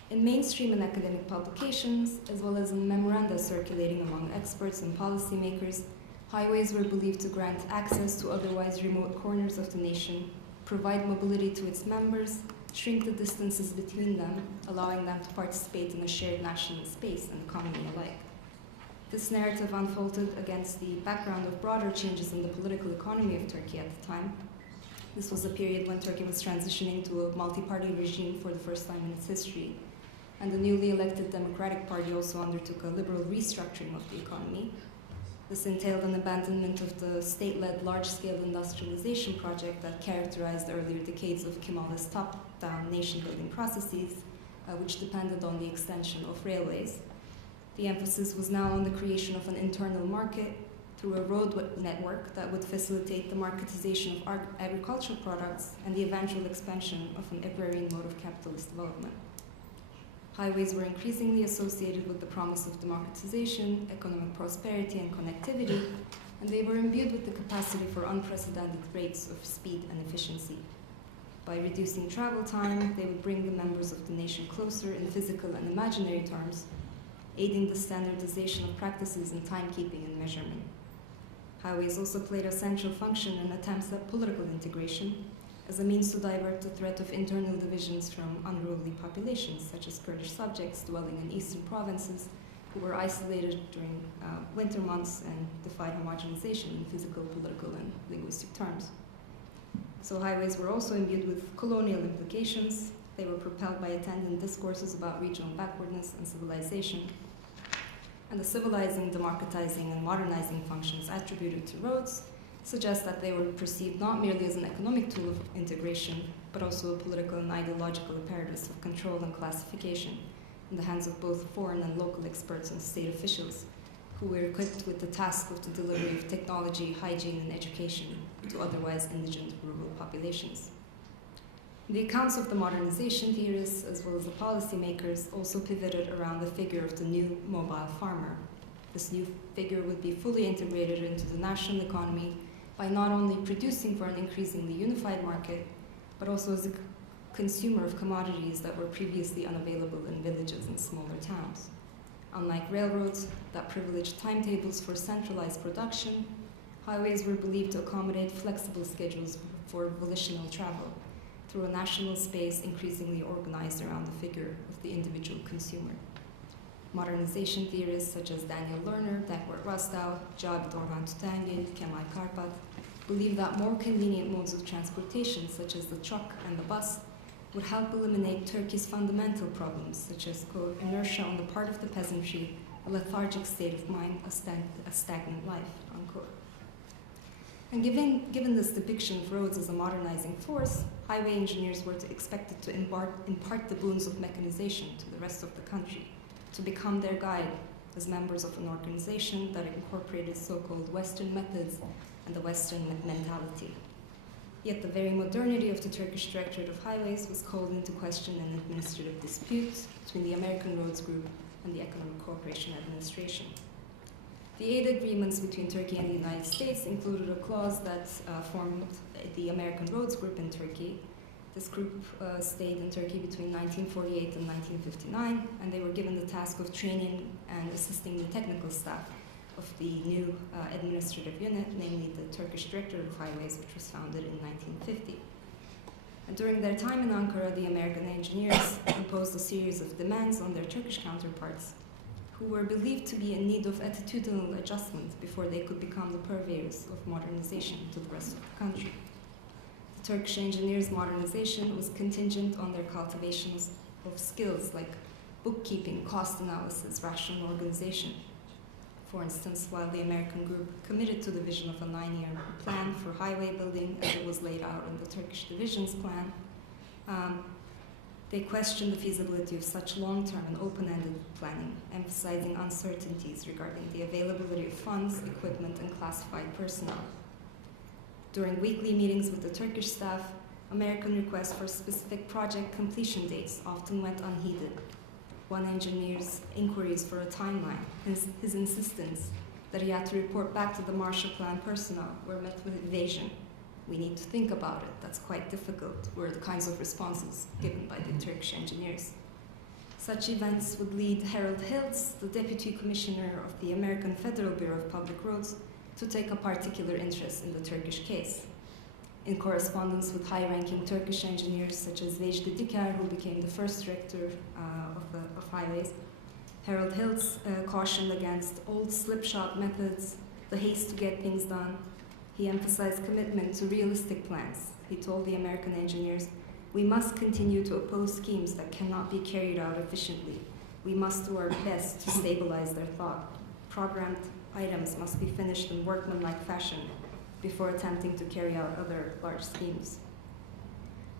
In mainstream and academic publications, as well as in memoranda circulating among experts and policymakers, highways were believed to grant access to otherwise remote corners of the nation, provide mobility to its members, shrink the distances between them, allowing them to participate in a shared national space and economy alike. This narrative unfolded against the background of broader changes in the political economy of Turkey at the time. This was a period when Turkey was transitioning to a multi-party regime for the first time in its history, and the newly elected Democratic Party also undertook a liberal restructuring of the economy. This entailed an abandonment of the state-led large-scale industrialization project that characterized the earlier decades of Kemalist top-down nation-building processes, which depended on the extension of railways. The emphasis was now on the creation of an internal market through a road network that would facilitate the marketization of agricultural products and the eventual expansion of an agrarian mode of capitalist development. Highways were increasingly associated with the promise of democratization, economic prosperity, and connectivity, and they were imbued with the capacity for unprecedented rates of speed and efficiency. By reducing travel time, they would bring the members of the nation closer in physical and imaginary terms, aiding the standardization of practices in timekeeping and measurement. Highways also played a central function in attempts at political integration as a means to divert the threat of internal divisions from unruly populations, such as Kurdish subjects dwelling in eastern provinces who were isolated during winter months and defied homogenization in physical, political, and linguistic terms. So highways were also imbued with colonial implications. They were propelled by attendant discourses about regional backwardness and civilization. And the civilizing, democratizing, and modernizing functions attributed to roads suggest that they were perceived not merely as an economic tool of integration, but also a political and ideological apparatus of control and classification in the hands of both foreign and local experts and state officials who were equipped with the task of the delivery of technology, hygiene, and education to otherwise indigent rural populations. The accounts of the modernization theorists, as well as the policymakers, also pivoted around the figure of the new mobile farmer. This new figure would be fully integrated into the national economy by not only producing for an increasingly unified market, but also as a consumer of commodities that were previously unavailable in villages and smaller towns. Unlike railroads that privileged timetables for centralized production, highways were believed to accommodate flexible schedules for volitional travel through a national space increasingly organized around the figure of the individual consumer. Modernization theorists such as Daniel Lerner, Dagmar Rostow, Cavit Orhan Tütengil, Kemal Karpat believe that more convenient modes of transportation, such as the truck and the bus, would help eliminate Turkey's fundamental problems, such as, quote, inertia on the part of the peasantry, a lethargic state of mind, a stagnant life, unquote. And given this depiction of roads as a modernizing force, highway engineers were expected to impart the boons of mechanization to the rest of the country, to become their guide as members of an organization that incorporated so-called Western methods and the Western mentality. Yet the very modernity of the Turkish Directorate of Highways was called into question in administrative disputes between the American Roads Group and the Economic Cooperation Administration. The aid agreements between Turkey and the United States included a clause that formed the American Roads Group in Turkey. This group stayed in Turkey between 1948 and 1959, and they were given the task of training and assisting the technical staff of the new administrative unit, namely the Turkish Directorate of Highways, which was founded in 1950. And during their time in Ankara, the American engineers imposed a series of demands on their Turkish counterparts, who were believed to be in need of attitudinal adjustment before they could become the purveyors of modernization to the rest of the country. The Turkish engineers' modernization was contingent on their cultivation of skills like bookkeeping, cost analysis, rational organization. For instance, while the American group committed to the vision of a 9-year plan for highway building as it was laid out in the Turkish division's plan, they questioned the feasibility of such long-term and open-ended planning, emphasizing uncertainties regarding the availability of funds, equipment, and classified personnel. During weekly meetings with the Turkish staff, American requests for specific project completion dates often went unheeded. One engineer's inquiries for a timeline, his insistence that he had to report back to the Marshall Plan personnel were met with evasion. We need to think about it, that's quite difficult, were the kinds of responses given by the Turkish engineers. Such events would lead Harold Hiltz, the Deputy Commissioner of the American Federal Bureau of Public Roads, to take a particular interest in the Turkish case. In correspondence with high-ranking Turkish engineers such as Vejdi Diker, who became the first director of highways, Harold Hiltz cautioned against old slipshod methods, the haste to get things done. He emphasized commitment to realistic plans. He told the American engineers, "We must continue to oppose schemes that cannot be carried out efficiently. We must do our best to stabilize their thought. Programmed items must be finished in workmanlike fashion before attempting to carry out other large schemes."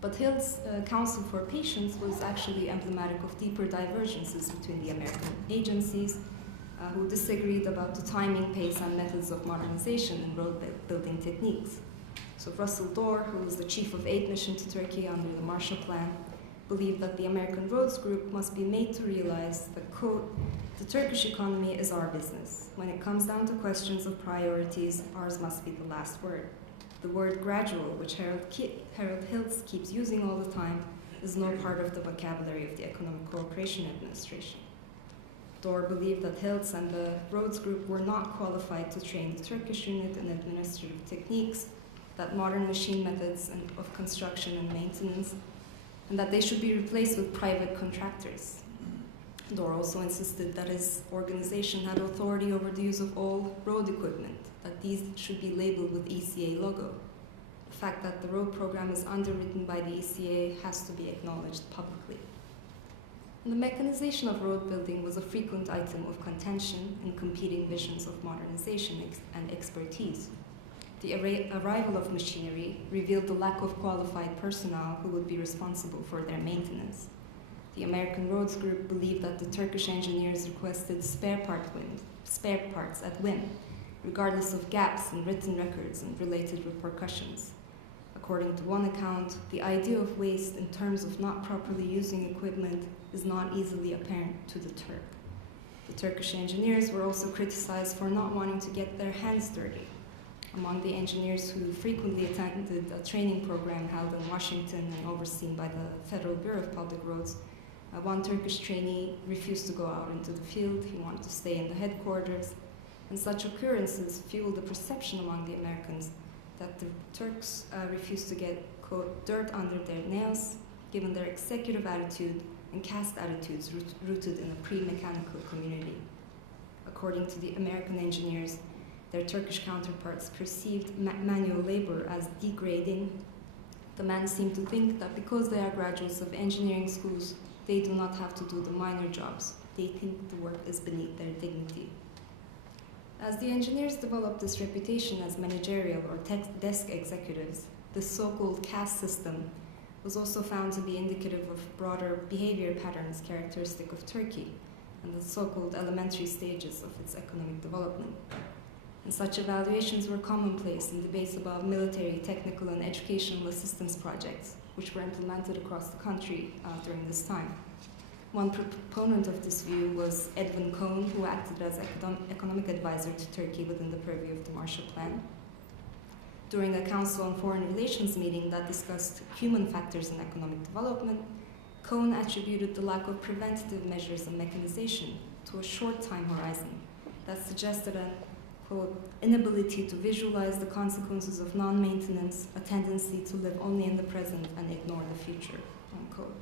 But Hill's counsel for patience was actually emblematic of deeper divergences between the American agencies, who disagreed about the timing, pace, and methods of modernization and road building techniques. So Russell Dorr, who was the chief of aid mission to Turkey under the Marshall Plan, believed that the American Roads Group must be made to realize that, quote, "The Turkish economy is our business. When it comes down to questions of priorities, ours must be the last word. The word gradual, which Harold Hiltz keeps using all the time, is no part of the vocabulary of the Economic Cooperation Administration." Dorr believed that Hiltz and the Roads Group were not qualified to train the Turkish unit in administrative techniques, that modern machine methods of construction and maintenance, and that they should be replaced with private contractors. Dorr also insisted that his organization had authority over the use of all road equipment, that these should be labeled with ECA logo. The fact that the road program is underwritten by the ECA has to be acknowledged publicly. And the mechanization of road building was a frequent item of contention in competing visions of modernization and expertise. The arrival of machinery revealed the lack of qualified personnel who would be responsible for their maintenance. The American Roads Group believed that the Turkish engineers requested spare parts at whim, regardless of gaps in written records and related repercussions. According to one account, the idea of waste in terms of not properly using equipment is not easily apparent to the Turk. The Turkish engineers were also criticized for not wanting to get their hands dirty. Among the engineers who frequently attended a training program held in Washington and overseen by the Federal Bureau of Public Roads, one Turkish trainee refused to go out into the field. He wanted to stay in the headquarters. And such occurrences fueled the perception among the Americans that the Turks refused to get, quote, dirt under their nails, given their executive attitude and caste attitudes rooted in a pre-mechanical community. According to the American engineers, their Turkish counterparts perceived manual labor as degrading. The men seem to think that because they are graduates of engineering schools, they do not have to do the minor jobs. They think the work is beneath their dignity. As the engineers developed this reputation as managerial or desk executives, this so-called caste system was also found to be indicative of broader behavior patterns characteristic of Turkey and the so-called elementary stages of its economic development. And such evaluations were commonplace in debates about military, technical, and educational assistance projects, which were implemented across the country during this time. One proponent of this view was Edwin Cohn, who acted as economic advisor to Turkey within the purview of the Marshall Plan. During a Council on Foreign Relations meeting that discussed human factors in economic development, Cohn attributed the lack of preventative measures and mechanization to a short time horizon that suggested a, quote, inability to visualize the consequences of non-maintenance, a tendency to live only in the present and ignore the future, unquote.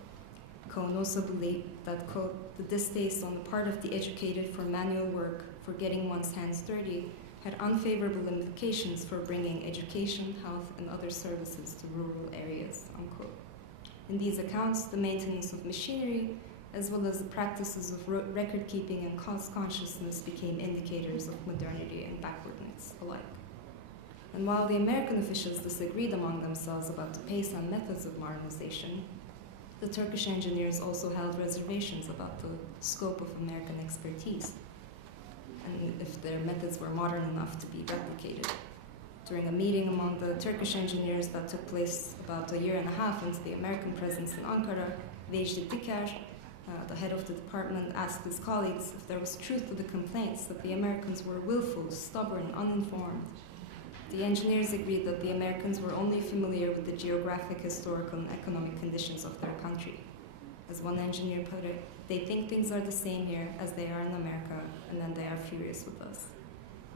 Cohn also believed that, quote, the distaste on the part of the educated for manual work, for getting one's hands dirty, had unfavorable implications for bringing education, health, and other services to rural areas, unquote. In these accounts, the maintenance of machinery, as well as the practices of record keeping and cost consciousness became indicators of modernity and backwardness alike. And while the American officials disagreed among themselves about the pace and methods of modernization, the Turkish engineers also held reservations about the scope of American expertise and if their methods were modern enough to be replicated. During a meeting among the Turkish engineers that took place about a year and a half into the American presence in Ankara, Vejdi Diker, the head of the department, asked his colleagues if there was truth to the complaints that the Americans were willful, stubborn, uninformed. The engineers agreed that the Americans were only familiar with the geographic, historical, and economic conditions of their country. As one engineer put it, they think things are the same here as they are in America, and then they are furious with us.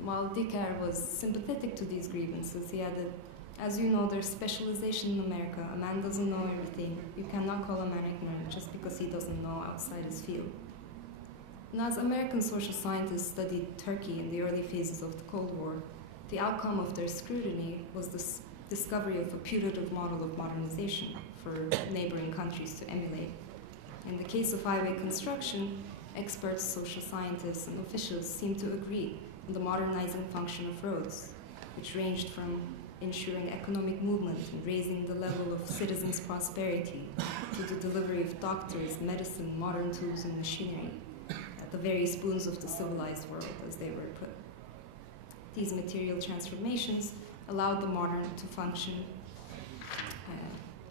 While Diker was sympathetic to these grievances, he added, as you know, there's specialization in America. A man doesn't know everything. You cannot call a man ignorant just because he doesn't know outside his field. And as American social scientists studied Turkey in the early phases of the Cold War, the outcome of their scrutiny was the discovery of a putative model of modernization for neighboring countries to emulate. In the case of highway construction, experts, social scientists, and officials seemed to agree on the modernizing function of roads, which ranged from ensuring economic movement and raising the level of citizens' prosperity to the delivery of doctors, medicine, modern tools, and machinery, the very spoons of the civilized world, as they were put. These material transformations allowed the modern to function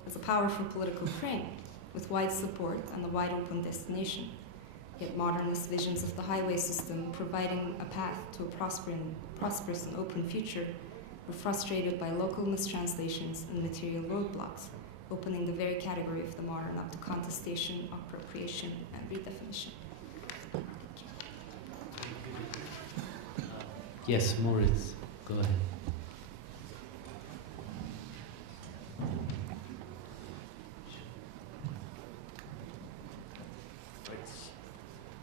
as a powerful political frame with wide support and a wide open destination. Yet modernist visions of the highway system providing a path to a prosperous and open future were frustrated by local mistranslations and material roadblocks, opening the very category of the modern up to contestation, appropriation, and redefinition. Yes, Moritz, go ahead.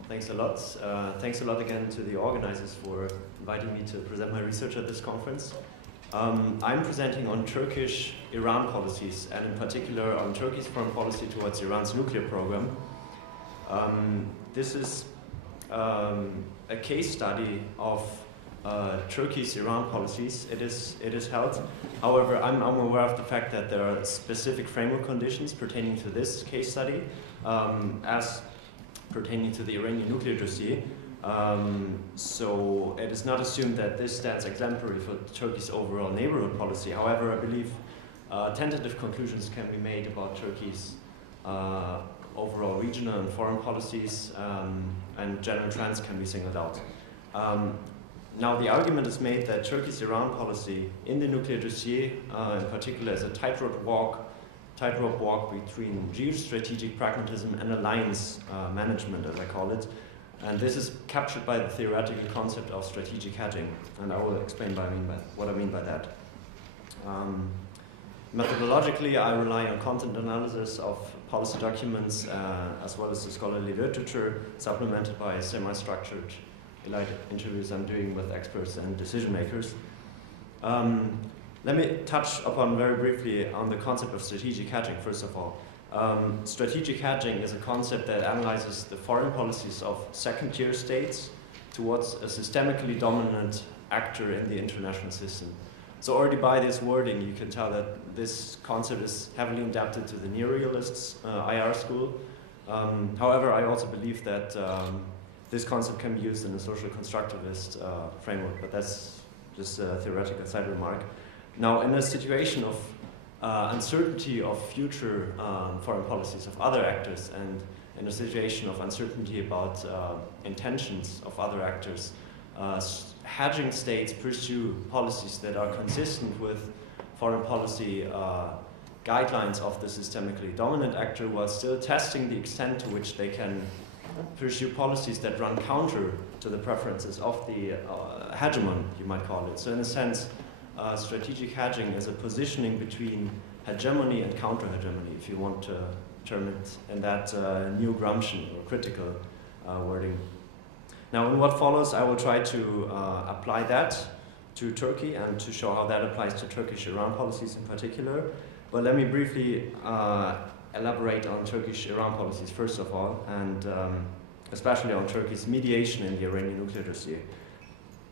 Thanks a lot. Thanks a lot again to the organizers for inviting me to present my research at this conference. I'm presenting on Turkish Iran policies, and in particular on Turkey's foreign policy towards Iran's nuclear program. This is a case study of Turkey's Iran policies. It is held. However, I'm aware of the fact that there are specific framework conditions pertaining to this case study, as pertaining to the Iranian nuclear dossier. So it is not assumed that this stands exemplary for Turkey's overall neighborhood policy. However, I believe tentative conclusions can be made about Turkey's overall regional and foreign policies, and general trends can be singled out. Now, the argument is made that Turkey's Iran policy in the nuclear dossier, in particular, is a tightrope walk between geostrategic pragmatism and alliance management, as I call it. And this is captured by the theoretical concept of strategic hedging, and I will explain what I mean by that. Methodologically, I rely on content analysis of policy documents, as well as the scholarly literature, supplemented by semi-structured interviews I'm doing with experts and decision makers. Let me touch upon very briefly on the concept of strategic hedging, first of all. Strategic hedging is a concept that analyzes the foreign policies of second-tier states towards a systemically dominant actor in the international system. So already by this wording, you can tell that this concept is heavily adapted to the neorealists' IR school. However, I also believe that this concept can be used in a social constructivist framework, but that's just a theoretical side remark. Now, in a situation of uncertainty of future foreign policies of other actors, and in a situation of uncertainty about intentions of other actors, hedging states pursue policies that are consistent with foreign policy guidelines of the systemically dominant actor, while still testing the extent to which they can pursue policies that run counter to the preferences of the hegemon, you might call it. So in a sense, strategic hedging is a positioning between hegemony and counter-hegemony, if you want to term it in that neo-Gramscian or critical wording. Now, in what follows, I will try to apply that to Turkey and to show how that applies to Turkish Iran policies in particular. But let me briefly elaborate on Turkish Iran policies first of all, and especially on Turkey's mediation in the Iranian nuclear dossier.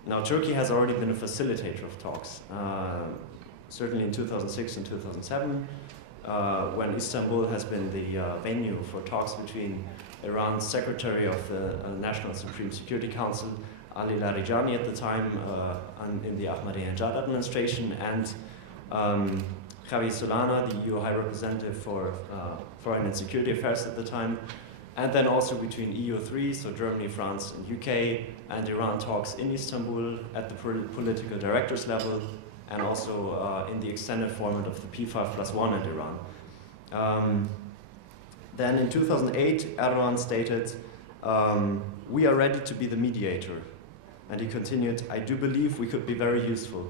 Now, Turkey has already been a facilitator of talks, certainly in 2006 and 2007, when Istanbul has been the venue for talks between Iran's Secretary of the National Supreme Security Council, Ali Larijani at the time, in the Ahmadinejad administration, and Javier Solana, the EU High Representative for Foreign and Security Affairs at the time, and then also between EU3, so Germany, France, and UK, and Iran talks in Istanbul at the political directors level, and also in the extended format of the P5+1 in Iran. Then in 2008, Erdogan stated, "We are ready to be the mediator." And he continued, "I do believe we could be very useful."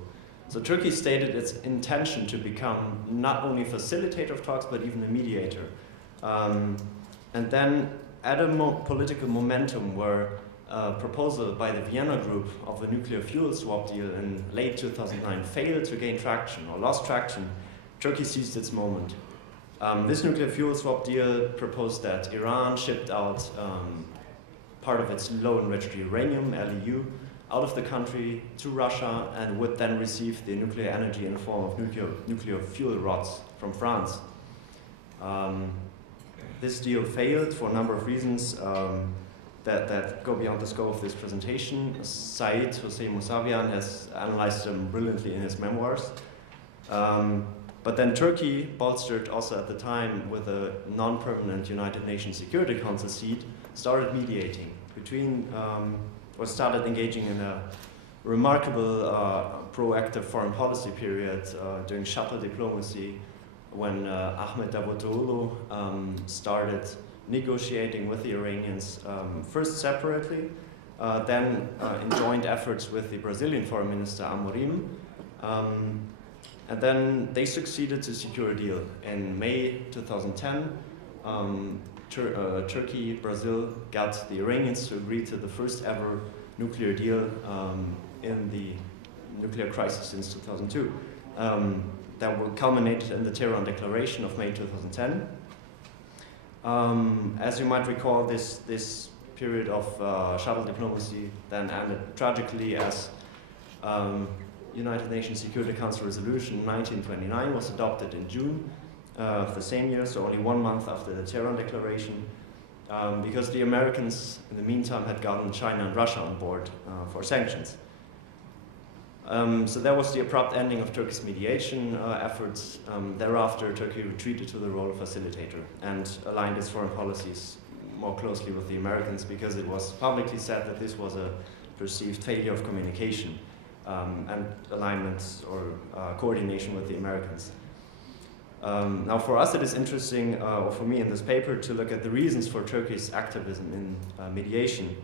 So Turkey stated its intention to become not only a facilitator of talks, but even a mediator. And then at a political momentum where a proposal by the Vienna group of a nuclear fuel swap deal in late 2009 failed to gain traction or lost traction, Turkey seized its moment. This nuclear fuel swap deal proposed that Iran shipped out part of its low-enriched uranium, LEU, out of the country to Russia, and would then receive the nuclear energy in the form of nuclear fuel rods from France. This deal failed for a number of reasons that go beyond the scope of this presentation. Said Hossein Mousavian has analyzed them brilliantly in his memoirs. But then Turkey, bolstered also at the time with a non-permanent United Nations Security Council seat, started mediating between, or started engaging in a remarkable proactive foreign policy period during shuttle diplomacy, when Ahmet Davutoglu started negotiating with the Iranians, first separately, then in joint efforts with the Brazilian Foreign Minister Amorim, and then they succeeded to secure a deal. In May 2010, Turkey, Brazil got the Iranians to agree to the first ever nuclear deal in the nuclear crisis since 2002. That were culminated in the Tehran Declaration of May 2010. As you might recall, this period of shuttle diplomacy then ended tragically as United Nations Security Council Resolution 1929 was adopted in June of the same year, so only 1 month after the Tehran Declaration, because the Americans in the meantime had gotten China and Russia on board for sanctions. So that was the abrupt ending of Turkey's mediation efforts. Thereafter, Turkey retreated to the role of facilitator and aligned its foreign policies more closely with the Americans, because it was publicly said that this was a perceived failure of communication and alignment or coordination with the Americans. Now for us it is interesting, or for me in this paper, to look at the reasons for Turkey's activism in mediation.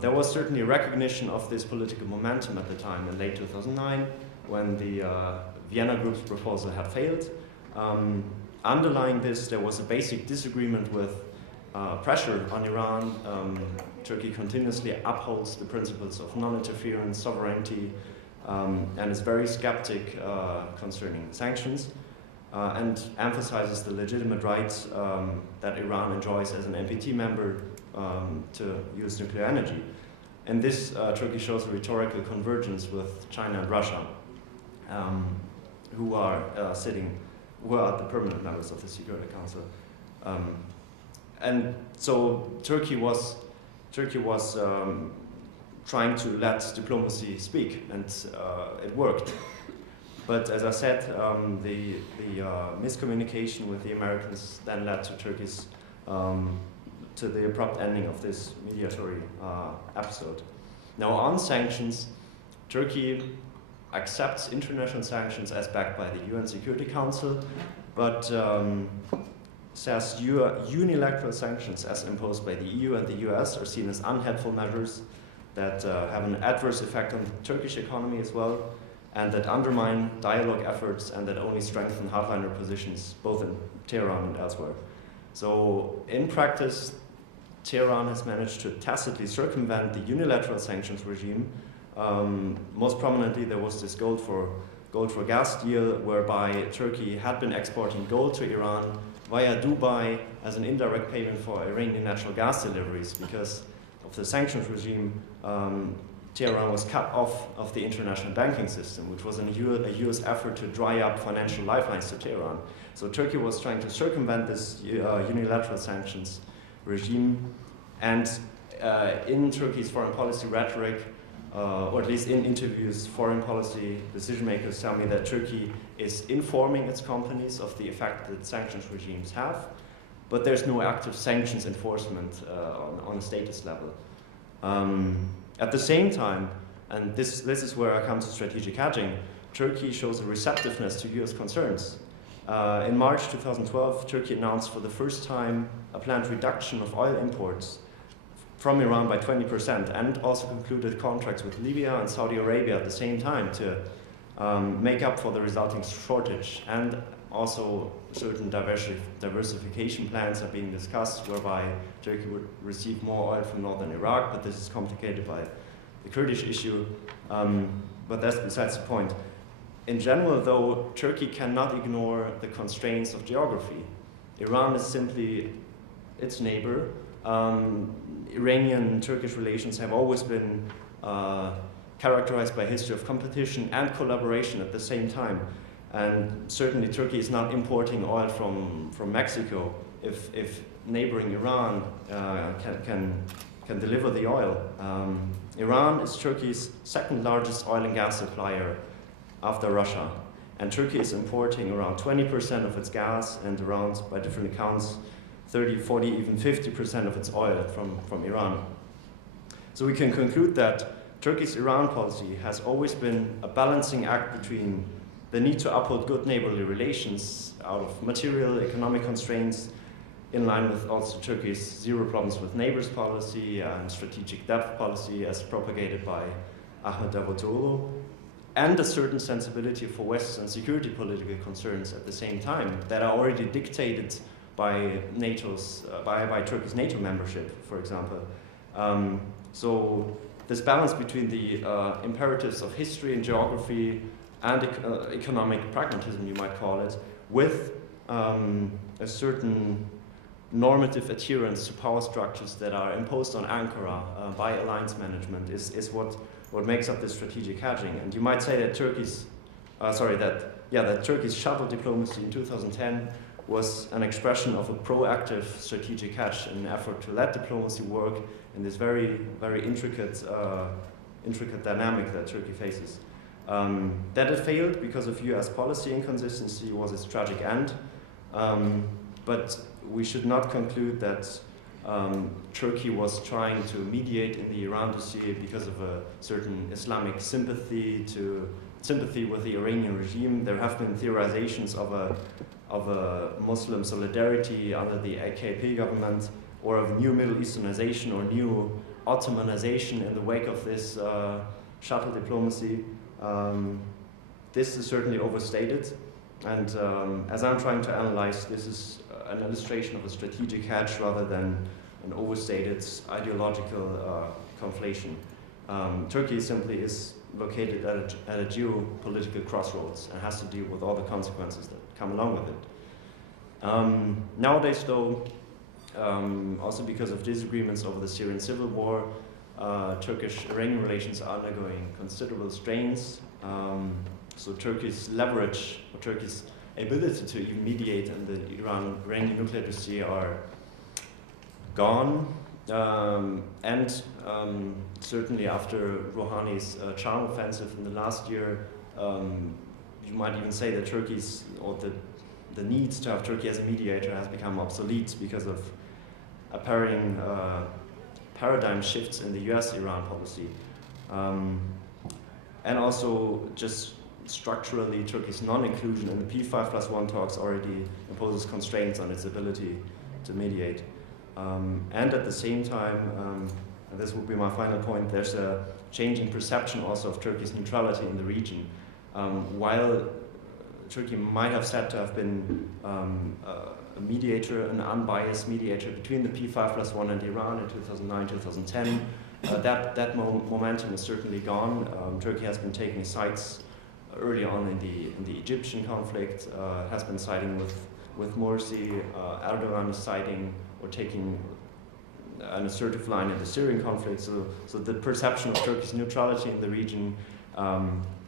There was certainly a recognition of this political momentum at the time in late 2009, when the Vienna Group's proposal had failed. Underlying this, there was a basic disagreement with pressure on Iran. Turkey continuously upholds the principles of non-interference, sovereignty, and is very skeptic concerning sanctions, and emphasizes the legitimate rights that Iran enjoys as an NPT member to use nuclear energy. And this, Turkey shows a rhetorical convergence with China and Russia, who are the permanent members of the Security Council. And so Turkey was trying to let diplomacy speak, and it worked. But as I said, the miscommunication with the Americans then led to Turkey's to the abrupt ending of this mediatory episode. Now on sanctions, Turkey accepts international sanctions as backed by the UN Security Council, but says unilateral sanctions as imposed by the EU and the US are seen as unhelpful measures that have an adverse effect on the Turkish economy as well, and that undermine dialogue efforts and that only strengthen hardliner positions both in Tehran and elsewhere. So in practice, Tehran has managed to tacitly circumvent the unilateral sanctions regime. Most prominently, there was this gold for gas deal, whereby Turkey had been exporting gold to Iran via Dubai as an indirect payment for Iranian natural gas deliveries. Because of the sanctions regime, Tehran was cut off of the international banking system, which was a US effort to dry up financial lifelines to Tehran. So Turkey was trying to circumvent this unilateral sanctions regime, and in Turkey's foreign policy rhetoric, or at least in interviews, foreign policy decision makers tell me that Turkey is informing its companies of the effect that sanctions regimes have, but there's no active sanctions enforcement on a status level. At the same time, and this is where I come to strategic hedging, Turkey shows a receptiveness to US concerns. In March 2012, Turkey announced for the first time a planned reduction of oil imports from Iran by 20%, and also concluded contracts with Libya and Saudi Arabia at the same time to make up for the resulting shortage. And also certain diversification plans are being discussed, whereby Turkey would receive more oil from northern Iraq, but this is complicated by the Kurdish issue, but that's besides the point. In general, though, Turkey cannot ignore the constraints of geography. Iran is simply its neighbor. Iranian-Turkish relations have always been characterized by a history of competition and collaboration at the same time. And certainly Turkey is not importing oil from Mexico if neighboring Iran can deliver the oil. Iran is Turkey's second largest oil and gas supplier after Russia. And Turkey is importing around 20% of its gas and around, by different accounts, 30, 40, even 50% of its oil from Iran. So we can conclude that Turkey's Iran policy has always been a balancing act between the need to uphold good neighborly relations out of material, economic constraints, in line with also Turkey's zero problems with neighbors policy and strategic depth policy as propagated by Ahmet Davutoglu, and a certain sensibility for Western security political concerns at the same time that are already dictated by by Turkey's NATO membership, for example. So this balance between the imperatives of history and geography and economic pragmatism, you might call it, with a certain normative adherence to power structures that are imposed on Ankara by alliance management is what makes up this strategic hedging. And you might say that that Turkey's shuttle diplomacy in 2010 was an expression of a proactive strategic hedge in an effort to let diplomacy work in this very, very intricate dynamic that Turkey faces. That it failed because of US policy inconsistency was its tragic end. But we should not conclude that Turkey was trying to mediate in the Iran dossier because of a certain Islamic sympathy with the Iranian regime. There have been theorizations of a Muslim solidarity under the AKP government, or of new Middle Easternization or new Ottomanization in the wake of this shuttle diplomacy. This is certainly overstated, and as I'm trying to analyze, this is an illustration of a strategic hedge rather than an overstated ideological conflation. Turkey simply is located at a geopolitical crossroads and has to deal with all the consequences that come along with it. Nowadays, though, also because of disagreements over the Syrian civil war, Turkish-Iranian relations are undergoing considerable strains. So Turkey's leverage, or Turkey's ability to even mediate in the Iran-Iranian nuclear dossier are gone. And certainly after Rouhani's charm offensive in the last year, you might even say that Turkey's, or the need to have Turkey as a mediator has become obsolete because of apparent paradigm shifts in the US-Iran policy. And also just structurally, Turkey's non-inclusion in the P5+1 talks already imposes constraints on its ability to mediate. And at the same time, and this would be my final point, there's a changing perception also of Turkey's neutrality in the region. While Turkey might have said to have been a mediator, an unbiased mediator between the P5+1 and Iran in 2009, 2010, that momentum is certainly gone. Turkey has been taking sides early on in the Egyptian conflict, has been siding with Morsi. Erdogan is siding or taking an assertive line in the Syrian conflict. So the perception of Turkey's neutrality in the region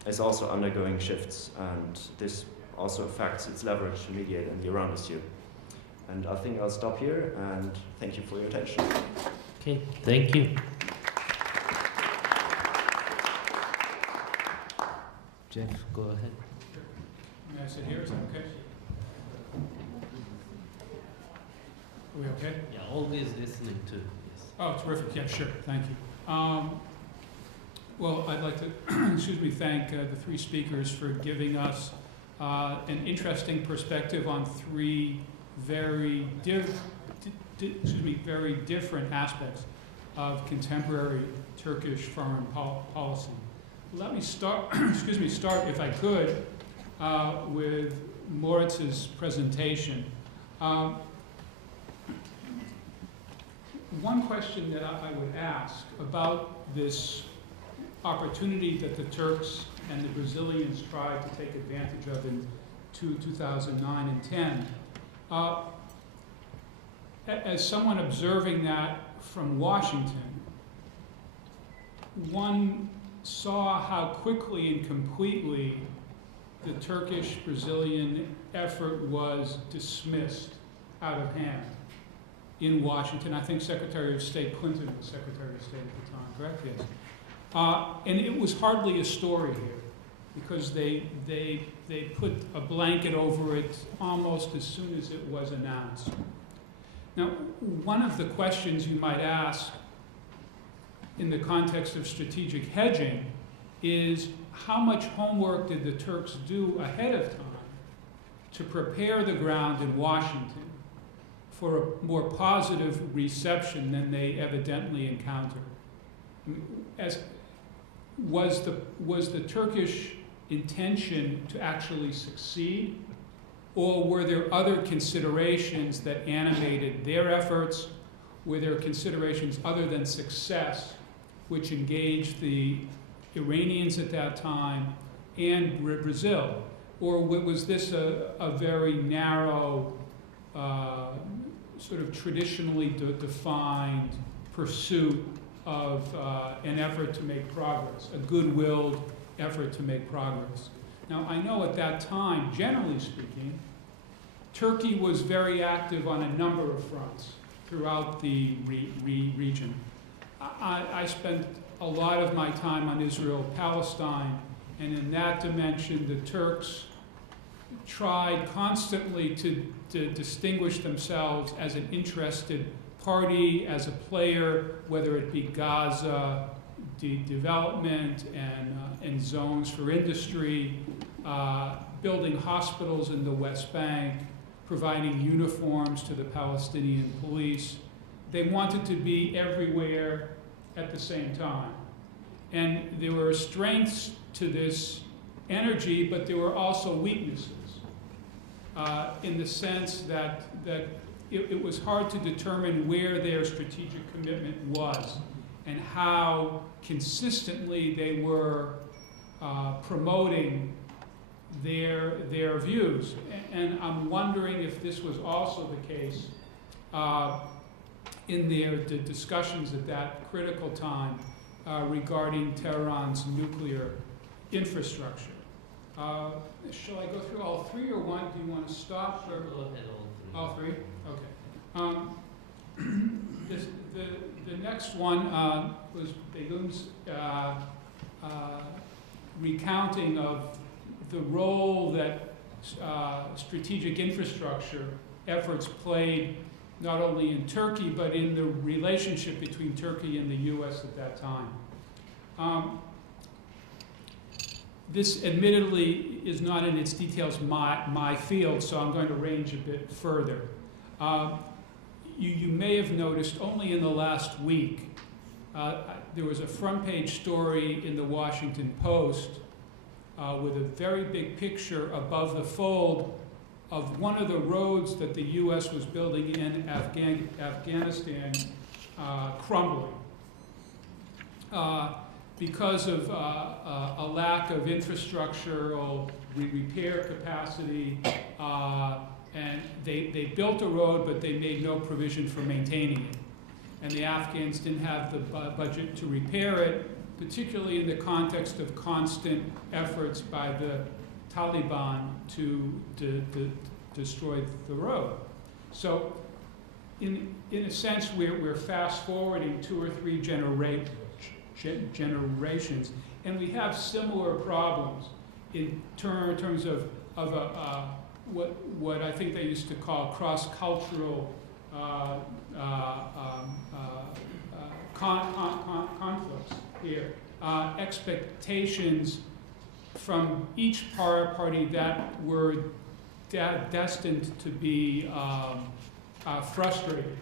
is also undergoing shifts, and this also affects its leverage to mediate in the Iran issue. And I think I'll stop here, and thank you for your attention. Okay, thank you. Jeff, go ahead. May I sit here? Is that okay? Are we okay? Yeah, always listening to. Yes. Oh, terrific. Yeah, sure. Thank you. Well, I'd like to, thank the three speakers for giving us an interesting perspective on three very different aspects of contemporary Turkish foreign policy. Let me start, start if I could, with Moritz's presentation. One question that I would ask about this opportunity that the Turks and the Brazilians tried to take advantage of in 2009 and 10. As someone observing that from Washington, one saw how quickly and completely the Turkish-Brazilian effort was dismissed out of hand in Washington. I think Secretary of State Clinton was Secretary of State at the time, correct? Yes. And it was hardly a story here, because they put a blanket over it almost as soon as it was announced. Now, one of the questions you might ask in the context of strategic hedging is, how much homework did the Turks do ahead of time to prepare the ground in Washington for a more positive reception than they evidently encountered? Was the Turkish intention to actually succeed, or were there other considerations that animated their efforts? Were there considerations other than success which engaged the Iranians at that time and Brazil? Or was this a very narrow, sort of traditionally defined pursuit of an effort to make progress, a good-willed effort to make progress? Now, I know at that time, generally speaking, Turkey was very active on a number of fronts throughout the region. I spent a lot of my time on Israel-Palestine, and in that dimension, the Turks tried constantly to distinguish themselves as an interested party, as a player, whether it be Gaza, development and zones for industry, building hospitals in the West Bank, providing uniforms to the Palestinian police. They wanted to be everywhere at the same time. And there were strengths to this energy, but there were also weaknesses in the sense that it was hard to determine where their strategic commitment was and how consistently they were promoting their views. And I'm wondering if this was also the case in their discussions at that critical time regarding Tehran's nuclear infrastructure. Shall I go through all three, or one? Do you want to stop? Or? Go ahead, all three. Okay. The next one was Begum's recounting of the role that strategic infrastructure efforts played not only in Turkey, but in the relationship between Turkey and the U.S. at that time. This admittedly is not in its details my field, so I'm going to range a bit further. You may have noticed only in the last week, there was a front page story in the Washington Post with a very big picture above the fold of one of the roads that the U.S. was building in Afghanistan crumbling because of a lack of infrastructural repair capacity. And they built a road, but they made no provision for maintaining it. And the Afghans didn't have the budget to repair it, particularly in the context of constant efforts by the Taliban to destroy the road. So in a sense, we're fast forwarding 2 or 3 generations, and we have similar problems in terms of what I think they used to call cross-cultural conflicts here. Expectations from each party that were destined to be frustrated.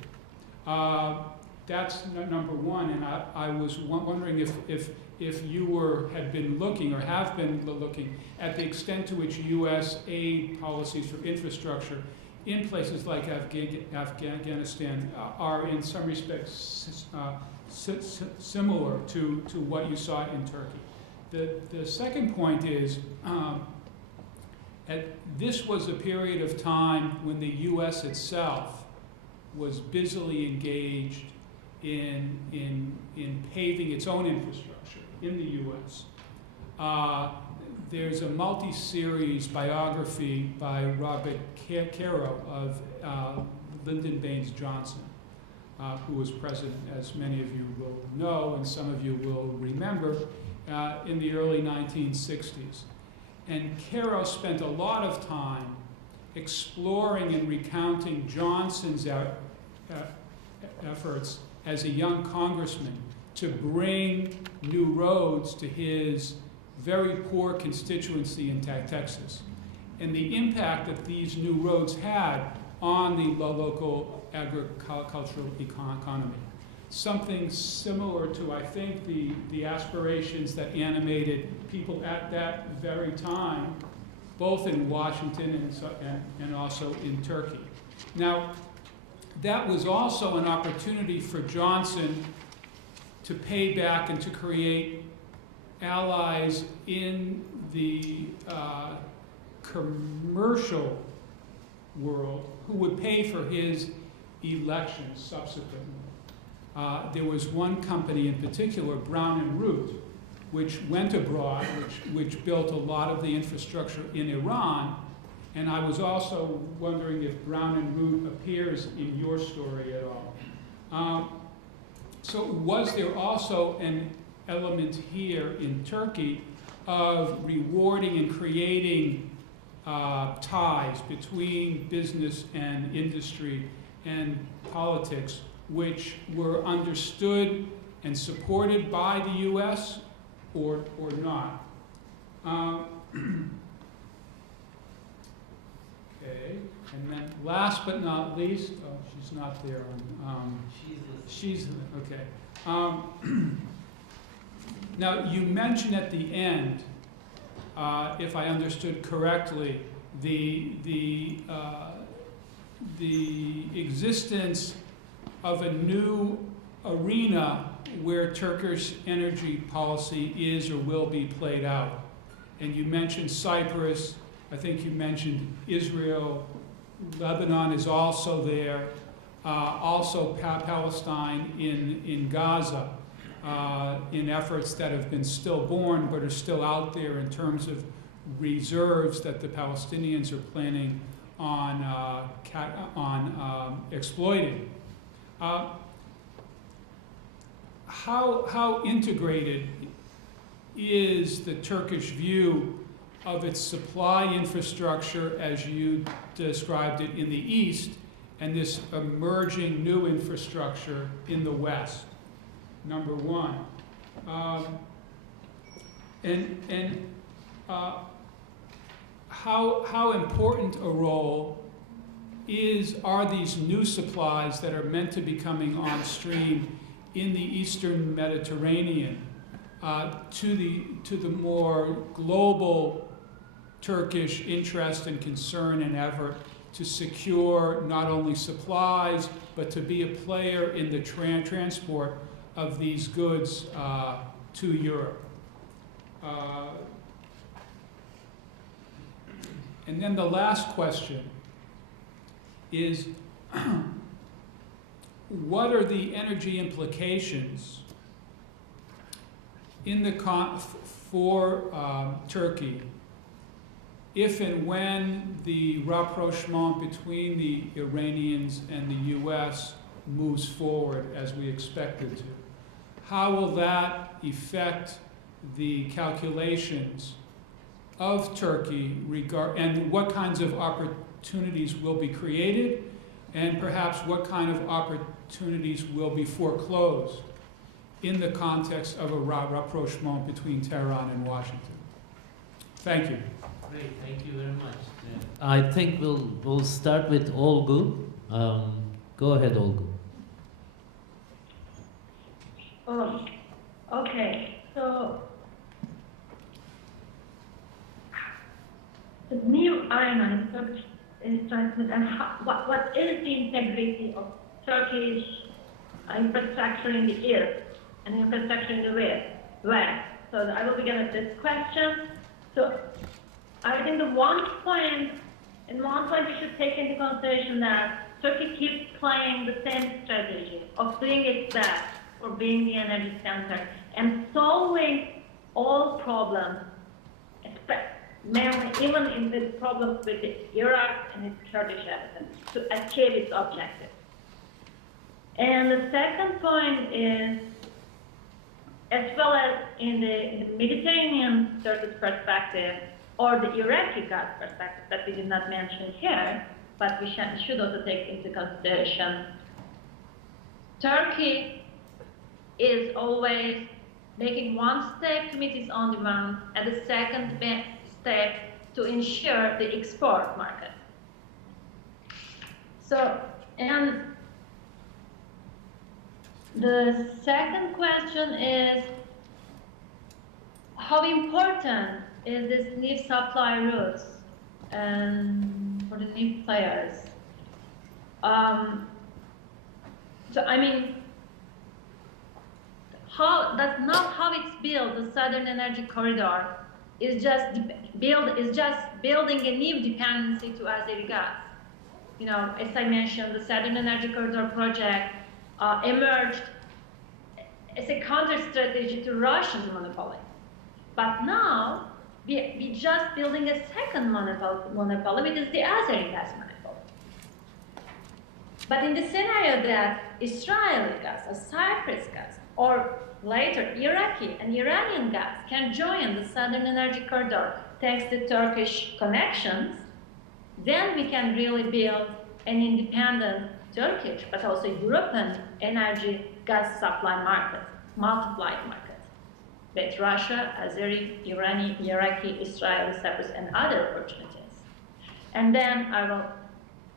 That's number one, and I was wondering if you had been looking or have been looking at the extent to which U.S. aid policies for infrastructure in places like Afghanistan are in some respects similar to what you saw in Turkey. The second point is this was a period of time when the U.S. itself was busily engaged in paving its own infrastructure in the U.S. There's a multi-series biography by Robert Caro of Lyndon Baines Johnson, who was president, as many of you will know, and some of you will remember, in the early 1960s. And Caro spent a lot of time exploring and recounting Johnson's efforts as a young congressman to bring new roads to his very poor constituency in Texas, and the impact that these new roads had on the local agricultural economy. Something similar to, I think, the aspirations that animated people at that very time, both in Washington and also in Turkey. Now, that was also an opportunity for Johnson to pay back and to create allies in the commercial world who would pay for his election subsequently. There was one company in particular, Brown and Root, which went abroad, which built a lot of the infrastructure in Iran. And I was also wondering if Brown and Root appears in your story at all. So was there also an element here in Turkey of rewarding and creating ties between business and industry and politics, which were understood and supported by the U.S. or not? Okay, and then last but not least, oh, she's not there. She's okay. Now you mentioned at the end, if I understood correctly, the existence of a new arena where Turkish energy policy is or will be played out. And you mentioned Cyprus, I think you mentioned Israel, Lebanon is also there, also Palestine in Gaza, in efforts that have been stillborn but are still out there in terms of reserves that the Palestinians are planning on exploiting. How integrated is the Turkish view of its supply infrastructure as you described it in the East and this emerging new infrastructure in the West? Number one. How important a role are these new supplies that are meant to be coming on stream in the Eastern Mediterranean to the more global Turkish interest and concern and effort to secure not only supplies, but to be a player in the transport of these goods to Europe? And then the last question is, what are the energy implications for Turkey if and when the rapprochement between the Iranians and the U.S. moves forward as we expect it to? How will that affect the calculations of Turkey and what kinds of opportunities will be created, and perhaps what kind of opportunities will be foreclosed in the context of a rapprochement between Tehran and Washington? Thank you. Great, thank you very much. I think we'll start with Olgu. Go ahead, Olgu. Okay, so the new arena is transmitted, and what is the integrity of Turkish infrastructure in the east and infrastructure in the west? So I will begin with this question. So I think in one point we should take into consideration that Turkey keeps playing the same strategy of doing its best for being the energy center and solving all problems, mainly even in the problems with Iraq and its Kurdish citizens, to achieve its objective. And the second point is, as well as in the Mediterranean Turkish perspective, or the Iraqi gas perspective that we did not mention here, but we should also take into consideration, Turkey is always making one step to meet its own demand, and the second step to ensure the export market. So, and the second question is, how important is this new supply routes for the new players? So I mean, how it's built. The Southern Energy Corridor is just building a new dependency to Azeri gas. You know, as I mentioned, the Southern Energy Corridor project emerged as a counter strategy to Russian monopoly. But now we just building a second monopoly, which is the Azeri gas monopoly. But in the scenario that Israeli gas or Cyprus gas or later Iraqi and Iranian gas can join the Southern Energy Corridor thanks to Turkish connections, then we can really build an independent Turkish but also European energy gas supply market, multiplied market, with Russia, Azeri, Iraqi, Israeli, Cyprus, and other opportunities. And then I will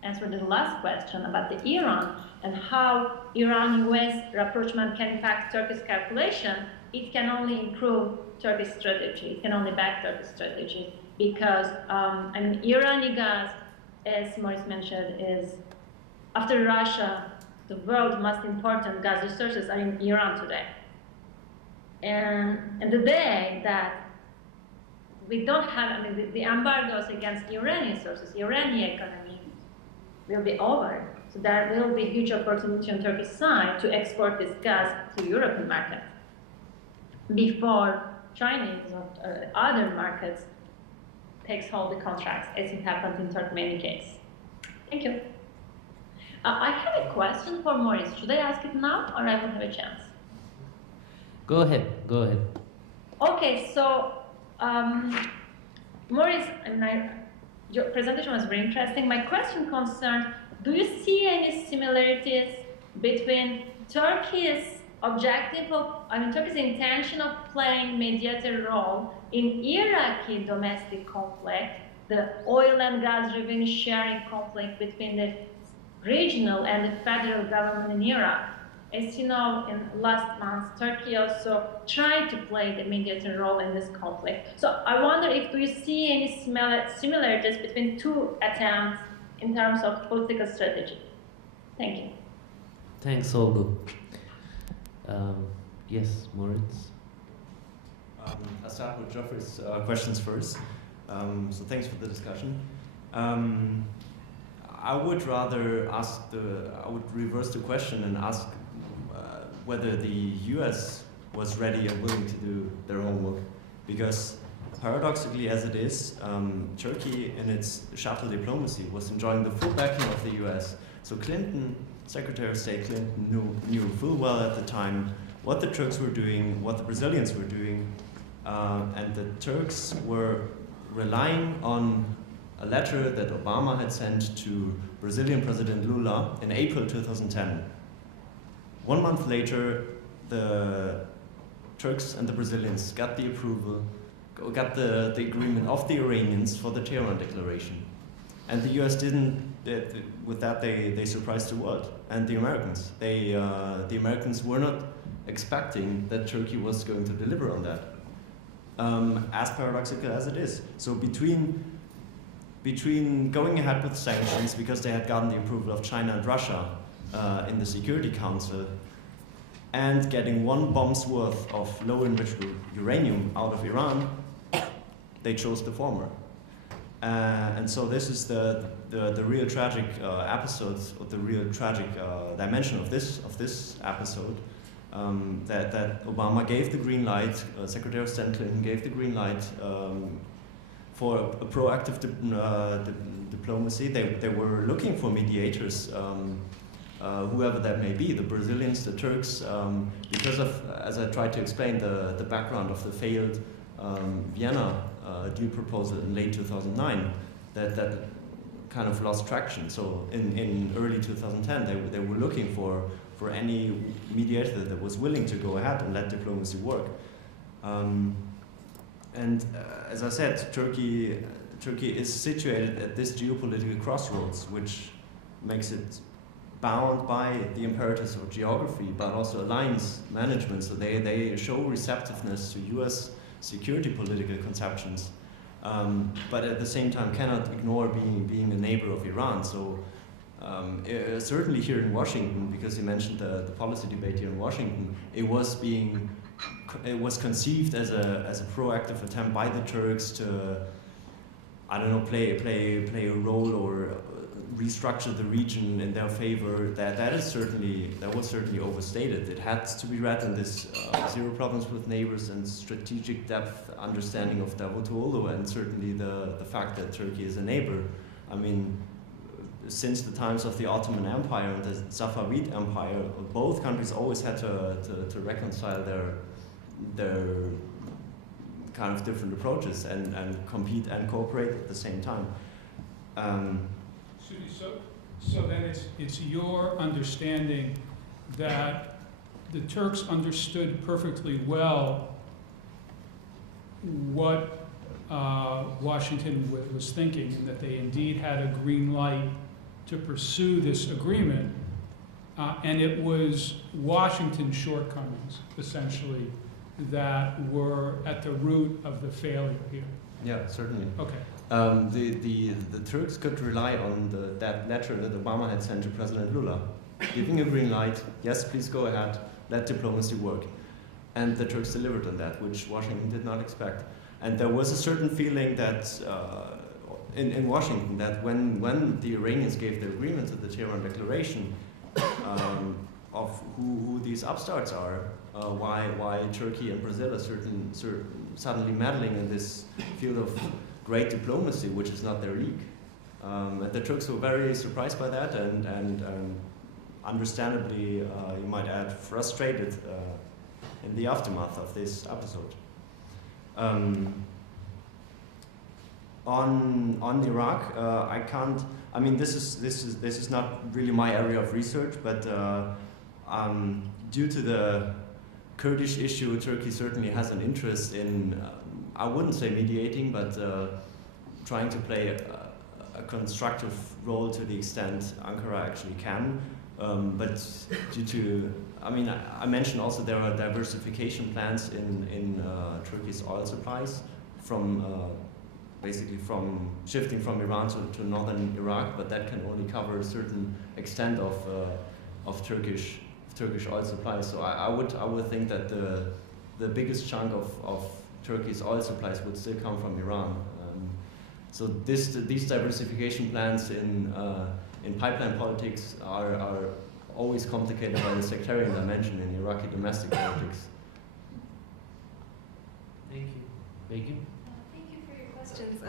answer the last question about the Iran and how Iran-US rapprochement can impact Turkey's calculation. It can only improve Turkey's strategy. It can only back Turkey's strategy because, I mean, Irani gas, as Maurice mentioned, is, after Russia, the world's most important gas resources are in Iran today. And the day that we don't have, I mean, the embargoes against Iranian sources, Iranian economy will be over. So there will be huge opportunity on Turkey's side to export this gas to European market before Chinese or other markets takes hold the contracts, as it happened in Turkey case. Thank you. I have a question for Maurice. Should I ask it now, or I will have a chance? Go ahead. Go ahead. Okay, so Maurice, your presentation was very interesting. My question concerns: do you see any similarities between Turkey's objective of, Turkey's intention of playing mediator role in Iraqi domestic conflict, the oil and gas revenue sharing conflict between the regional and the federal government in Iraq? As you know, in last month, Turkey also tried to play the mediator role in this conflict. So I wonder if do you see any similarities between two attempts in terms of political strategy? Thank you. Thanks, Olgu. Yes, Moritz? I'll start with Geoffrey's questions first. So thanks for the discussion. I would rather I would reverse the question and ask whether the US was ready and willing to do their homework. Because paradoxically as it is, Turkey in its shuttle diplomacy was enjoying the full backing of the US. So Clinton, Secretary of State Clinton knew full well at the time what the Turks were doing, what the Brazilians were doing, and the Turks were relying on a letter that Obama had sent to Brazilian President Lula in April 2010. 1 month later, the Turks and the Brazilians got the approval, got the agreement of the Iranians for the Tehran Declaration. And the US didn't, with that they surprised the world and the Americans. The Americans were not expecting that Turkey was going to deliver on that. As paradoxical as it is. So between going ahead with sanctions because they had gotten the approval of China and Russia in the Security Council and getting 1 bomb's worth of low-enriched uranium out of Iran, they chose the former. And so this is the real tragic episode, or the real tragic dimension of this episode, that Obama gave the green light, Secretary of State Clinton gave the green light for a proactive diplomacy. They were looking for mediators, whoever that may be, the Brazilians, the Turks, because of, as I tried to explain, the background of the failed Vienna deal proposal in late 2009, that kind of lost traction. So in early 2010, they were looking for any mediator that was willing to go ahead and let diplomacy work. And as I said, Turkey is situated at this geopolitical crossroads, which makes it bound by the imperatives of geography, but also alliance management. So they show receptiveness to US security political conceptions, but at the same time cannot ignore being a neighbor of Iran. So Certainly here in Washington, because you mentioned the policy debate here in Washington, it was conceived as a proactive attempt by the Turks to, I don't know, play a role or restructure the region in their favor. That was certainly overstated. It had to be read in this zero problems with neighbors and strategic depth understanding of Davutoglu, and certainly the fact that Turkey is a neighbor. I mean, since the times of the Ottoman Empire and the Safavid Empire, both countries always had to reconcile their kind of different approaches and compete and cooperate at the same time. So then it's your understanding that the Turks understood perfectly well what Washington was thinking, and that they indeed had a green light to pursue this agreement, and it was Washington's shortcomings, essentially, that were at the root of the failure here. Yeah, certainly. Okay. The Turks could rely on that letter that Obama had sent to President Lula, giving a green light, yes, please go ahead, let diplomacy work. And the Turks delivered on that, which Washington did not expect. And there was a certain feeling that in Washington, that when the Iranians gave their agreement to the Tehran Declaration of who these upstarts are, why Turkey and Brazil are suddenly meddling in this field of great diplomacy, which is not their league. And the Turks were very surprised by that, and understandably, you might add, frustrated in the aftermath of this episode. On Iraq, I can't. I mean, this is not really my area of research, but due to the Kurdish issue, Turkey certainly has an interest in, I wouldn't say mediating, but trying to play a constructive role to the extent Ankara actually can. But due to, I mean, I mentioned also there are diversification plans in Turkey's oil supplies, from basically from shifting from Iran to northern Iraq, but that can only cover a certain extent of Turkish oil supplies. So I would think that the biggest chunk of Turkey's oil supplies would still come from Iran. So these diversification plans in pipeline politics are always complicated by the sectarian dimension in Iraqi domestic politics. Thank you. Begim? Thank you for your questions.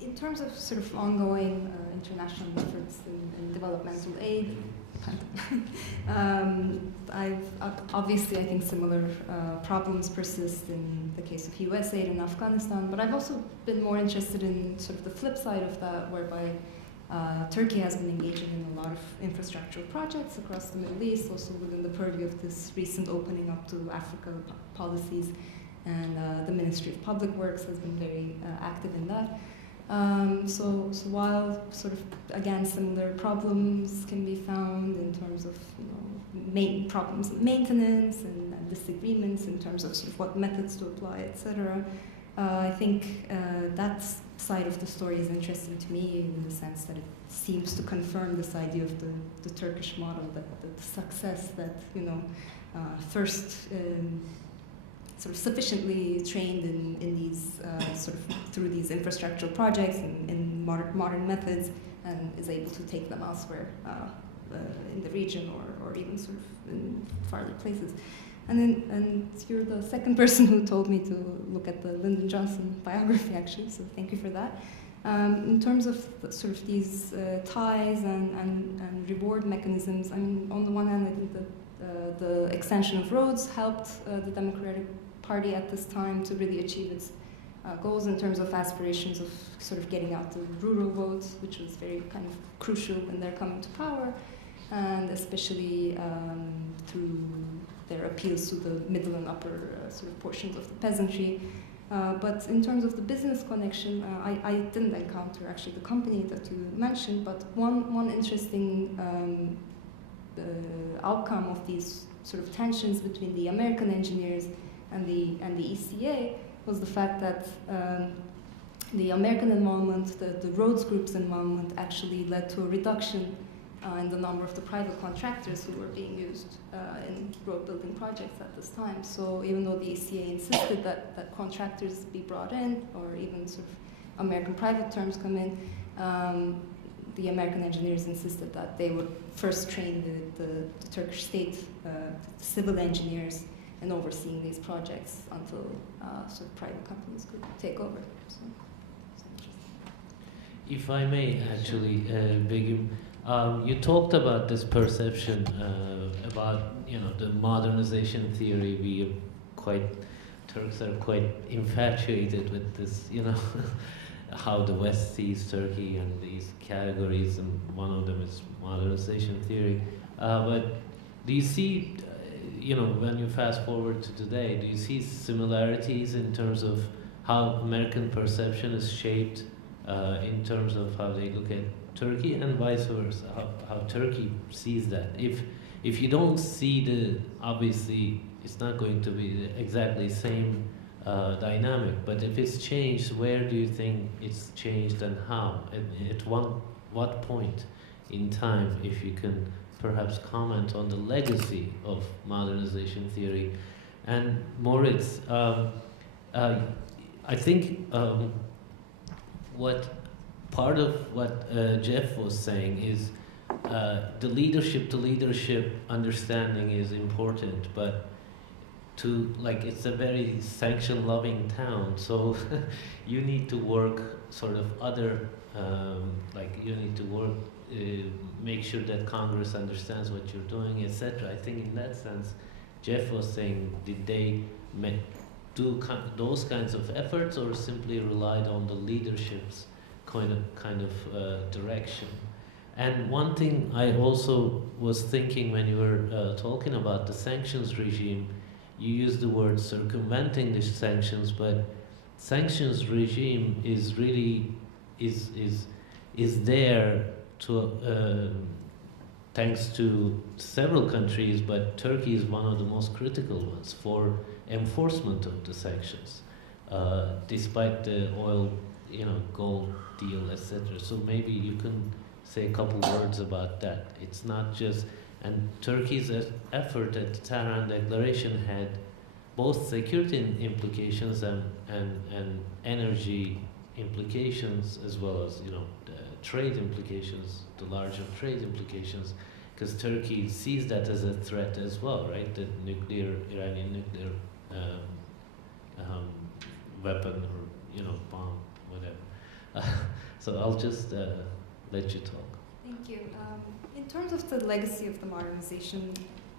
In terms of sort of ongoing international efforts in developmental aid, obviously I think similar problems persist in the case of US aid in Afghanistan, but I've also been more interested in sort of the flip side of that, whereby Turkey has been engaging in a lot of infrastructural projects across the Middle East, also within the purview of this recent opening up to Africa policies, and the Ministry of Public Works has been very active in that. So while sort of, again, similar problems can be found in terms of, problems in maintenance and disagreements in terms of sort of what methods to apply, etc. I think that side of the story is interesting to me in the sense that it seems to confirm this idea of the Turkish model, that the success that, first sort of sufficiently trained in these sort of through these infrastructural projects and modern methods, and is able to take them elsewhere in the region or even sort of in farther places. And you're the second person who told me to look at the Lyndon Johnson biography, actually, so thank you for that. In terms of sort of these ties and reward mechanisms, I mean, on the one hand, I think that the extension of roads helped the Democratic Party at this time to really achieve its goals in terms of aspirations of sort of getting out the rural vote, which was very kind of crucial when they're coming to power, and especially through their appeals to the middle and upper sort of portions of the peasantry. But in terms of the business connection, I didn't encounter actually the company that you mentioned, but one interesting outcome of these sort of tensions between the American engineers and the ECA was the fact that the American involvement, the roads group's involvement, actually led to a reduction and the number of the private contractors who were being used in road building projects at this time. So even though the ACA insisted that contractors be brought in, or even sort of American private terms come in, the American engineers insisted that they would first train the Turkish state civil engineers in overseeing these projects until sort of private companies could take over. So, if I may, actually, Begum, you talked about this perception about the modernization theory. Turks are quite infatuated with this, how the West sees Turkey and these categories, and one of them is modernization theory. But do you see, when you fast forward to today, do you see similarities in terms of how American perception is shaped in terms of how they look at Turkey, and vice versa, how Turkey sees that? If you don't see obviously it's not going to be the exactly same dynamic, but if it's changed, where do you think it's changed and how? At what point in time, if you can perhaps comment on the legacy of modernization theory? And Moritz, I think part of what Jeff was saying is the leadership understanding is important, but it's a very sanction-loving town, so you need to work sort of you need to work, make sure that Congress understands what you're doing, etc. I think in that sense, Jeff was saying, did they do those kinds of efforts, or simply relied on the leadership's kind of direction? And one thing I also was thinking when you were talking about the sanctions regime, you used the word circumventing the sanctions, but sanctions regime is really is there to thanks to several countries, but Turkey is one of the most critical ones for enforcement of the sanctions, despite the oil, gold deal, etc. So maybe you can say a couple words about that. It's not just, and Turkey's effort at the Tehran Declaration had both security implications and energy implications, as well as the trade implications, the larger trade implications, because Turkey sees that as a threat as well, right? The Iranian nuclear weapon, or bomb, whatever. So I'll just let you talk. thank you. In terms of the legacy of the modernization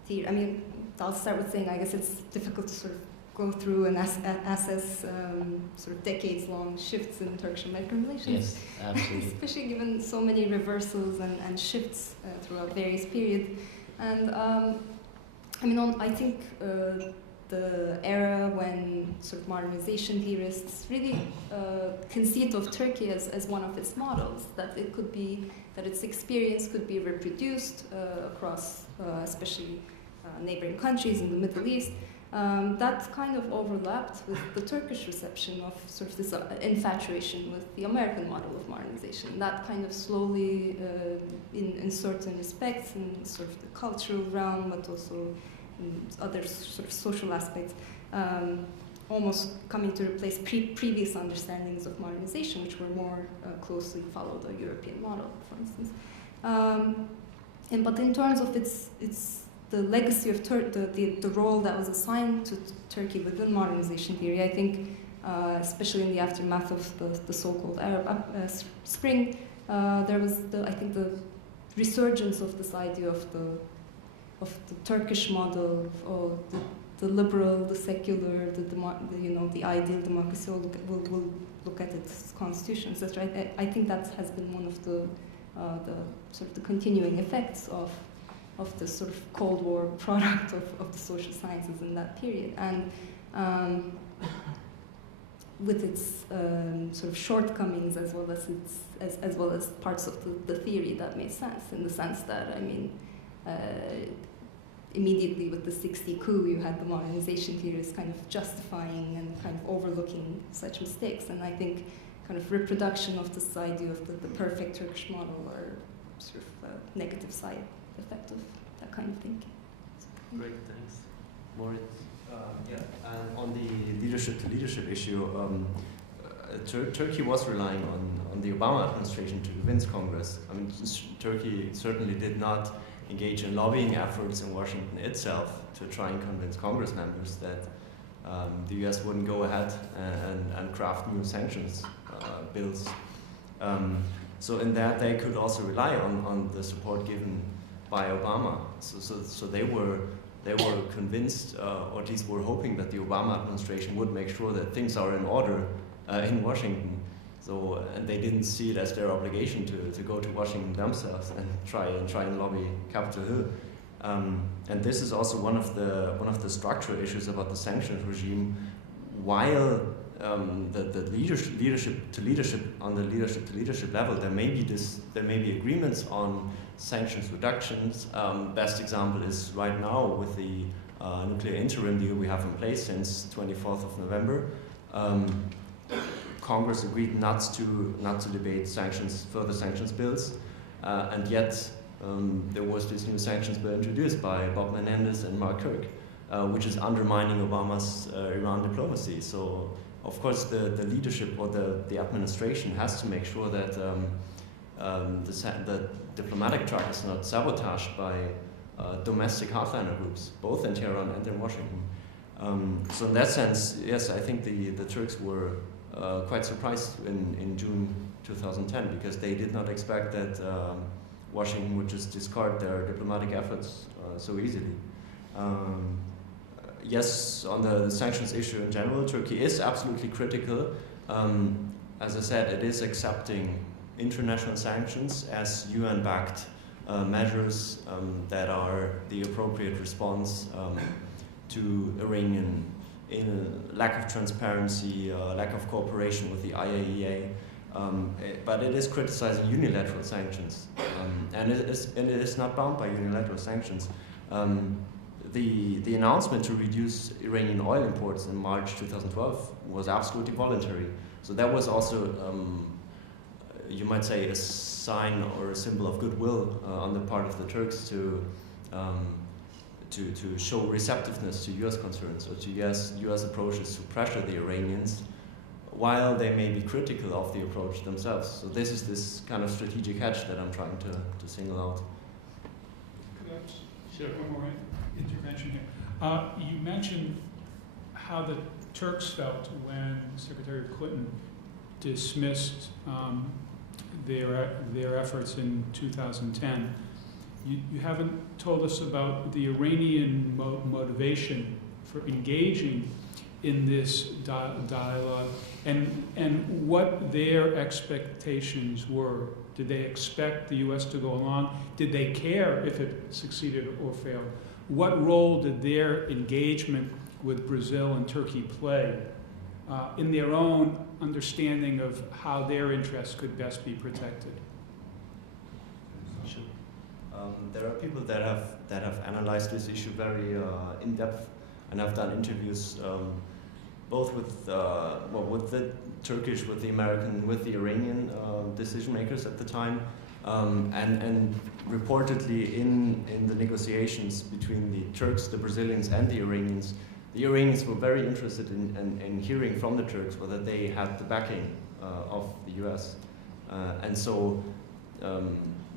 theory, I'll start with saying I guess it's difficult to sort of go through and assess sort of decades-long shifts in Turkish-American relations. Yes, absolutely. Especially given so many reversals and shifts throughout various periods. And I think the era when sort of modernization theorists really conceived of Turkey as one of its models, that its experience could be reproduced across, especially neighboring countries in the Middle East. That kind of overlapped with the Turkish reception of sort of this infatuation with the American model of modernization. That kind of slowly, in certain respects, in sort of the cultural realm, but also in other sort of social aspects, almost coming to replace previous understandings of modernization, which were more closely followed the European model, for instance. But in terms of the legacy of the role that was assigned to Turkey within modernization theory, I think, especially in the aftermath of the so-called Arab Spring, there was the resurgence of this idea of the Turkish model, of the liberal, the secular, the ideal democracy will look at its constitution, etc. I think that has been one of the sort of the continuing effects of the sort of Cold War product of the social sciences in that period, and with its sort of shortcomings as well as parts of the theory that made sense, in the sense that immediately with the 60 coup, you had the modernization theorists kind of justifying and kind of overlooking such mistakes, and I think kind of reproduction of this idea of the perfect Turkish model, or sort of negative side effect of that kind of thinking. Great, thanks. Moritz? Yeah, and on the leadership issue, Turkey was relying on the Obama administration to convince Congress. I mean, Turkey certainly did not engage in lobbying efforts in Washington itself to try and convince Congress members that the US wouldn't go ahead and craft new sanctions bills. So in that, they could also rely on the support given by Obama. So they were convinced, or at least were hoping, that the Obama administration would make sure that things are in order in Washington. So, and they didn't see it as their obligation to go to Washington themselves and try and lobby Capitol Hill. And this is also one of the structural issues about the sanctions regime. While the leadership to leadership level, there may be agreements on sanctions reductions. Best example is right now with the nuclear interim deal we have in place since 24th of November. Congress agreed not to debate further sanctions bills, and yet there was this new sanctions bill introduced by Bob Menendez and Mark Kirk, which is undermining Obama's Iran diplomacy. So, of course, the leadership or the administration has to make sure that the diplomatic track is not sabotaged by domestic hardliner groups, both in Tehran and in Washington. So in that sense, yes, I think the Turks were quite surprised in June 2010, because they did not expect that Washington would just discard their diplomatic efforts so easily. Yes, on the sanctions issue in general, Turkey is absolutely critical. As I said, it is accepting international sanctions as UN-backed measures that are the appropriate response to Iranian lack of transparency, lack of cooperation with the IAEA, but it is criticizing unilateral sanctions, and it is not bound by unilateral sanctions. The announcement to reduce Iranian oil imports in March 2012 was absolutely voluntary. So that was also, you might say, a sign or a symbol of goodwill on the part of the Turks to show receptiveness to US concerns or to US approaches to pressure the Iranians, while they may be critical of the approach themselves. So this is this kind of strategic hedge that I'm trying to single out. Could I share one more intervention here? You mentioned how the Turks felt when Secretary Clinton dismissed their efforts in 2010. You haven't told us about the Iranian motivation for engaging in this dialogue and what their expectations were. Did they expect the U.S. to go along? Did they care if it succeeded or failed? What role did their engagement with Brazil and Turkey play in their own understanding of how their interests could best be protected? There are people that have analyzed this issue very in depth, and have done interviews both with the Turkish, with the American, with the Iranian decision makers at the time, and reportedly in the negotiations between the Turks, the Brazilians, and the Iranians were very interested in hearing from the Turks whether they had the backing of the US, and so.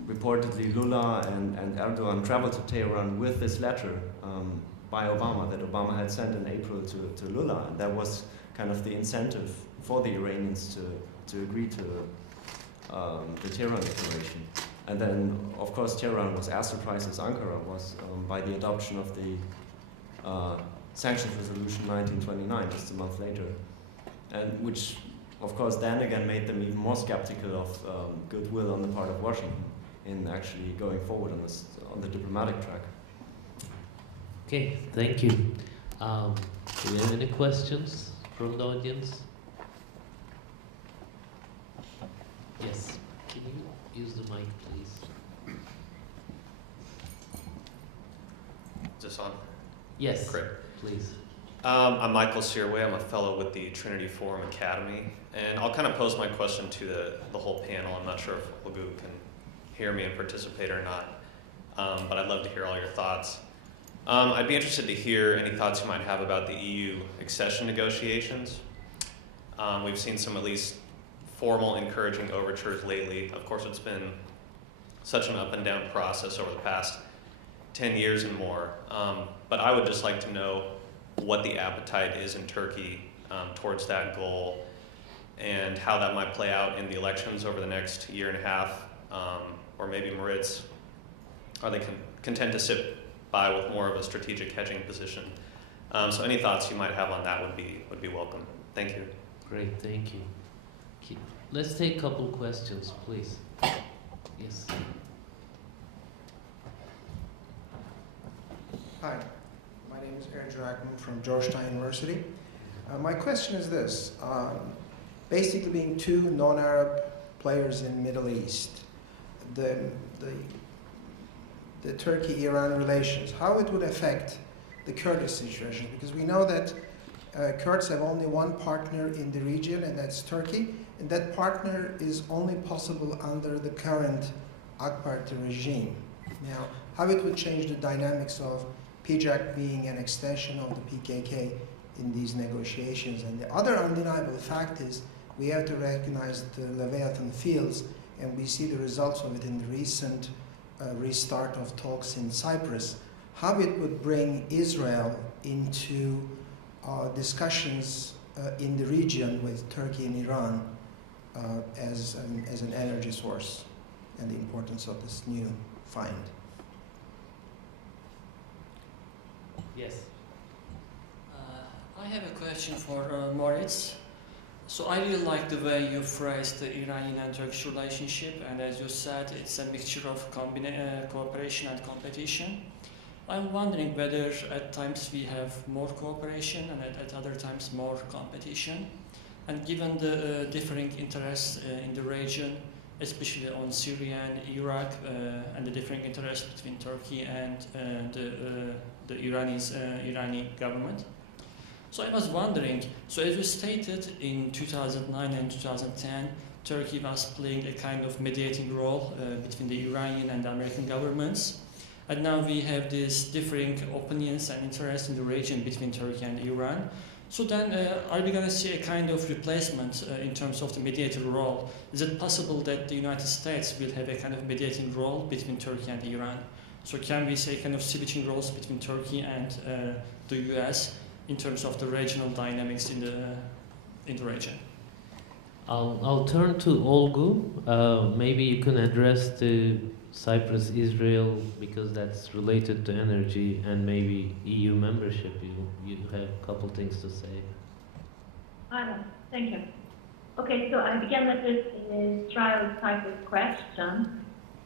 Reportedly, Lula and Erdogan traveled to Tehran with this letter by Obama that Obama had sent in April to Lula, and that was kind of the incentive for the Iranians to agree to the Tehran Declaration. And then, of course, Tehran was as surprised as Ankara was by the adoption of the Sanctions Resolution 1929 just a month later, and which, of course, then again made them even more skeptical of goodwill on the part of Washington in actually going forward on the diplomatic track. Okay, thank you. Do we have any questions from the audience? Yes, can you use the mic, please? Is this on? Yes. Great. Please. I'm Michael Searway. I'm a fellow with the Trinity Forum Academy, and I'll kind of pose my question to the whole panel. I'm not sure if Lagu can hear me and participate or not, but I'd love to hear all your thoughts. I'd be interested to hear any thoughts you might have about the EU accession negotiations. We've seen some at least formal encouraging overtures lately. Of course, it's been such an up and down process over the past 10 years and more. But I would just like to know what the appetite is in Turkey towards that goal and how that might play out in the elections over the next year and a half. Or maybe Moritz, are they content to sit by with more of a strategic hedging position? So any thoughts you might have on that would be welcome. Thank you. Great, thank you. Let's take a couple questions, please. Yes. Hi, my name is Aaron Drackman from Georgetown University. My question is this. Basically being two non-Arab players in Middle East, the Turkey-Iran relations, how it would affect the Kurdish situation, because we know that Kurds have only one partner in the region, and that's Turkey, and that partner is only possible under the current AK Party regime. Now, how it would change the dynamics of PJAK being an extension of the PKK in these negotiations. And the other undeniable fact is we have to recognize the Leviathan fields, and we see the results of it in the recent restart of talks in Cyprus, how it would bring Israel into discussions in the region with Turkey and Iran as an energy source, and the importance of this new find. Yes. I have a question for Moritz. So I really like the way you phrased the Iranian and Turkish relationship, and as you said, it's a mixture of cooperation and competition. I'm wondering whether at times we have more cooperation and at other times more competition. And given the differing interests in the region, especially on Syria and Iraq, and the differing interests between Turkey and the Iranian government. So I was wondering, so as you stated in 2009 and 2010, Turkey was playing a kind of mediating role between the Iranian and the American governments. And now we have these differing opinions and interests in the region between Turkey and Iran. So then are we going to see a kind of replacement in terms of the mediator role? Is it possible that the United States will have a kind of mediating role between Turkey and Iran? So can we say kind of switching roles between Turkey and the US in terms of the regional dynamics in the region? I'll turn to Olgu. Maybe you can address the Cyprus-Israel, because that's related to energy and maybe EU membership. You have a couple things to say. Thank you. Okay, so I begin with this Israel-Cyprus question.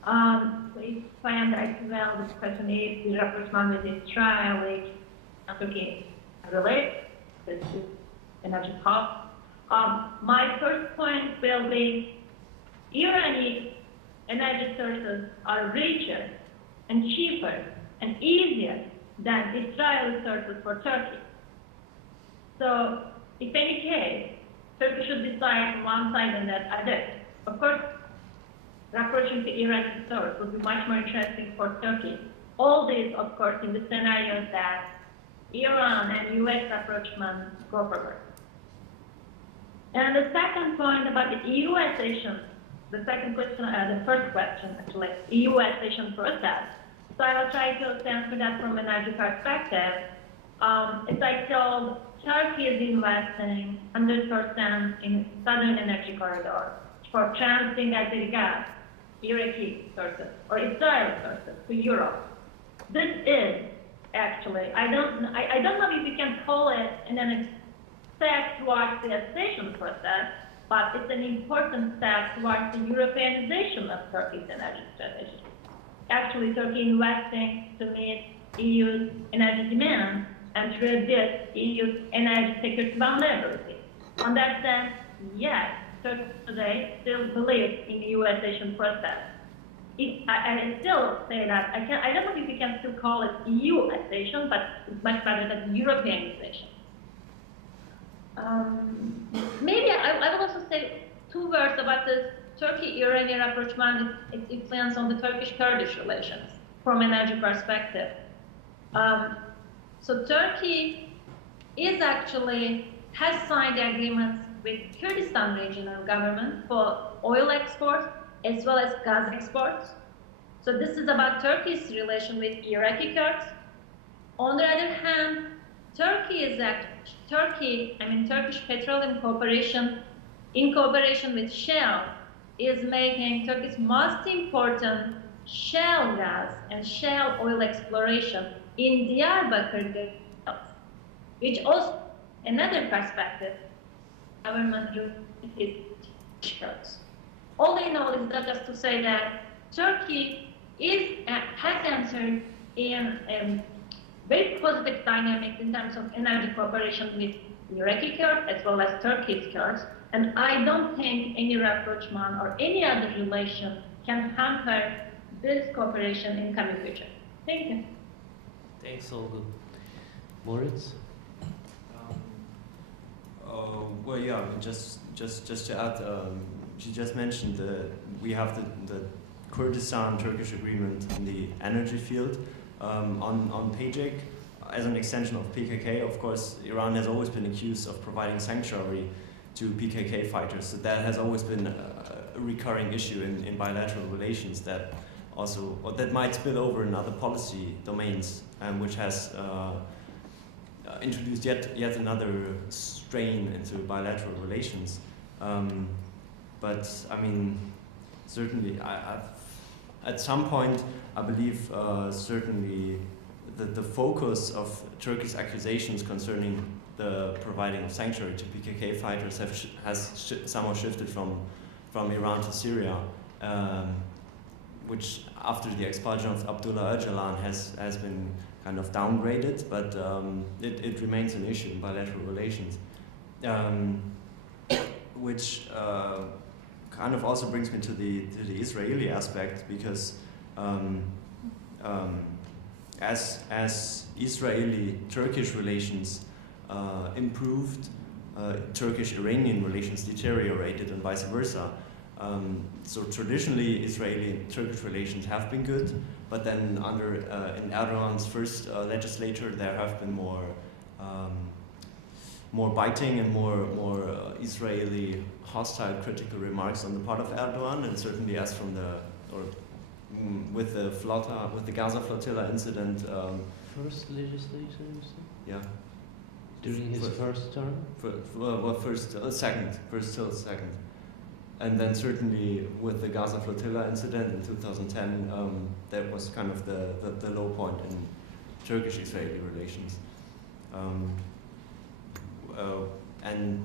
So if I understand well, this question is the rapprochement with Israel, which Turkey relates to energy costs. My first point will be Iranian energy sources are richer and cheaper and easier than Israeli sources for Turkey. So, if any case, Turkey should decide on one side and that other. Of course, rapproching the Iranian source would be much more interesting for Turkey. All this, of course, in the scenario that Iran and US rapprochement go forward. And the second point about the EU accession, the first question actually, EU accession process. So I will try to answer that from an energy perspective. As I told, Turkey is investing 100% in southern energy corridor for transiting natural gas, Iraqi sources, or Israeli sources to Europe. This is actually, I don't know if you can call it an step towards the accession process, but it's an important step towards the Europeanization of Turkey's energy strategy. Actually, Turkey investing to meet EU's energy demand and to reduce EU's energy security vulnerability. On that sense, yes, Turkey today still believes in the EU accession process. I still say that, I don't know if you can still call it EU accession, but it's much better than Europeanization. Maybe I will also say two words about this Turkey-Iranian rapprochement, its influence on the Turkish-Kurdish relations from energy perspective. So Turkey is actually has signed agreements with Kurdistan regional government for oil exports as well as gas exports. So this is about Turkey's relation with Iraqi Kurds. On the other hand, Turkish Petroleum Corporation, in cooperation with Shell, is making Turkey's most important shale gas and shale oil exploration in Diyarbakir, which also another perspective government is Kurds. All in all is that just to say that Turkey has entered in very positive dynamics in terms of energy cooperation with Iraqi Kurds as well as Turkish Kurds, and I don't think any rapprochement or any other relation can hamper this cooperation in coming future. Thank you. Thanks, Olga. Moritz? Well, yeah, just to add, she just mentioned we have the Kurdistan-Turkish agreement in the energy field. On PAJIC, as an extension of PKK, of course, Iran has always been accused of providing sanctuary to PKK fighters. So that has always been a recurring issue in bilateral relations that that might spill over in other policy domains, which has introduced yet another strain into bilateral relations. But I mean, certainly, at some point, I believe certainly the focus of Turkey's accusations concerning the providing of sanctuary to PKK fighters has somehow shifted from Iran to Syria, which after the expulsion of Abdullah Öcalan has been kind of downgraded, but it remains an issue in bilateral relations, which kind of also brings me to the Israeli aspect, because as Israeli-Turkish relations improved, Turkish-Iranian relations deteriorated, and vice versa. So traditionally, Israeli and Turkish relations have been good, but then in Erdogan's first legislature, there have been more biting and more Israeli hostile critical remarks on the part of Erdogan, and certainly as from with the Gaza flotilla incident. First legislature, you said? Yeah. During his first term? First till second. And then certainly with the Gaza flotilla incident in 2010, that was kind of the low point in Turkish-Israeli relations. And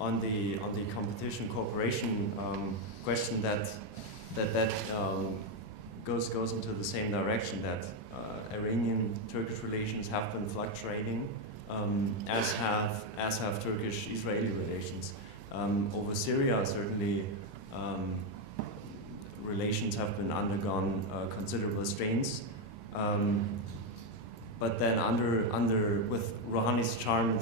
on the competition cooperation question, that goes into the same direction, that Iranian-Turkish relations have been fluctuating, as have Turkish-Israeli relations. Over Syria, certainly relations have been undergone considerable strains, but then with Rouhani's charm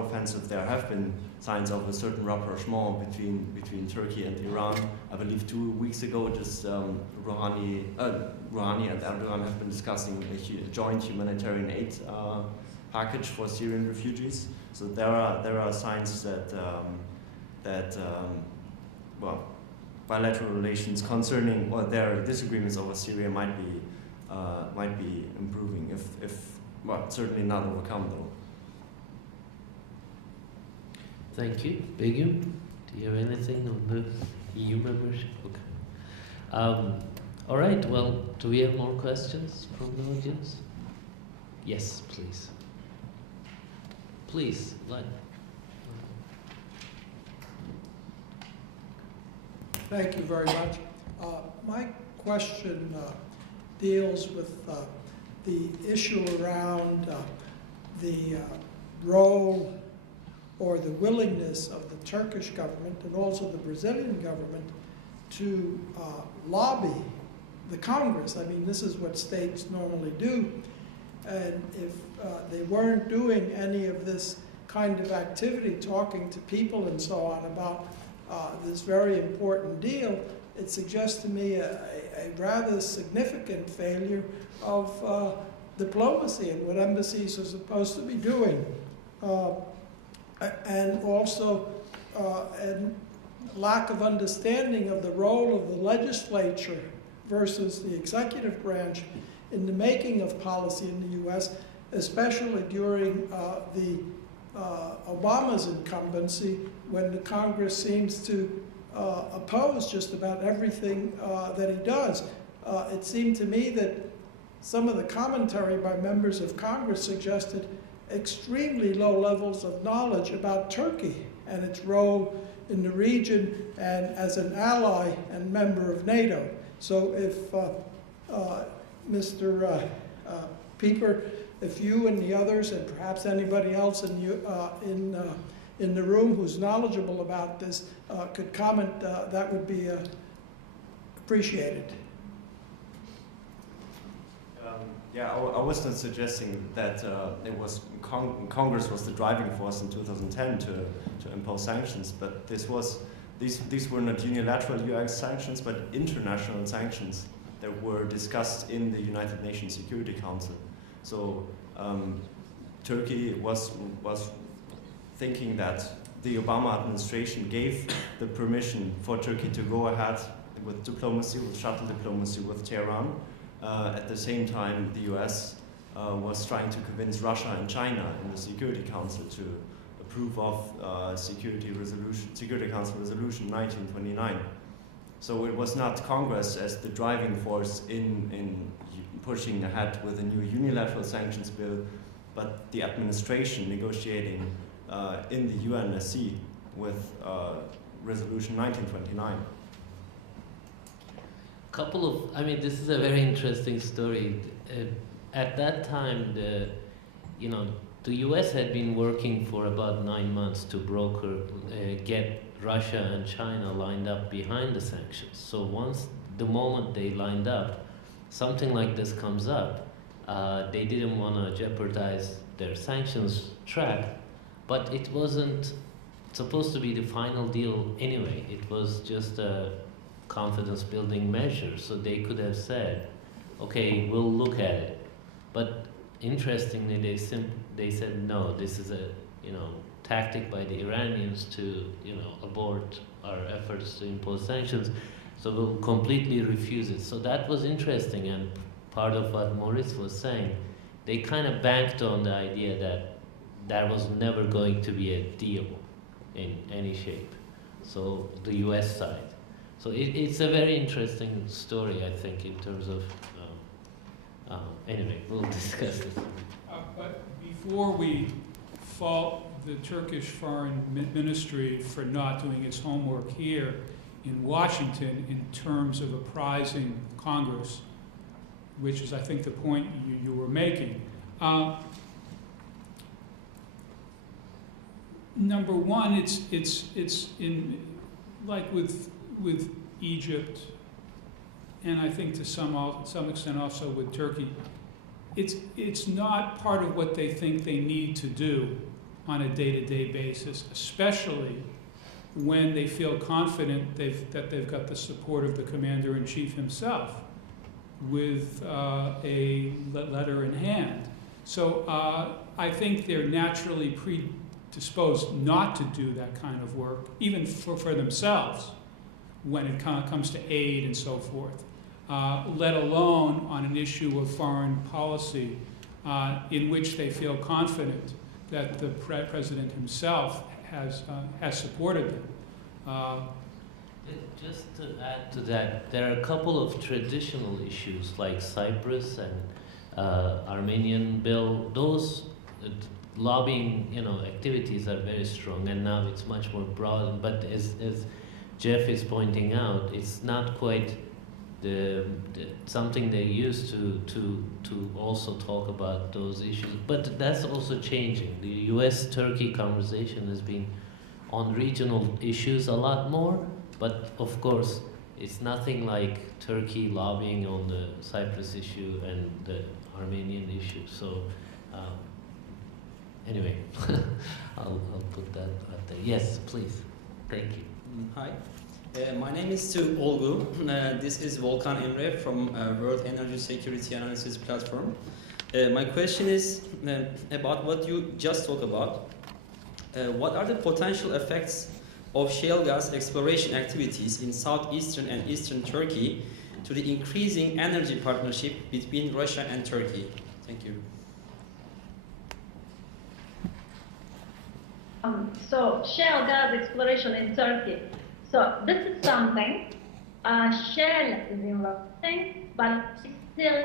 offensive, there have been signs of a certain rapprochement between Turkey and Iran. I believe 2 weeks ago, just Rouhani and Erdogan have been discussing a joint humanitarian aid package for Syrian refugees. So there are signs that bilateral relations concerning, or their disagreements over Syria might be improving, if certainly not overcome though. Thank you. Begum, do you have anything on the EU membership? Okay. All right, well, do we have more questions from the audience? Yes, please. Please, Len. Thank you very much. My question deals with the issue around the role or the willingness of the Turkish government and also the Brazilian government to lobby the Congress. I mean, this is what states normally do. And if they weren't doing any of this kind of activity, talking to people and so on about this very important deal, it suggests to me a rather significant failure of diplomacy and what embassies are supposed to be doing. And also a lack of understanding of the role of the legislature versus the executive branch in the making of policy in the U.S., especially during the Obama's incumbency, when the Congress seems to oppose just about everything that he does. It seemed to me that some of the commentary by members of Congress suggested extremely low levels of knowledge about Turkey and its role in the region and as an ally and member of NATO. So if Mr. Pieper, if you and the others, and perhaps anybody else in the room who's knowledgeable about this could comment, that would be appreciated. Yeah, I was not suggesting that it was Congress was the driving force in 2010 to impose sanctions, but these were not unilateral US sanctions, but international sanctions that were discussed in the United Nations Security Council. So Turkey was thinking that the Obama administration gave the permission for Turkey to go ahead with diplomacy, with shuttle diplomacy with Tehran. At the same time, the US was trying to convince Russia and China in the Security Council to approve of Security Council Resolution 1929. So it was not Congress as the driving force in pushing ahead with a new unilateral sanctions bill, but the administration negotiating in the UNSC with Resolution 1929. This is a very interesting story. At that time, the U.S. had been working for about 9 months to broker, get Russia and China lined up behind the sanctions. So the moment they lined up, something like this comes up, they didn't want to jeopardize their sanctions track, but it wasn't supposed to be the final deal anyway. It was just a confidence building measure, so they could have said, okay, we'll look at it. But interestingly, they said no, this is a tactic by the Iranians to abort our efforts to impose sanctions, so we'll completely refuse it. So that was interesting, and part of what Maurice was saying, they kind of banked on the idea that there was never going to be a deal in any shape. So the US side. So it's a very interesting story, I think, in terms of, anyway, we'll discuss this. But before we fault the Turkish Foreign Ministry for not doing its homework here in Washington in terms of apprising Congress, which is, I think, the point you were making. Number one, it's in, like with Egypt, and I think to some extent also with Turkey, it's not part of what they think they need to do on a day-to-day basis, especially when they feel confident that they've got the support of the commander-in-chief himself with a letter in hand. So I think they're naturally predisposed not to do that kind of work, even for themselves, when it comes to aid and so forth, let alone on an issue of foreign policy in which they feel confident that the president himself has supported them. Just to add to that, there are a couple of traditional issues like Cyprus and Armenian bill. Those lobbying, activities are very strong, and now it's much more broad. But as Jeff is pointing out, it's not quite something they used to also talk about those issues. But that's also changing. The U.S.-Turkey conversation has been on regional issues a lot more, but of course, it's nothing like Turkey lobbying on the Cyprus issue and the Armenian issue. So anyway, I'll put that out there. Yes, please. Thank you. Hi, my name is Olgu. This is Volkan Emre from World Energy Security Analysis Platform. My question is about what you just talked about. What are the potential effects of shale gas exploration activities in southeastern and eastern Turkey to the increasing energy partnership between Russia and Turkey? Thank you. So shale gas exploration in Turkey. So this is something, shale is investing, but still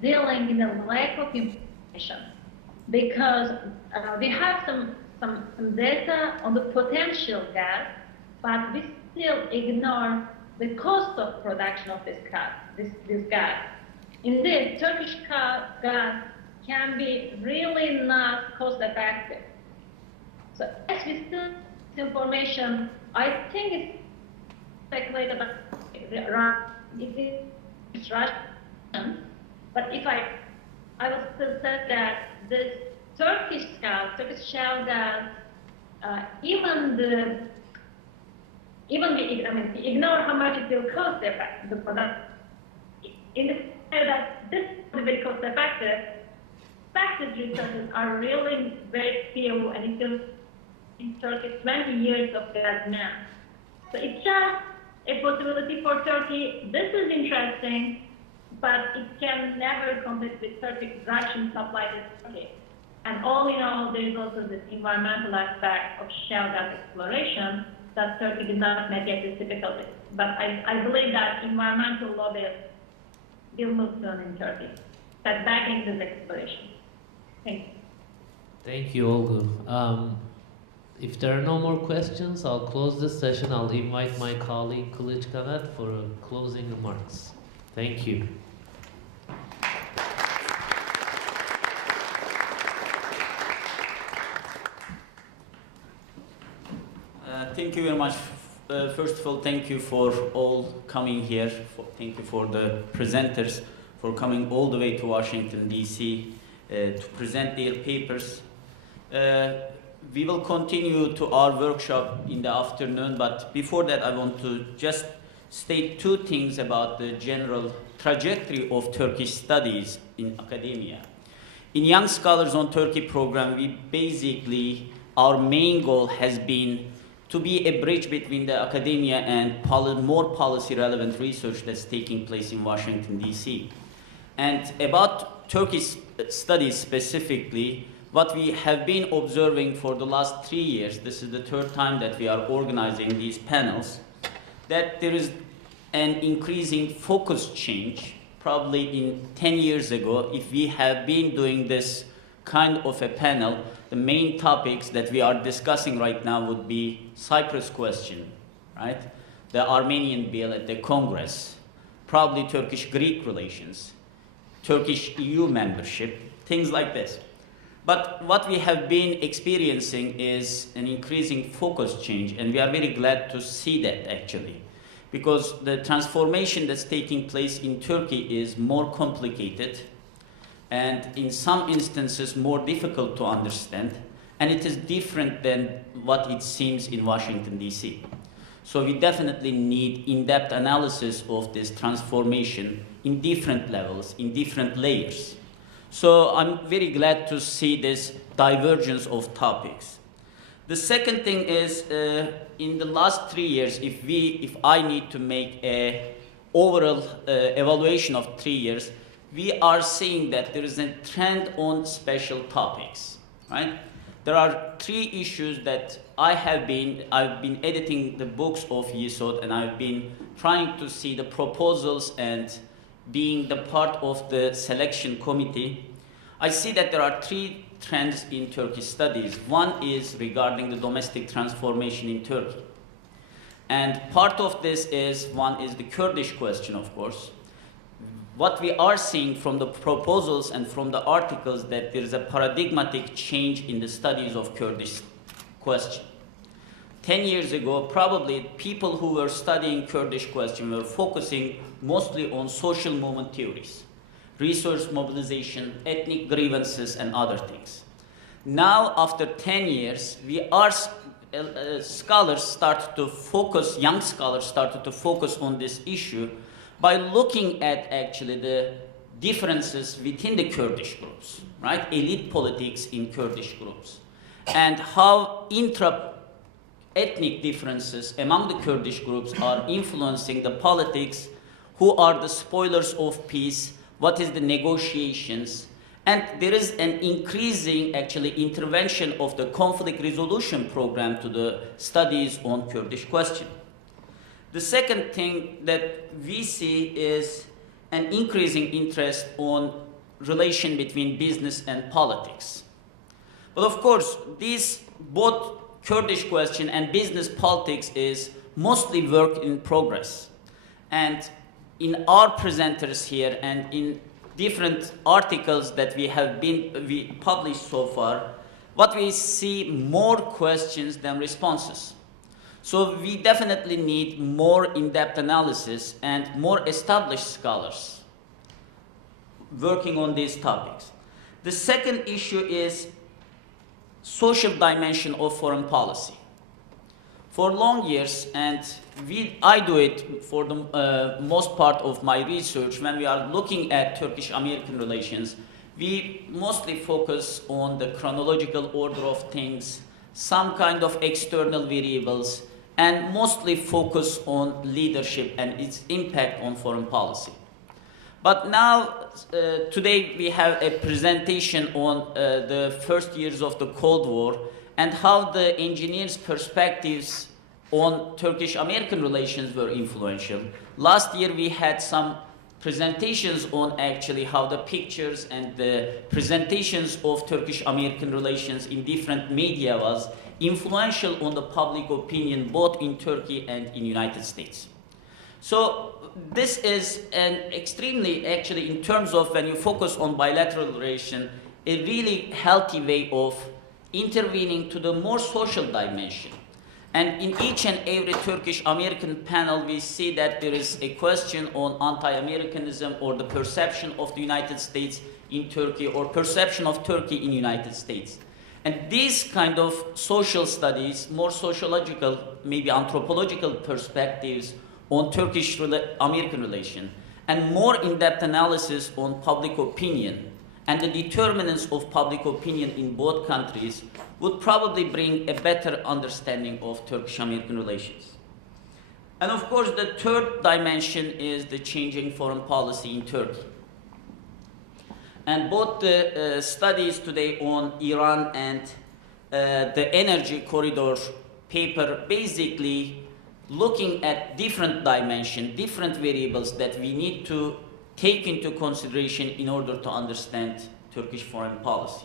dealing in a lack of information because we have some data on the potential gas, but we still ignore the cost of production of this gas. Indeed, Turkish gas can be really not cost effective. So as we still have this information, I think it's speculated about it is Russian, but if I will still say that this Turkish shale gas, even we ignore how much it will cost the product. In the sense that this is very cost effective, effective resources are really very few, and it will in Turkey 20 years of gas demand. So it's just a possibility for Turkey. This is interesting, but it can never compete with Russian supply to Turkey. And all in all, there is also this environmental aspect of shale gas exploration that Turkey did not mitigate this difficulty. But I believe that environmental lobbyists will move soon in Turkey, that backing this exploration. Thank you. Thank you, Olgu. If there are no more questions, I'll close this session. I'll invite my colleague Kılıç Kanat for closing remarks. Thank you. Thank you very much. First of all, thank you for all coming here. Thank you for the presenters for coming all the way to Washington, D.C. To present their papers. We will continue to our workshop in the afternoon, but before that I want to just state two things about the general trajectory of Turkish studies in academia. In Young Scholars on Turkey program, we basically, our main goal has been to be a bridge between the academia and more policy relevant research that's taking place in Washington, D.C. And about Turkish studies specifically, what we have been observing for the last 3 years, this is the third time that we are organizing these panels, that there is an increasing focus change. Probably in 10 years ago, if we have been doing this kind of a panel, the main topics that we are discussing right now would be Cyprus question, right? The Armenian bill at the Congress, probably Turkish-Greek relations, Turkish EU membership, things like this. But what we have been experiencing is an increasing focus change, and we are very glad to see that actually, because the transformation that's taking place in Turkey is more complicated and in some instances more difficult to understand, and it is different than what it seems in Washington, D.C. So we definitely need in-depth analysis of this transformation in different levels, in different layers. So I'm very glad to see this divergence of topics. The second thing is, in the last 3 years, if I need to make an overall evaluation of 3 years, we are seeing that there is a trend on special topics, right? There are 3 issues that I've been editing the books of YSOT, and I've been trying to see the proposals and being the part of the selection committee. I see that there are 3 trends in Turkish studies. One is regarding the domestic transformation in Turkey. And part of this is, one is the Kurdish question, of course. What we are seeing from the proposals and from the articles that there is a paradigmatic change in the studies of Kurdish question. 10 years ago, probably people who were studying Kurdish question were focusing mostly on social movement theories, resource mobilization, ethnic grievances, and other things. Now, after 10 years, we are scholars started to focus, young scholars started to focus on this issue by looking at actually the differences within the Kurdish groups, right? Elite politics in Kurdish groups, and how intra-ethnic differences among the Kurdish groups are influencing the politics, who are the spoilers of peace, what is the negotiations, and there is an increasing actually intervention of the conflict resolution program to the studies on Kurdish question. The second thing that we see is an increasing interest on relation between business and politics. But of course, these both Kurdish question and business politics is mostly work in progress. And in our presenters here and in different articles that we published so far, what we see more questions than responses. So we definitely need more in-depth analysis and more established scholars working on these topics. The second issue is social dimension of foreign policy. For long years, and I do it for the most part of my research, when we are looking at Turkish-American relations, we mostly focus on the chronological order of things, some kind of external variables, and mostly focus on leadership and its impact on foreign policy. But now, today we have a presentation on the first years of the Cold War and how the engineers' perspectives on Turkish-American relations were influential. Last year we had some presentations on actually how the pictures and the presentations of Turkish-American relations in different media was influential on the public opinion both in Turkey and in the United States. So this is an extremely, actually in terms of when you focus on bilateral relation, a really healthy way of intervening to the more social dimension. And in each and every Turkish-American panel, we see that there is a question on anti-Americanism or the perception of the United States in Turkey or perception of Turkey in the United States. And these kind of social studies, more sociological, maybe anthropological perspectives on Turkish-American relation, and more in-depth analysis on public opinion and the determinants of public opinion in both countries would probably bring a better understanding of Turkish-American relations. And of course, the third dimension is the changing foreign policy in Turkey. And both the studies today on Iran and the energy corridor paper basically looking at different dimensions, different variables that we need to take into consideration in order to understand Turkish foreign policy.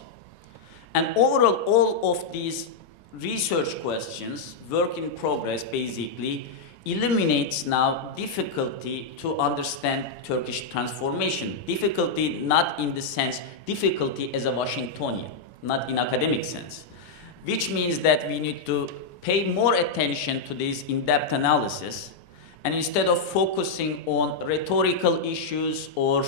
And overall, all of these research questions, work in progress basically, illuminates now difficulty to understand Turkish transformation. Difficulty not in the sense, difficulty as a Washingtonian, not in academic sense, which means that we need to pay more attention to this in-depth analysis, and instead of focusing on rhetorical issues or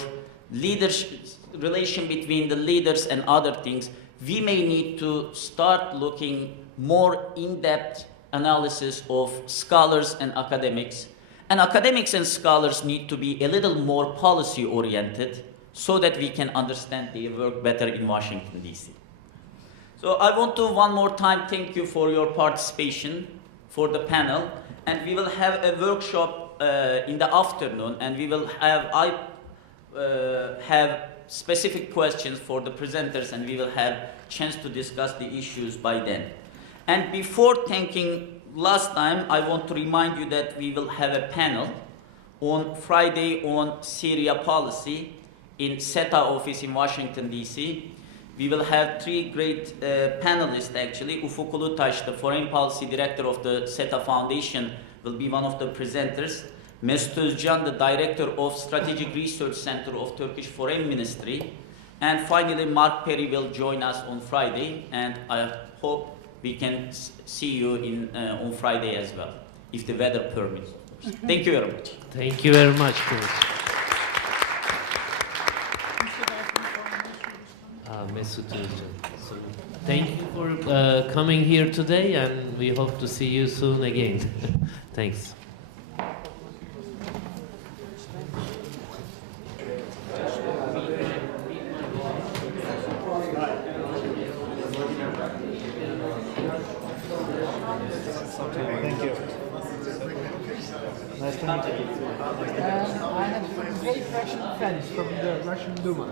leadership, relation between the leaders and other things, we may need to start looking more in-depth analysis of scholars and academics. And academics and scholars need to be a little more policy-oriented so that we can understand their work better in Washington, D.C. So I want to one more time thank you for your participation for the panel. And we will have a workshop in the afternoon, and we will have, have specific questions for the presenters, and we will have chance to discuss the issues by then. And before thanking last time, I want to remind you that we will have a panel on Friday on Syria policy in SETA office in Washington, D.C. We will have three great panelists actually. Ufuk Ulutaş, the Foreign Policy Director of the SETA Foundation, will be one of the presenters. Mesut Özcan, the Director of Strategic Research Center of Turkish Foreign Ministry. And finally, Mark Perry will join us on Friday, and I hope we can see you on Friday as well, if the weather permits. Thank you very much. Thank you very much, Chris. Mesut Özcan. Thank you for coming here today, and we hope to see you soon again. Thanks. Thank you. Nice to meet you. I have a great Russian friends from the Russian Duma.